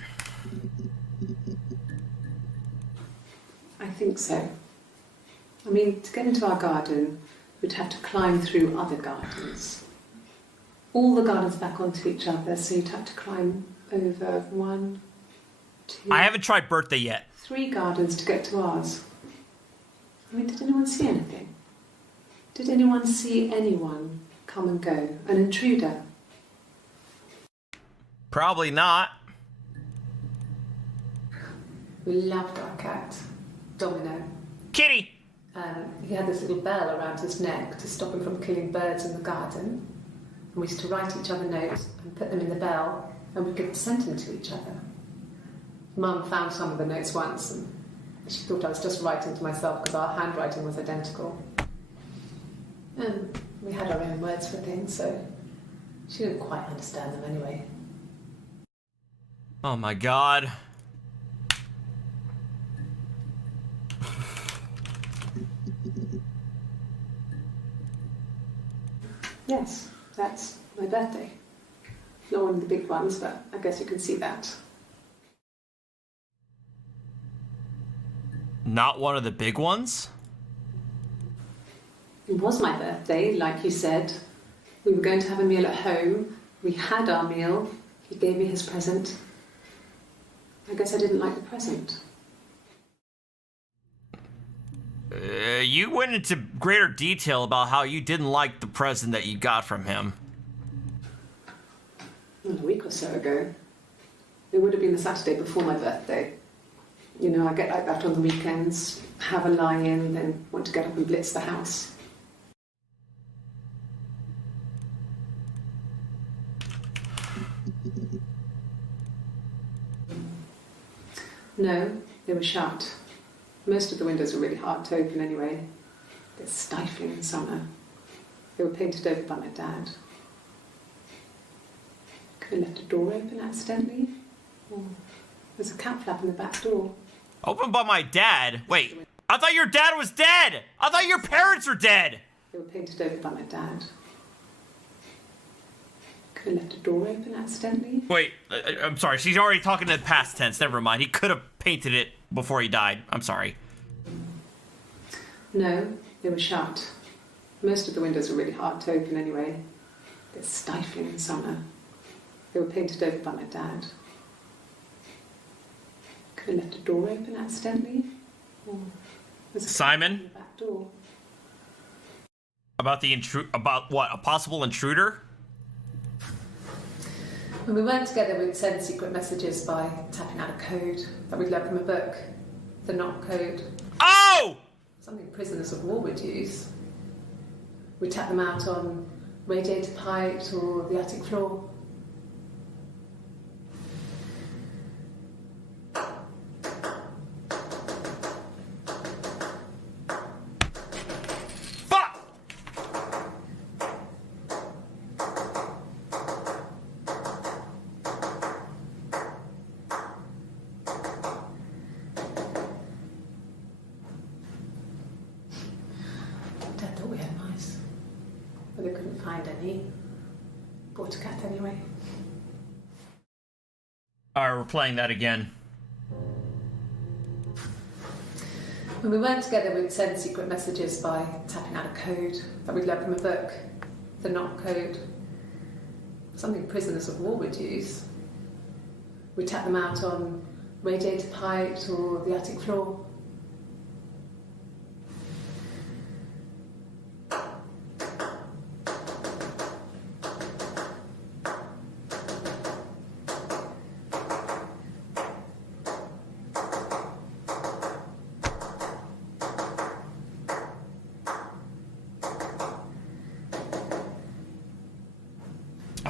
I think so. I mean, to get into our garden, we'd have to climb through other gardens. All the gardens back onto each other, so you'd have to climb over 1, 2... I haven't tried birthday yet. 3 gardens to get to ours. I mean, did anyone see anything? Did anyone see anyone come and go? An intruder? Probably not. We loved our cat, Domino. Kitty! He had this little bell around his neck to stop him from killing birds in the garden. And we used to write each other notes and put them in the bell, and we could send them to each other. Mum found some of the notes once, and she thought I was just writing to myself because our handwriting was identical. And we had our own words for things, so she didn't quite understand them anyway. Oh my god. Yes, that's my birthday. Not one of the big ones, but I guess you can see that. Not one of the big ones? It was my birthday, like you said. We were going to have a meal at home. We had our meal. He gave me his present. I guess I didn't like the present. You went into greater detail about how you didn't like the present that you got from him. A week or so ago. It would have been the Saturday before my birthday. You know, I get like that on the weekends, have a lie-in, then want to get up and blitz the house. No, they were shut. Most of the windows were really hard to open anyway. It's stifling in summer. They were painted over by my dad. Could have left a door open accidentally. Or there's a cat flap in the back door. Opened by my dad? Wait, I thought your dad was dead! I thought your parents were dead! They were painted over by my dad. Could have left a door open accidentally. Wait, I'm sorry, she's already talking in the past tense, never mind. He could have painted it before he died. I'm sorry. No, they were shut. Most of the windows were really hard to open anyway. It's stifling in summer. They were painted over by my dad. Could have left a door open accidentally. Or there's a Simon? cat in the back door. About the about what? A possible intruder? When we weren't together, we'd send secret messages by tapping out a code that we'd learned from a book. The knock code. Oh! Something prisoners of war would use. We'd tap them out on radiator pipes or the attic floor. Fuck! Dad thought we had mice, but they couldn't find any. Bought a cat anyway. Alright, we're playing that again. When we weren't together, we'd send secret messages by tapping out a code that we'd learned from a book. The knock code. Something prisoners of war would use. We'd tap them out on radiator pipes or the attic floor.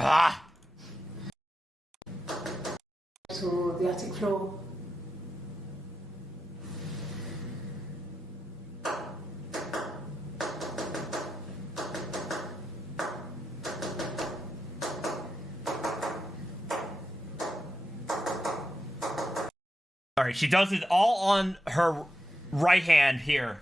Ah! Or the attic floor. Alright, she does it all on her right hand here.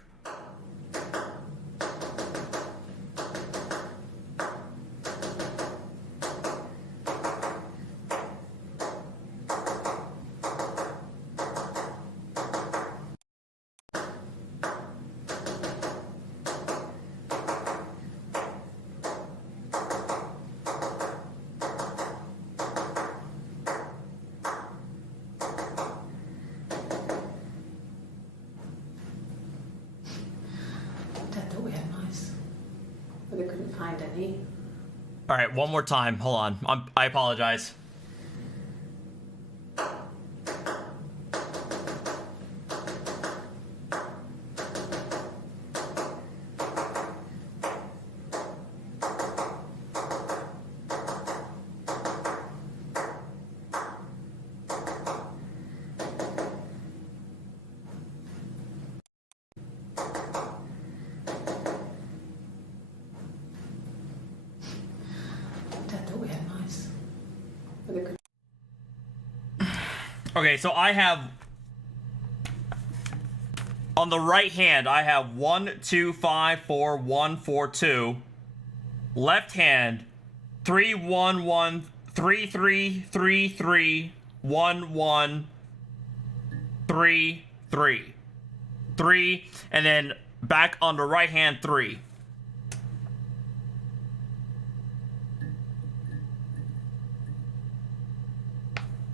Dad thought we had mice, but they couldn't find any. Alright, one more time. Hold on. I apologize. Dad thought we had mice, but they couldn't. Okay, so I have on the right hand I have 1 2 5 4 1 4 2. Left hand 3 1 1 3 3 3 3 1 1 3 3 3, and then back on the right hand 3.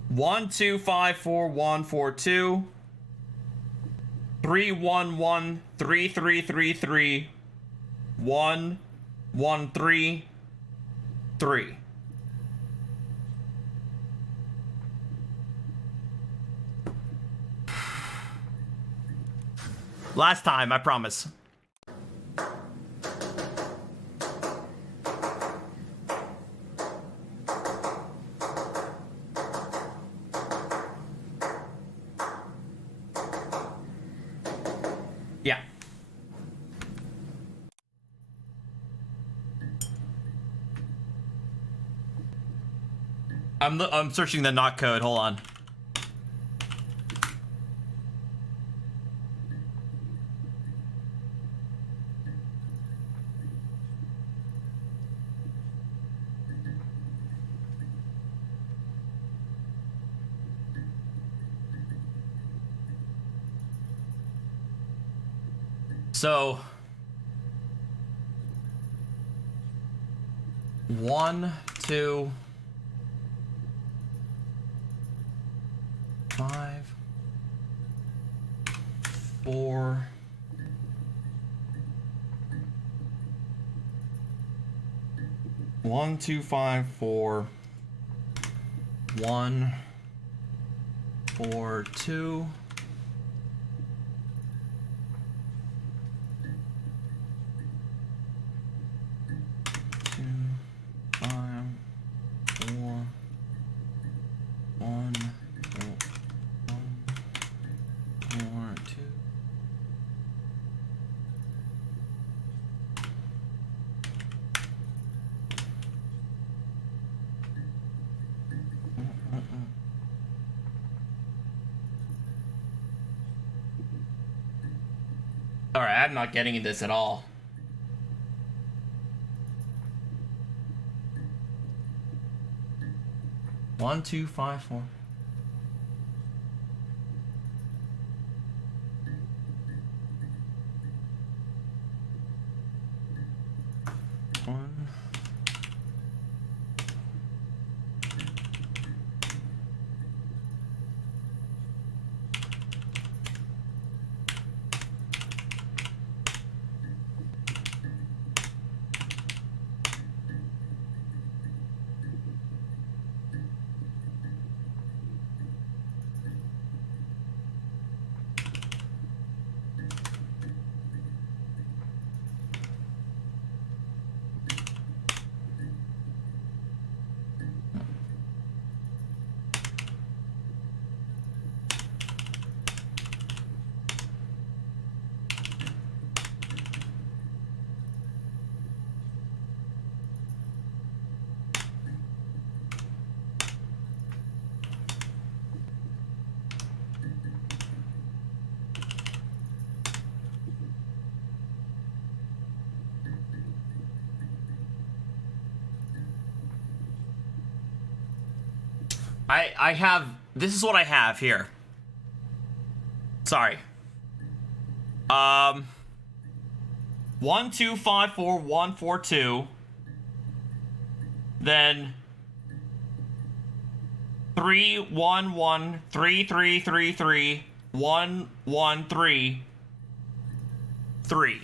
One, 2, 5, 4, 1, 4, 2. 3, 1, 1, 3, 3, 3, 3. 1, 1, 3, 3. Last time, I promise. Yeah. I'm searching the not code. Hold on. So 1, 2, 5, 4, 1, 2, 5, 4, 1, 4, 2. 5, 4, 1, 4, 2. All right, I'm not getting this at all. One, 2, 5, 4. One. I have, this is what I have here. Sorry. 1, 2, 5, 4, 1, 4, 2. Then 3, 1, 1, 3, 3, 3, 3, 1, 1, 3, 3.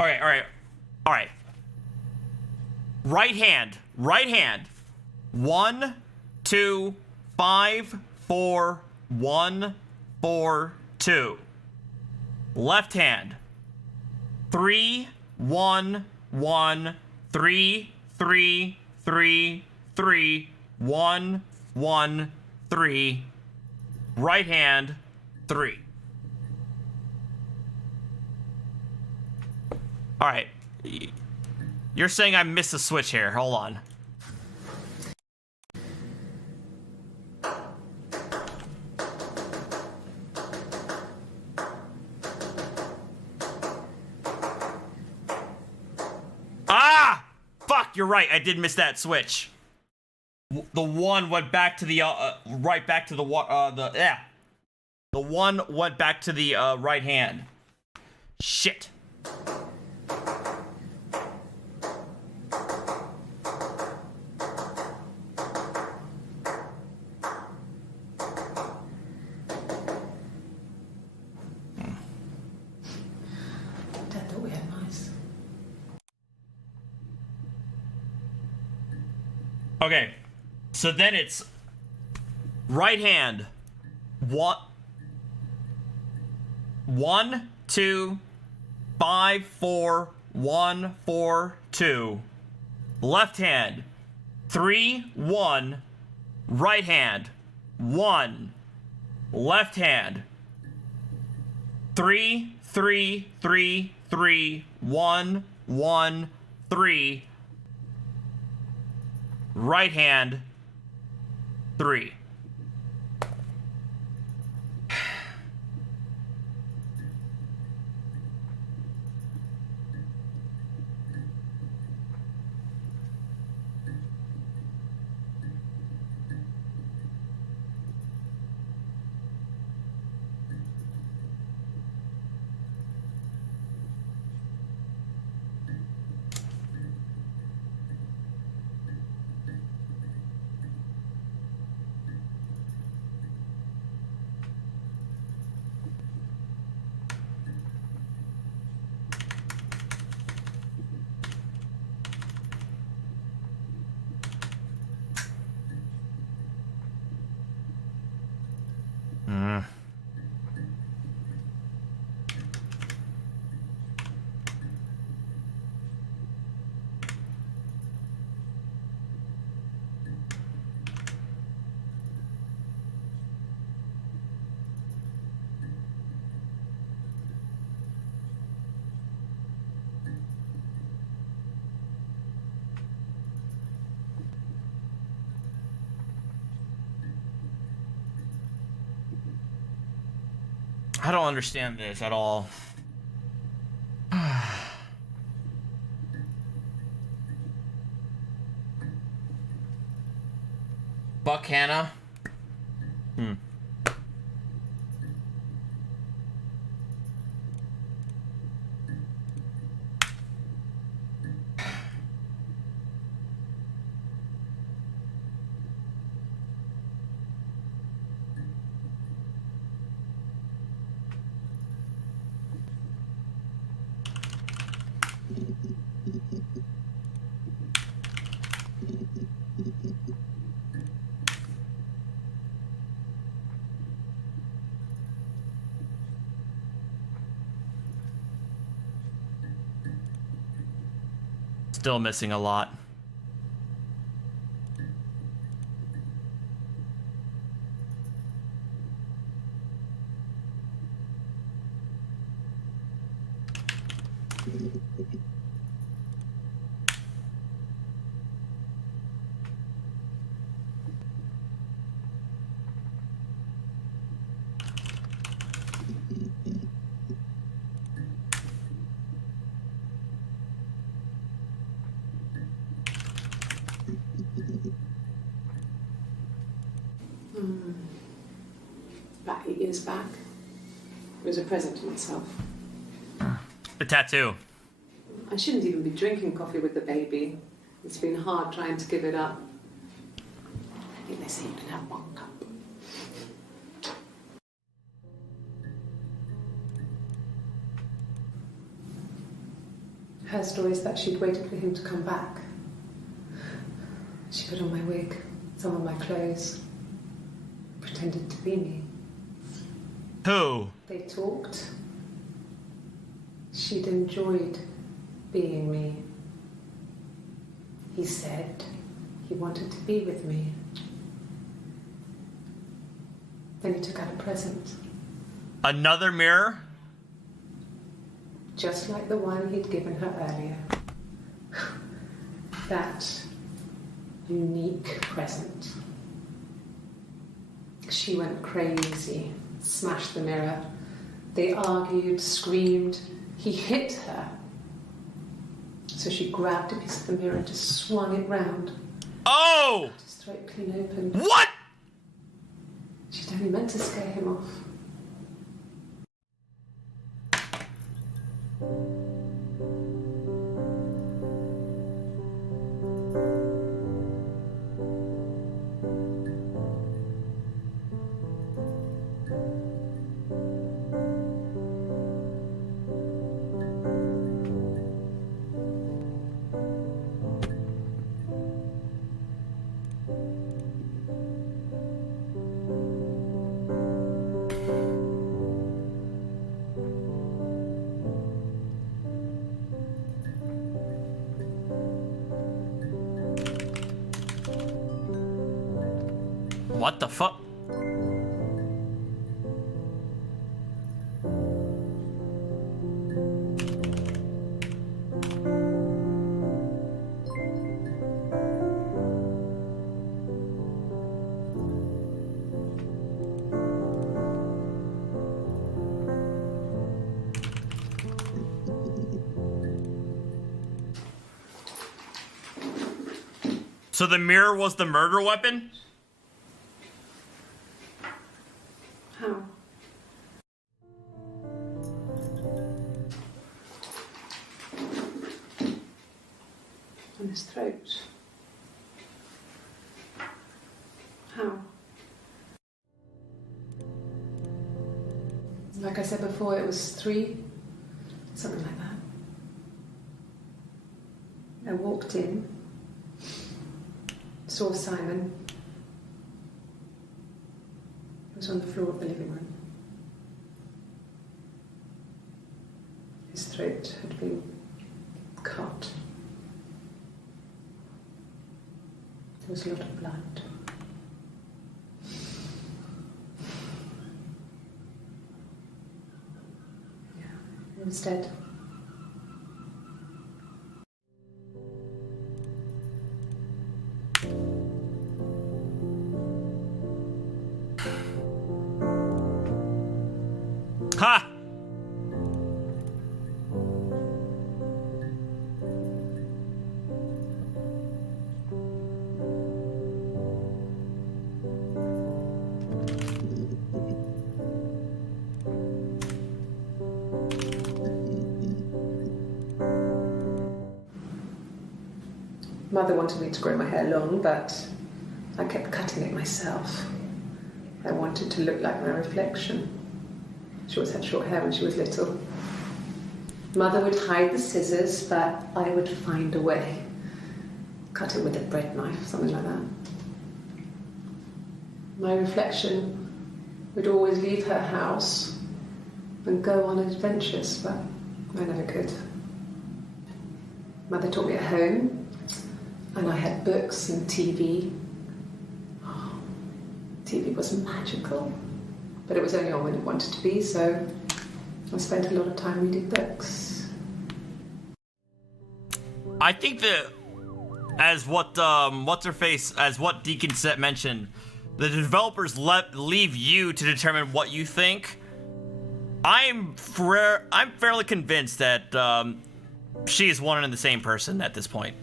All right. Right hand. 1, 2, 5, 4, 1, 4, 2. Left hand. 3, 1, 1, 3, 3, 3, 3, 1, 1, 3. Right hand. 3. All right. You're saying I missed a switch here. Hold on. Ah! Fuck, you're right. I did miss that switch. The one went back to the right back to the yeah. The one went back to the right hand. Shit. Okay, so then it's right hand. 1, 2, 5, 4, 1, 4, 2. Left hand. 3, 1. Right hand. 1. Left hand. 3, 3, 3, 3, 1, 1, 3. Right hand, 3. I don't understand this at all. Buck Hannah? Still missing a lot. About 8 years back, it was a present to myself. The tattoo. I shouldn't even be drinking coffee with the baby. It's been hard trying to give it up. I think they say you can have 1 cup. Her story is that she'd waited for him to come back. She put on my wig, some of my clothes, pretended to be me. Who? They talked. She'd enjoyed being me. He said he wanted to be with me. Then he took out a present. Another mirror? Just like the one he'd given her earlier. That unique present. She went crazy, smashed the mirror. They argued, screamed. He hit her. So she grabbed a piece of the mirror and just swung it round. Oh! His throat clean open. What? She'd only meant to scare him off. What the fuck? So the mirror was the murder weapon? How? On his throat. How? Like I said before, it was 3, something like that. I walked in, saw Simon. He was on the floor of the living room. His throat had been cut. There was a lot of blood. Yeah, he was dead. Ha! Mother wanted me to grow my hair long, but I kept cutting it myself. I wanted to look like my reflection. She always had short hair when she was little. Mother would hide the scissors, but I would find a way. Cut it with a bread knife, something like that. My reflection would always leave her house and go on adventures, but I never could. Mother taught me at home, and I had books and TV. Oh, TV was magical. But it was only on when it wanted to be, so I spent a lot of time reading books. I think that, as what Deacon Set mentioned, the developers leave you to determine what you think. I'm fairly convinced that she is one and the same person at this point.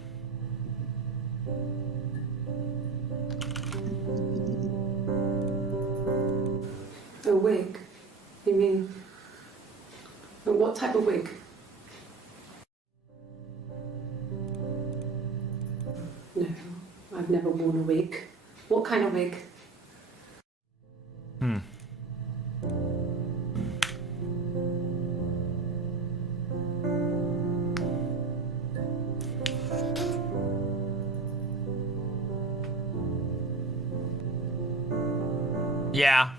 A wig? You mean... what type of wig? No, I've never worn a wig. What kind of wig? Yeah.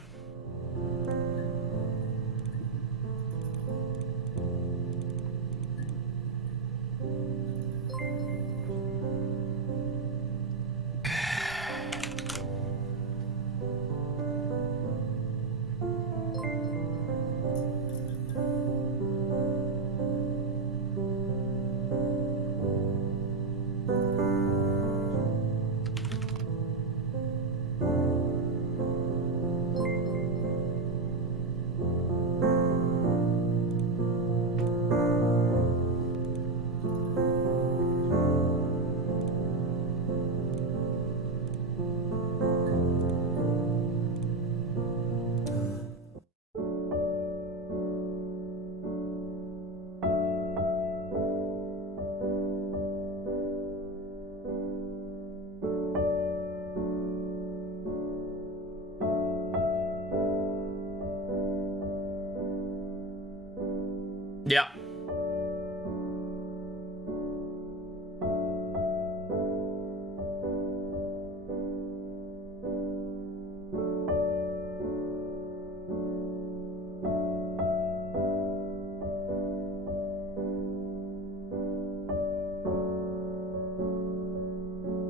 Yeah.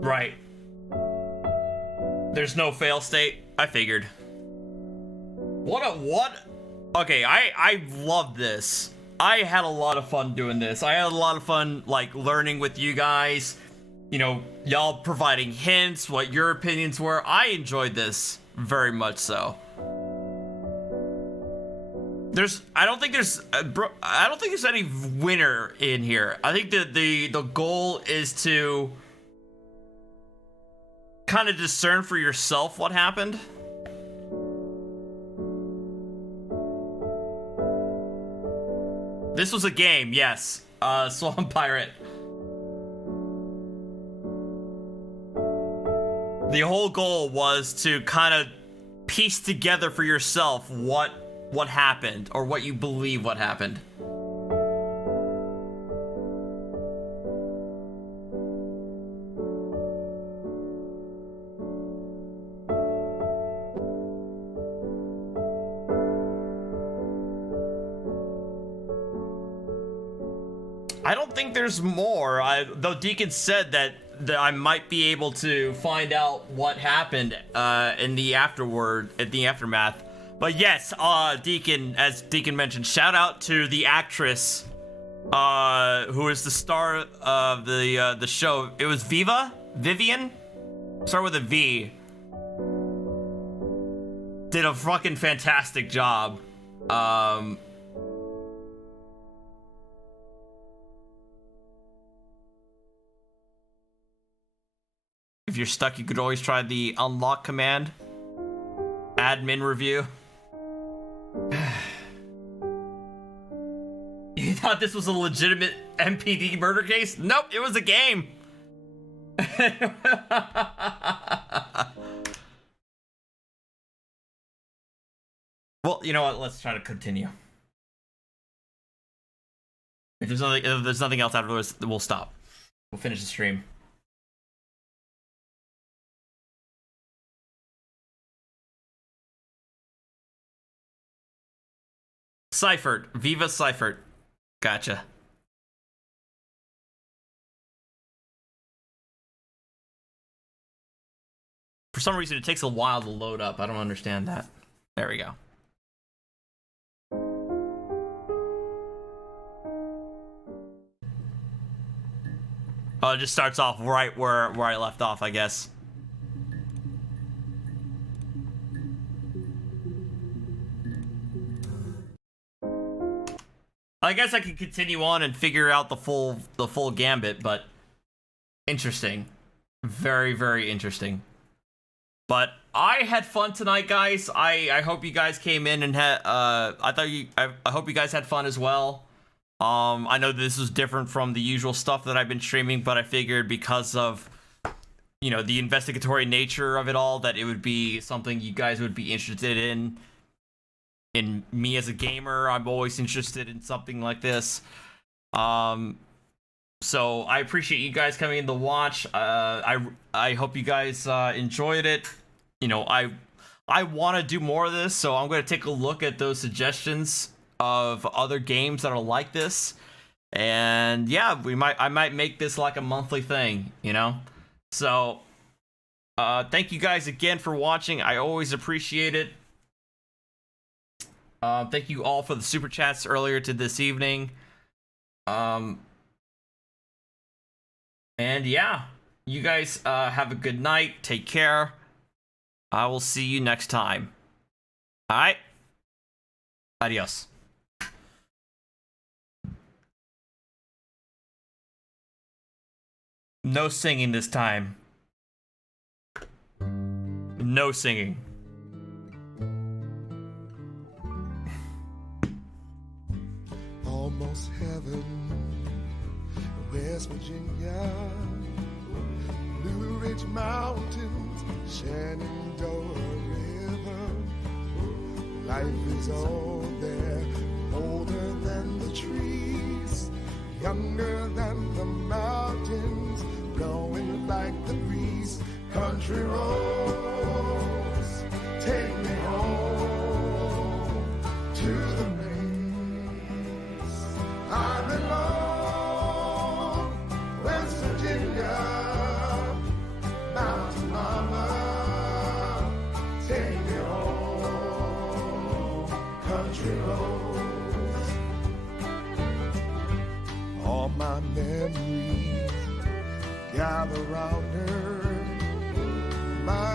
Right. There's no fail state. I figured. What? Okay, I love this. I had a lot of fun doing this. I had a lot of fun, like, learning with you guys. You know, y'all providing hints, what your opinions were. I enjoyed this very much so. I don't think there's any winner in here. I think that the goal is to kind of discern for yourself what happened. This was a game, yes. Swamp Pirate. The whole goal was to kind of piece together for yourself what happened, or what you believe what happened. I don't think there's more. Though Deacon said that I might be able to find out what happened in the aftermath. But yes, Deacon, as Deacon mentioned, shout out to the actress who is the star of the show. It was Vivian? Start with a V. Did a fucking fantastic job. If you're stuck, you could always try the unlock command. Admin review. You thought this was a legitimate MPD murder case? Nope, it was a game. Well, you know what? Let's try to continue. If there's nothing else afterwards, we'll stop. We'll finish the stream. Seifert. Viva Seifert. Gotcha. For some reason, it takes a while to load up. I don't understand that. There we go. Oh, it just starts off right where I left off, I guess. I guess I could continue on and figure out the full gambit, but interesting. Very, very interesting. But I had fun tonight, guys. I hope you guys came in and had I hope you guys had fun as well. I know this was different from the usual stuff that I've been streaming, but I figured because of, you know, the investigatory nature of it all, that it would be something you guys would be interested in. In me as a gamer, I'm always interested in something like this. So I appreciate you guys coming in to watch. I hope you guys enjoyed it. You know, I want to do more of this, so I'm going to take a look at those suggestions of other games that are like this. And yeah, I might make this like a monthly thing, you know? So thank you guys again for watching. I always appreciate it. Thank you all for the super chats earlier to this evening. And yeah, you guys have a good night. Take care. I will see you next time. All right. Adios. No singing this time. No singing. Almost heaven, West Virginia, Blue Ridge Mountains, Shenandoah River. Life is all there, older than the trees, younger than the mountains, blowing like the breeze. Country roads, take me home to the I belong, West Virginia, Mountain Mama, take me home, country roads. All my memories gather round her. My